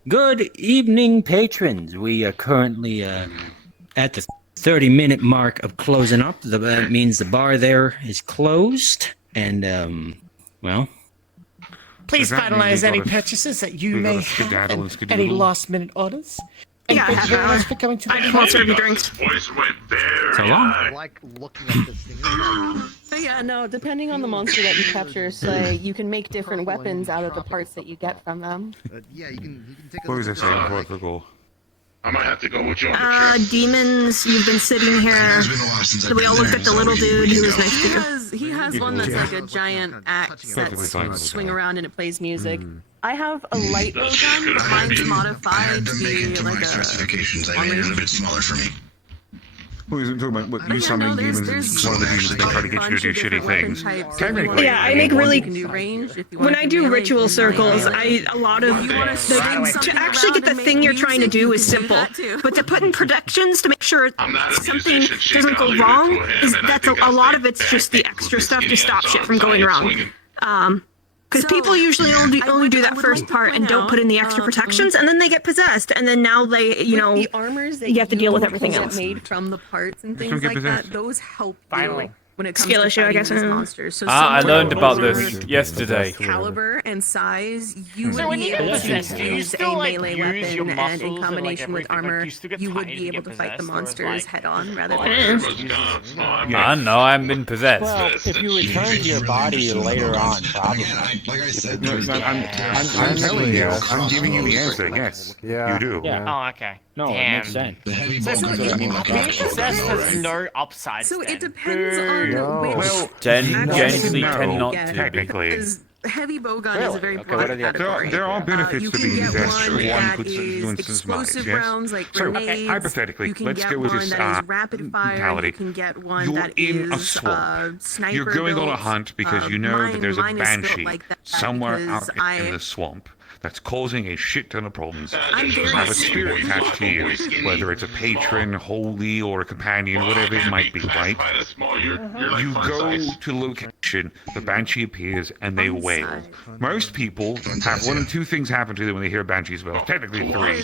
Good evening, patrons. We are currently at the 30-minute mark of closing up. That means the bar there is closed, and well. Please finalize any purchases that you may have, and any last-minute orders. And yeah, thank you very much for coming to the I won't serve you drinks. So long. Like looking at this thing. So yeah, no, depending on the monster that you capture, say you can make different weapons out of the parts that you get from them. Yeah, you can take a What was I saying before I could go? I might have to go with you on the trip. Demons, you've been sitting here. So we all looked at the little dude who was next to you. He has one that's like a giant axe that's swing around and it plays music. I have a light bow gun, but mine's modified to be like a... specifications. I made it a bit smaller for me. Who is it talking about? What, you summoning demons and one of the demons they try to get you to do shitty things. Technically, yeah, I make really... When I do ritual circles, a lot of... To actually get the thing you're trying to do is simple. But to put in protections to make sure something doesn't go wrong, that's a lot of it's just the extra stuff to stop shit from going wrong. Because people usually only do that first part and don't put in the extra protections, and then they get possessed, and then now they, the armors that you have to deal with everything else. Made from the parts and things like that, those help you when it comes Skill to issue, I guess. these monsters. So I learned about this yesterday. Caliber and size, you would be able to use a melee weapon, and in combination with armor, you would be able to fight the monsters head-on rather than... I know, I've been possessed. Well, if you return to your body later on, probably. Like I said, I'm telling you, I'm giving you the answer. Yes, you do. Yeah. Oh, okay. No, it Damn. makes sense. the heavy bow So gun. being possessed has no upsides. So then. it depends on which... Well, Genuinely tend not to. technically. heavy bowgun is a very Okay, broad what are the category. There are benefits you to can being get possessed. one One that could is influence explosive minds, yes? rounds like So, grenades. hypothetically, You can let's get go with one this that is rapid fire. mentality. You can get one You're that in a is swamp. sniper You're going on a built. hunt because you know that there's a Mine is built banshee like that somewhere because out in the swamp that's causing a shit ton of problems. You very have a spirit attached to you, whether it's a patron, holy, or a companion, whatever it might be, right? You go to location, the banshee appears, and they wail. Most people have one of two things happen to them when they hear banshees wail. Technically three.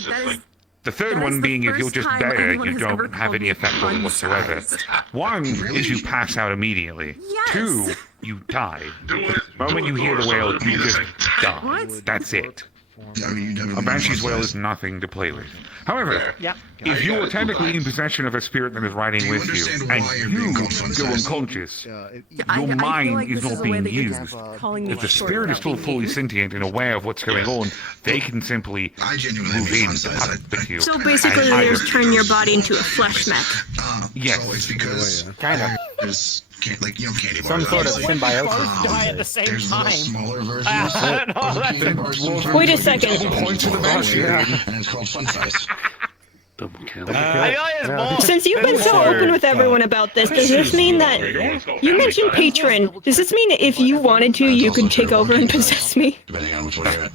The third one being if you're just there, you don't have any effect on it whatsoever. One is you pass out immediately. Two, you die. The moment you hear the wail, you just die. That's it. A banshee's wail is nothing to play with. However, if you are technically in possession of a spirit that is riding with you, and you go unconscious, your mind is not being used. If the spirit is still fully sentient and aware of what's going on, they can simply move in with you. So basically, they just turn your body into a flesh mech. Yes. So it's because kind of. There's like candy Some bars. sort of obviously. symbiosis. Die at the same There's time. little smaller versions. I don't know, of candy bars sometimes. Wait a second. Point to the banshee, and it's called fun size. Double kill. Since you've been so open with everyone about this, does this mean that you mentioned patron? Does this mean that if you wanted to, you could take over and possess me? Depending on which one you're at.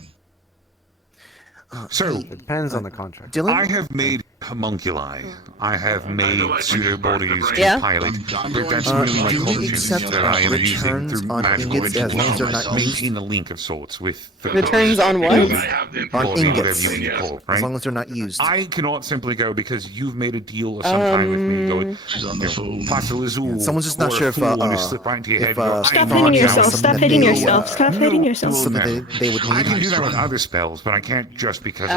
So, it depends on the contract. I have made homunculi. I have made pseudo bodies to Yeah. pilot. But that's only my do we conscience accept that I am using returns through on magical ingots as long as they're not used? maintain a link of sorts with the Returns on what? On ingots, whatever you call it, right? as long as they're not used. I cannot simply go because you've made a deal or some time with me. Go, She's on the phone. Someone's just not sure if Stop hitting yourself. Stop hitting yourself. Stop hitting yourself. So that they would I need. can do that with other spells, but I can't just because of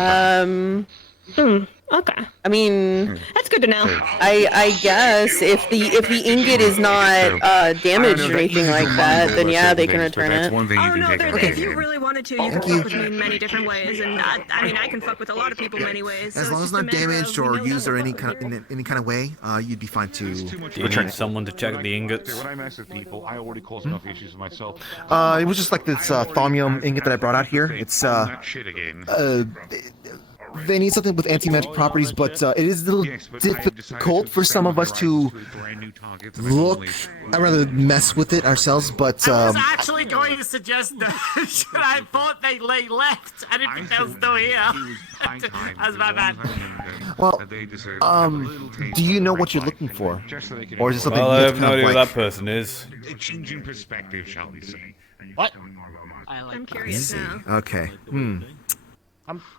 that. Okay. I mean, That's good to know. I guess if the ingot is not damaged or anything like that, then yeah, they can return it. Oh no, if you really wanted to, you can fuck with me in many different ways, and I mean, I can fuck with a lot of people many ways. As long as it's not damaged or used or any kind of way, you'd be fine to Do you return need it. someone to check the ingots? When I mess with people, I already cause enough issues for myself. It was just like this thaumium ingot that I brought out here. It's that shit again. they need something with anti-magic properties, but it is a little difficult for some of us to look. I'd rather mess with it ourselves, but I was actually going to suggest that I thought they left. I didn't think they were still here. That's my bad. well, do you know what you're looking for, or is it something? Well, I that's have no kind of idea who like, that person is. A change in perspective, shall we say. What? I'm curious now. Okay.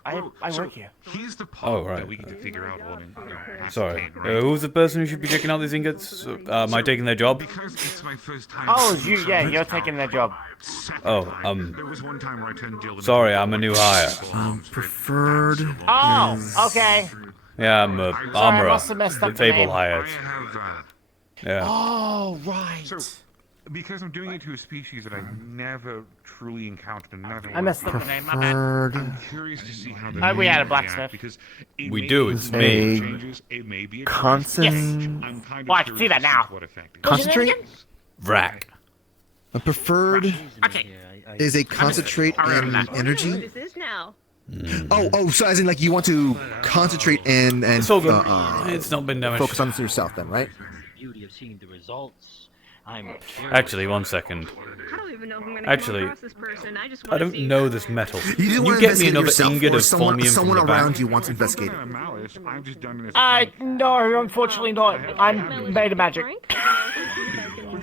I work here. Here's the part Oh, right. that we get to figure out on Sorry. Who's the person who should be checking out these ingots? Am I taking their job? Because it's my first time. Oh, you're taking their job. Oh, There was one time where I turned Jill into sorry, I'm a new hire. Preferred. Oh, is- okay. Yeah, I'm a I armorer. must have messed The up the name. table hired. I have, Yeah. Oh, right. So, because I'm doing it to a species that I've never truly encountered and never. I messed up the name. My bad. I'm curious to see how We had a blacksmith. because it We may do, be it's a me. changes, it may be a Constant. I'm kind of Well, I can see that curious now. to what effect it Concentrate. Vrac. A preferred Okay. is a concentrate in energy. This is now. Oh, so as in like you want to concentrate and It's all good. It's not been damaged. focus on yourself then, right? Beauty of seeing the results. I'm Actually, 1 second. I don't even know if I'm gonna Actually, come across this person. I just I want to don't see. know this metal. You Can just you want to get me investigate another yourself, ingot or of someone thaumium someone from the around back? you wants to investigate it. Malice, I've just done this. No, unfortunately not. I'm made of magic.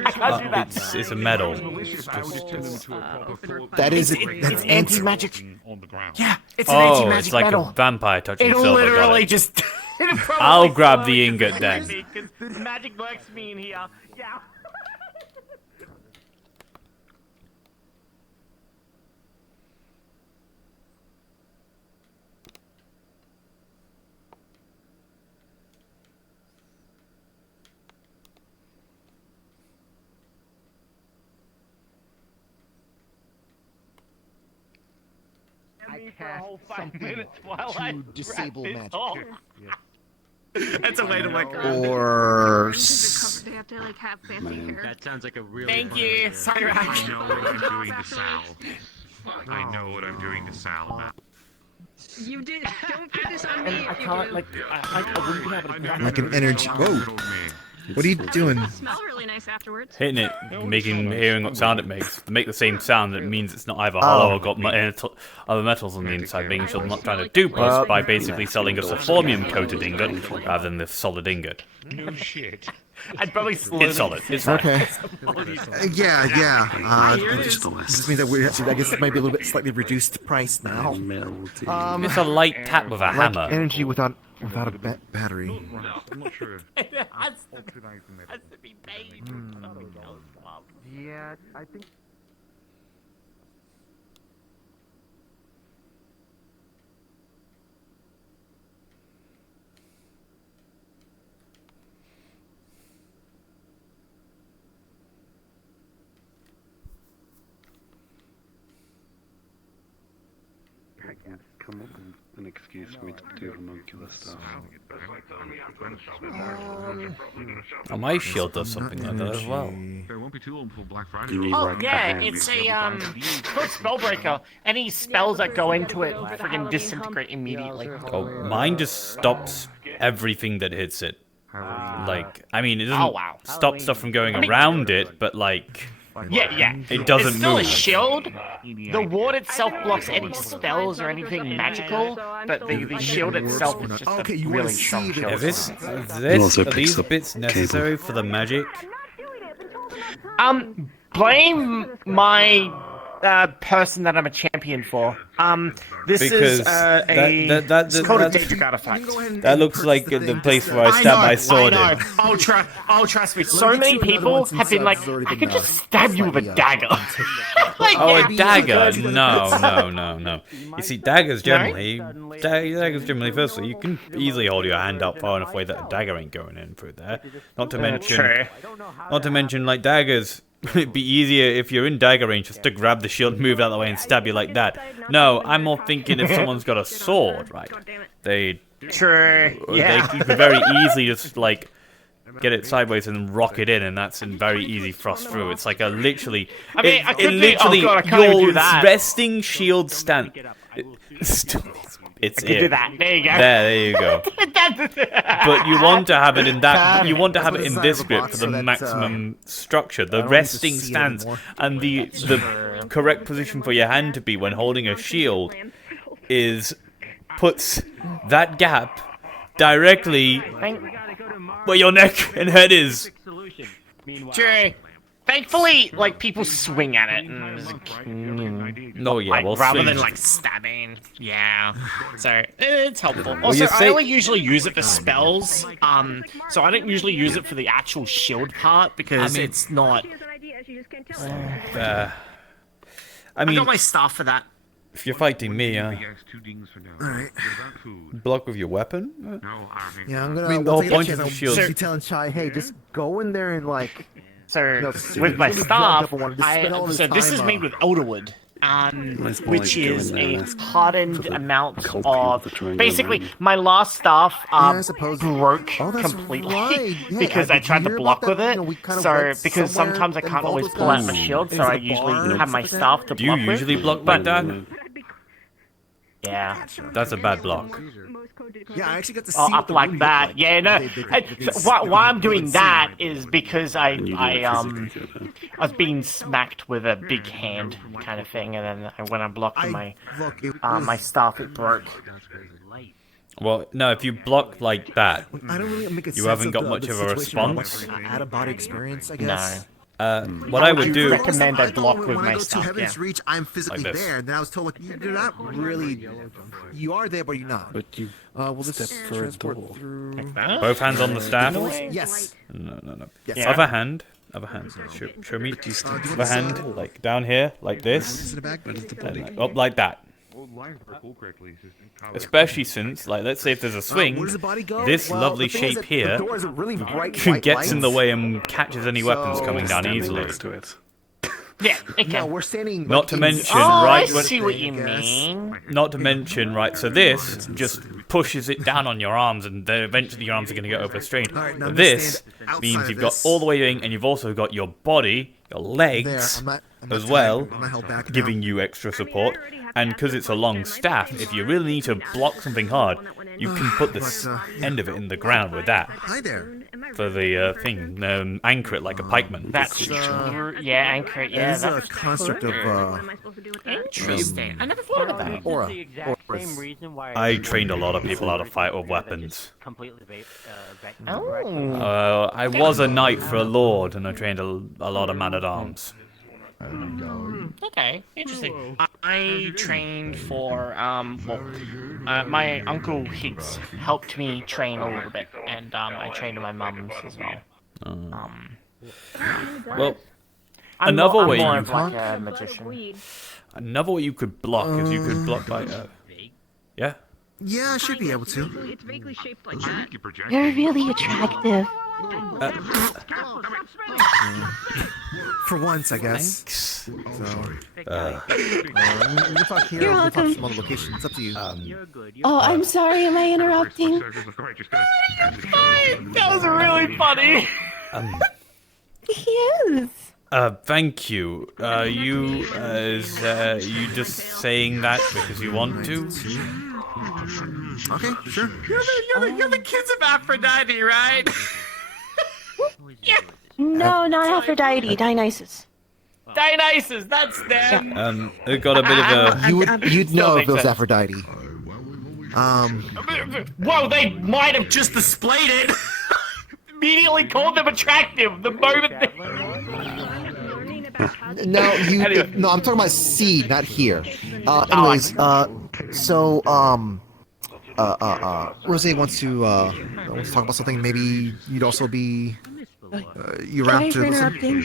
I can't do that. It's a medal. That's anti-magic. Yeah, it's an Oh, anti-magic it's like medal. a vampire touching It'll silver. Got literally it. just. it'll probably I'll grab slowly the ingot destroy then. me, 'cause magic works me in here. Yeah. I for a whole 5 minutes while I to disable wrap this magic. all. That's a way to work around it. Or They have to like have fancy hair. That sounds like a really. Thank you, sorry, Rack. I know what I'm doing to Sal. I know what I'm doing to Sal, Matt. You did. Don't put this on me. I can't like. I wouldn't be able to grab like an energy. Whoa! What are you doing? Smell really nice afterwards. Hitting it, hearing what sound it makes. To make the same sound, it means it's not either hollow or got other metals on the inside, making sure they're not trying to dupe us by basically selling us a formium-coated ingot rather than the solid ingot. No shit. I'd probably It's solid. It's fine. Okay. Yeah. This means that I guess it might be a little bit slightly reduced price now. It's a light tap with a hammer. Like energy without a battery. I'm not sure. It has to be paid. Yeah, I think. Come up with an excuse for me to do homunculus stuff. My shield does something like that as well. There won't be too long before Black Friday. Oh yeah, it's a called Spellbreaker. Any spells that go into it friggin' disintegrate immediately. Oh, mine just stops everything that hits it. Like, I mean, it doesn't stop stuff from going around it, but like... Yeah. It doesn't it's still move. a shield. The ward itself blocks any spells or anything magical, but the shield itself is just a really strong shield. Are these bits necessary for the magic? Blame my person that I'm a champion for. This Because is it's called a Daedric artifact. That looks like the place where I stab my sword in. Oh, trust me. So many people have been like, I could just stab you with a dagger. Like, Oh, yeah, a dagger? No. You see, daggers generally, firstly, you can easily hold your hand up far enough away that a dagger ain't going in through there. Not to mention, like daggers. It'd be easier if you're in dagger range just to grab the shield, move out of the way, and stab you like that. No, I'm more thinking if someone's got a sword, right? They you can very easily just like get it sideways and rock it in, and that's a very easy thrust through. It's like a literally, your resting shield stand. It's I can do that. There you go. There you go. But you want to have it in that. You want to have it in this grip for the maximum structure. The resting stance and the correct position for your hand to be when holding a shield puts that gap directly where your neck and head is. Sure. Thankfully, like, people swing at it. Rather than, like, stabbing. Yeah. So, it's helpful. Also, I only usually use it for spells. So I don't usually use it for the actual shield part, because it's not... I I got my staff for that. If you're fighting me, block with your weapon? Yeah, I'm gonna. I mean, the whole point of the I'll shield. be telling Chai, hey, just go in there and like. So with my staff, so this is made with elderwood, which is a hardened amount of. Basically, my last staff broke completely because I tried to block with it. So because sometimes I can't always pull out my shield, so I usually have my staff to block with. Do you usually block like that? Yeah. That's a bad block. Yeah, I actually got to see up like that. Yeah, no. Why I'm doing that is because I was being smacked with a big hand kind of thing, and then when I blocked with my staff, it broke. Well, no, if you block like that, I don't really make a you haven't got much of a situation, response. Out of body experience, I guess. No. What I would do. Recommend I block with when my I go staff. to Heaven's Reach, I'm physically Like there. And then I was told, like, you're not really. You are there, but you're not. But you we'll just step further through. Both hands on the staff? Yes. No. Yes. Yeah. Other hand. Show me. Other hand, like down here, like this. And up like that. Especially since, like, let's say if there's a swing, this lovely shape here really gets in the way and catches any weapons coming down easily. Yeah, it No, can. we're standing. Not like, to in mention, Oh, right? I when- see what you I guess. mean. Not to mention, right? So this just pushes it down on your arms, and then eventually your arms are going to get overstrained. Alright, now I'm gonna This stand outside means of you've got this. all the way in, and you've also got your body, your legs, I'm not as tied. well, I'm not held back now. giving you extra support. And because it's a long staff, if you really need to block something hard, you can put the end of it in the ground with that. Hi there. For the thing, anchor it like a pikeman. That's true. Yeah, anchor it. Yeah, This is a that's construct of interesting. I never thought of that. aura. The exact same reason why I trained a lot of people how to fight with weapons. Oh. I was a knight for a lord, and I trained a lot of man-at-arms. Okay, interesting. I trained for my uncle Higgs helped me train a little bit, and I trained my mums as well. Well, I'm another more, way I'm more you of like a magician. Another way you could block is you could block by yeah. Yeah, I should be able to. It's vaguely shaped like that. You're really attractive. For once, I guess. Thanks. So, Uh, we can talk here. You're or we can talk welcome. some other location. It's up to you. Oh, I'm sorry. Am I interrupting? That was really funny. Yes. Thank you. You just saying that because you want to? Okay, sure. You're the kids of Aphrodite, right? No, not Aphrodite. Dionysus. Dionysus, that's them. It got a bit of a. You'd Still know if makes it was sense. Aphrodite. Whoa, they might have just displayed it. Immediately called them attractive the moment they... No, no, I'm talking about seed, not here. Anyways, Rose wants to talk about something. Maybe you'd also be. You Sorry wrapped for to listen. interrupting.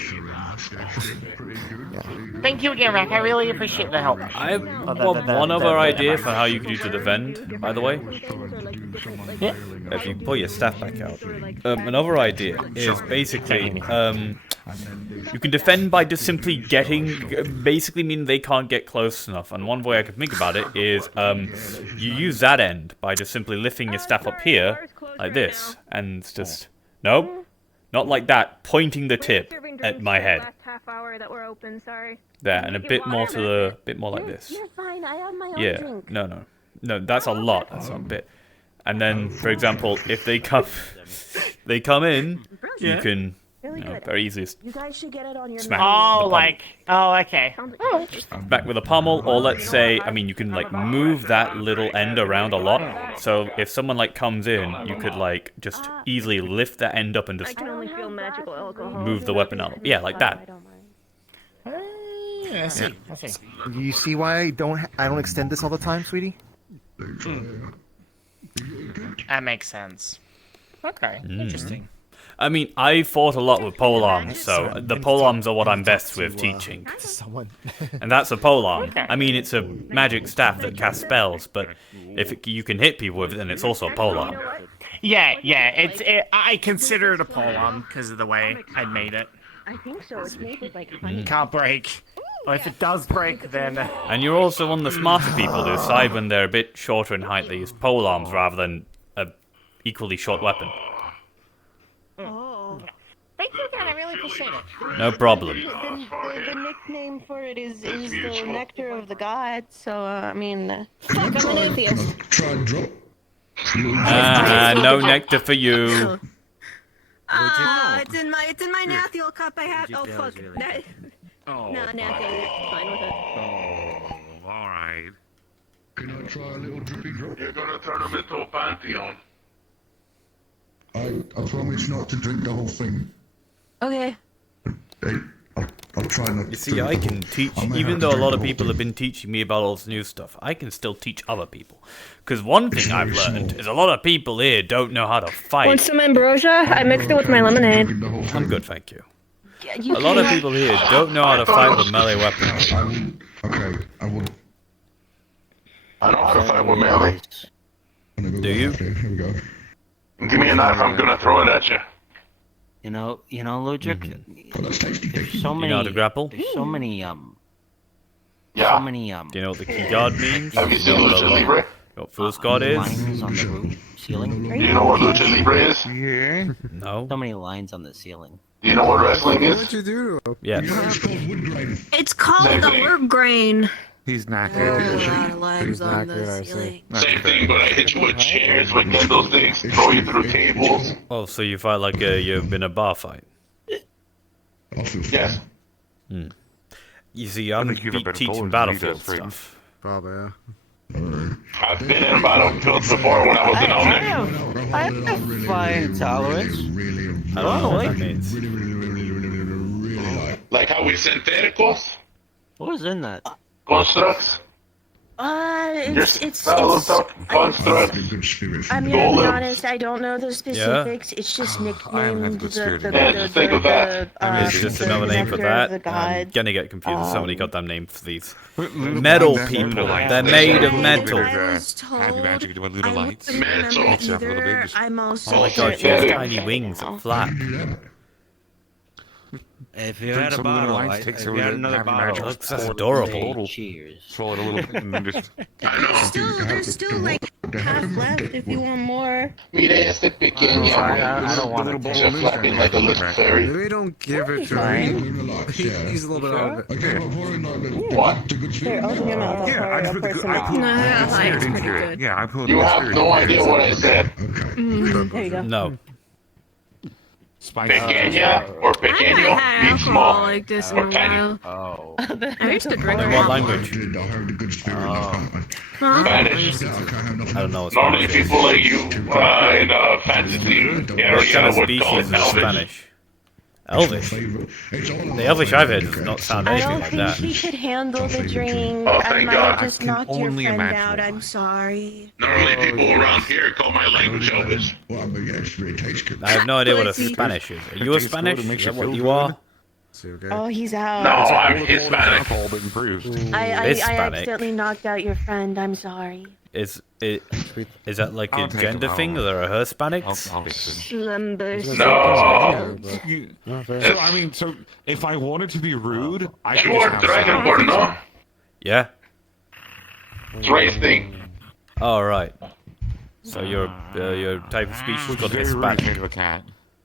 Thank you again, Rack. I really appreciate the help. I have one other idea for how you could use to defend, by the way. Yeah. If you pull your staff back out. Another idea is basically, you can defend by just simply basically meaning they can't get close enough. And one way I can think about it is, you use that end by just simply lifting your staff up here, like this, and it's just, nope, not like that, pointing the tip at my head. Half hour that we're open, sorry. There, and a bit more to the, bit more like this. You're fine. I have my own Yeah, drink. no, that's a lot. That's not a bit. And then, for example, if they come in, you can very easily You guys should get it on your smack. Oh, like, oh, okay. Back with a pommel, or let's say, I mean, you can like move that little end around a lot. So if someone like comes in, you could like just easily lift that end up and I just can only feel magical alcohol. move the weapon out. Yeah, like that. I see. I see. You see why I don't extend this all the time, sweetie? That makes sense. Okay, interesting. I mean, I fought a lot with polearms, so the polearms are what I'm best with teaching. Someone. And that's a polearm. I mean, it's a magic staff that casts spells, but if you can hit people with it, then it's also a polearm. Yeah, I consider it a polearm because of the way I made it. I think so. It's made with like honey. Can't break. Or if it does break, then... And you're also one of the smarter people who decide when they're a bit shorter in height, they use polearms rather than a equally short weapon. Oh. Thank you again, I really appreciate it. No problem. The nickname for it is the nectar of the gods. So I mean, fuck, I'm an atheist. No nectar for you. It's in my Nathiel cup. I have. Oh fuck. No, Nathiel. Fine with it. Oh, alright. Can I try a little drippy drop? You're gonna turn him into a pantheon. I promise not to drink the whole thing. Okay. Hey, I'll try not You see, I can teach, even though a lot of people have been teaching me about all this new stuff, I can still teach other people. Because one thing I've learned is a lot of people here don't know how to fight. Want some ambrosia? I mixed it with my lemonade. I'm good, thank you. You A lot of can't- people here don't know how to fight with melee weapons. Okay, I will. I know how to fight with melee. Do you? Here we go. Give me a knife, I'm gonna throw it at you. Ludric. There's so many. You know how to grapple? There's so many. Yeah. So many. Do you know what the key guard means? Have you Do seen know Lucha Libre? What Fool's Guard is? Lines on the roof, ceiling. Do you know what Lucha Libre is? Yeah. No. So many lines on the ceiling. Do you know what wrestling is? What'd you do? Yeah. It's called the wood grain. He's There knackered. are a lot of lines on the ceiling. Same thing, but I hit you with chairs, with those things, throw you through tables. Oh, so you fight like you've been a bar fight? Yes. You see, I'm think you've a better teaching bowler than he battlefield does, Brayden. stuff. Probably, yeah. I've been in battlefields before when I was an Omnic. I have fine tolerance. I don't know what that means. Like how we syntheticals, What was in that? constructs. It's constructs. I'm gonna be honest, I don't know the specifics. It's just I haven't had nicknamed good spirit. Just think of that. It's just another name for that. The I'm god. gonna get confused with so many goddamn names for these. Luda Metal Lights, people. Luda Lights. They're made of I metal. was told. Happy magic to Luda I Lights. wouldn't remember Mix it up a little bit, either. just- I'm also. Oh my god, she has tiny wings that flap. If you Drink had a some bottle, Luda Lights, if take you some had of the another Happy bottle, Magic. Looks that's say adorable. cheers. Swallow it a little bit and then just. There's still like half left if you want more. Mira este pequeño. I don't want little it. bowl of Flapping like a little fairy. Maybe don't give it to him. He's a little bit of it. What? Here, open your mouth. Yeah, I just put the good. I put Nah, I the like spirit it's into pretty it. good. Yeah, I put You the have spirit no into idea it. what I said. There you go. No. Spicy. Pequeña or I haven't pequeño had means alcohol small. like this in a while. Oh. I used to drink a In what lot. language? Huh? Spanish. I don't know what Normally Spanish is. people like you in fantasy What area kind of would species call is it Elvish. Spanish? Elvish? The Elvish I've heard does not sound I anything don't like think that. he could handle the drink. Oh, I thank might God. have just I can knocked your only friend imagine out. why. I'm sorry. Normally people around here call my language Elvish. I have no idea what a Spanish is. Are you a Tastes good, Spanish? it makes Is you that what feel you good. are? Oh, he's out. No, I'm Hispanic. Alcohol but improved. I Hispanic. accidentally knocked out your friend. I'm sorry. Is that like a I'll take gender them. thing? Are there Hispanics? I'll fix it. Slumbers. No. So I mean, so if I wanted to be rude, I could You just are have Dragonborn, some- no? Yeah? It's race thing. Oh, right. So your type of species Which is called very rude Hispanic. to a cat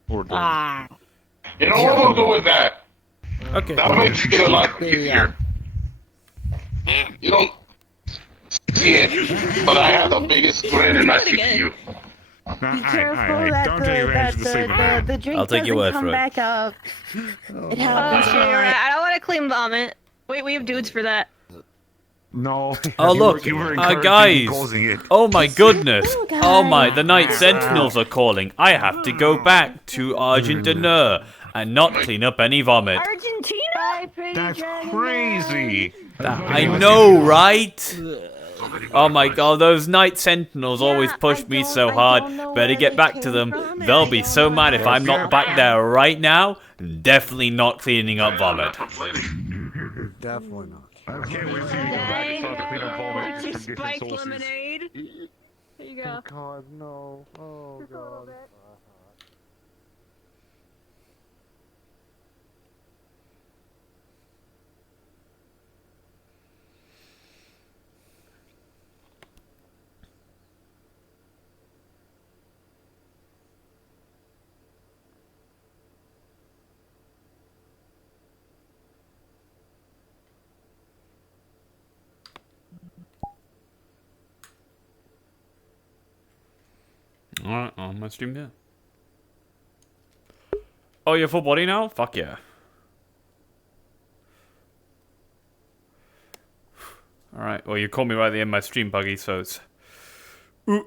or dog. You know what we'll do with that? Okay. That makes it a lot easier. You don't see it, but I have the biggest grin in my CPU. Be careful that Don't take advantage of the sleep of the drink I'll take your doesn't word come for it. back up. It happens. Oh, you're right. I don't want to clean vomit. Wait, we have dudes for that. No. Oh look, you were encouraging guys! causing it. Oh my goodness! Oh my, the Night Sentinels are calling. I have to go back to Argentina and not clean up any vomit. Argentina? That's crazy. I know, right? Oh my god, those Night Sentinels always push me so hard. Better get back to them. They'll be so mad if I'm not back there right now. Definitely not cleaning up vomit. Definitely not. I can't wait for you to go back so to clean up vomit Just from different spike sources. lemonade. There you go. God, no. Oh, God. Alright, on my stream here. Oh, you're full body now? Fuck yeah. Alright, well you called me right at the end of my stream, Buggy, so it's... Ooh.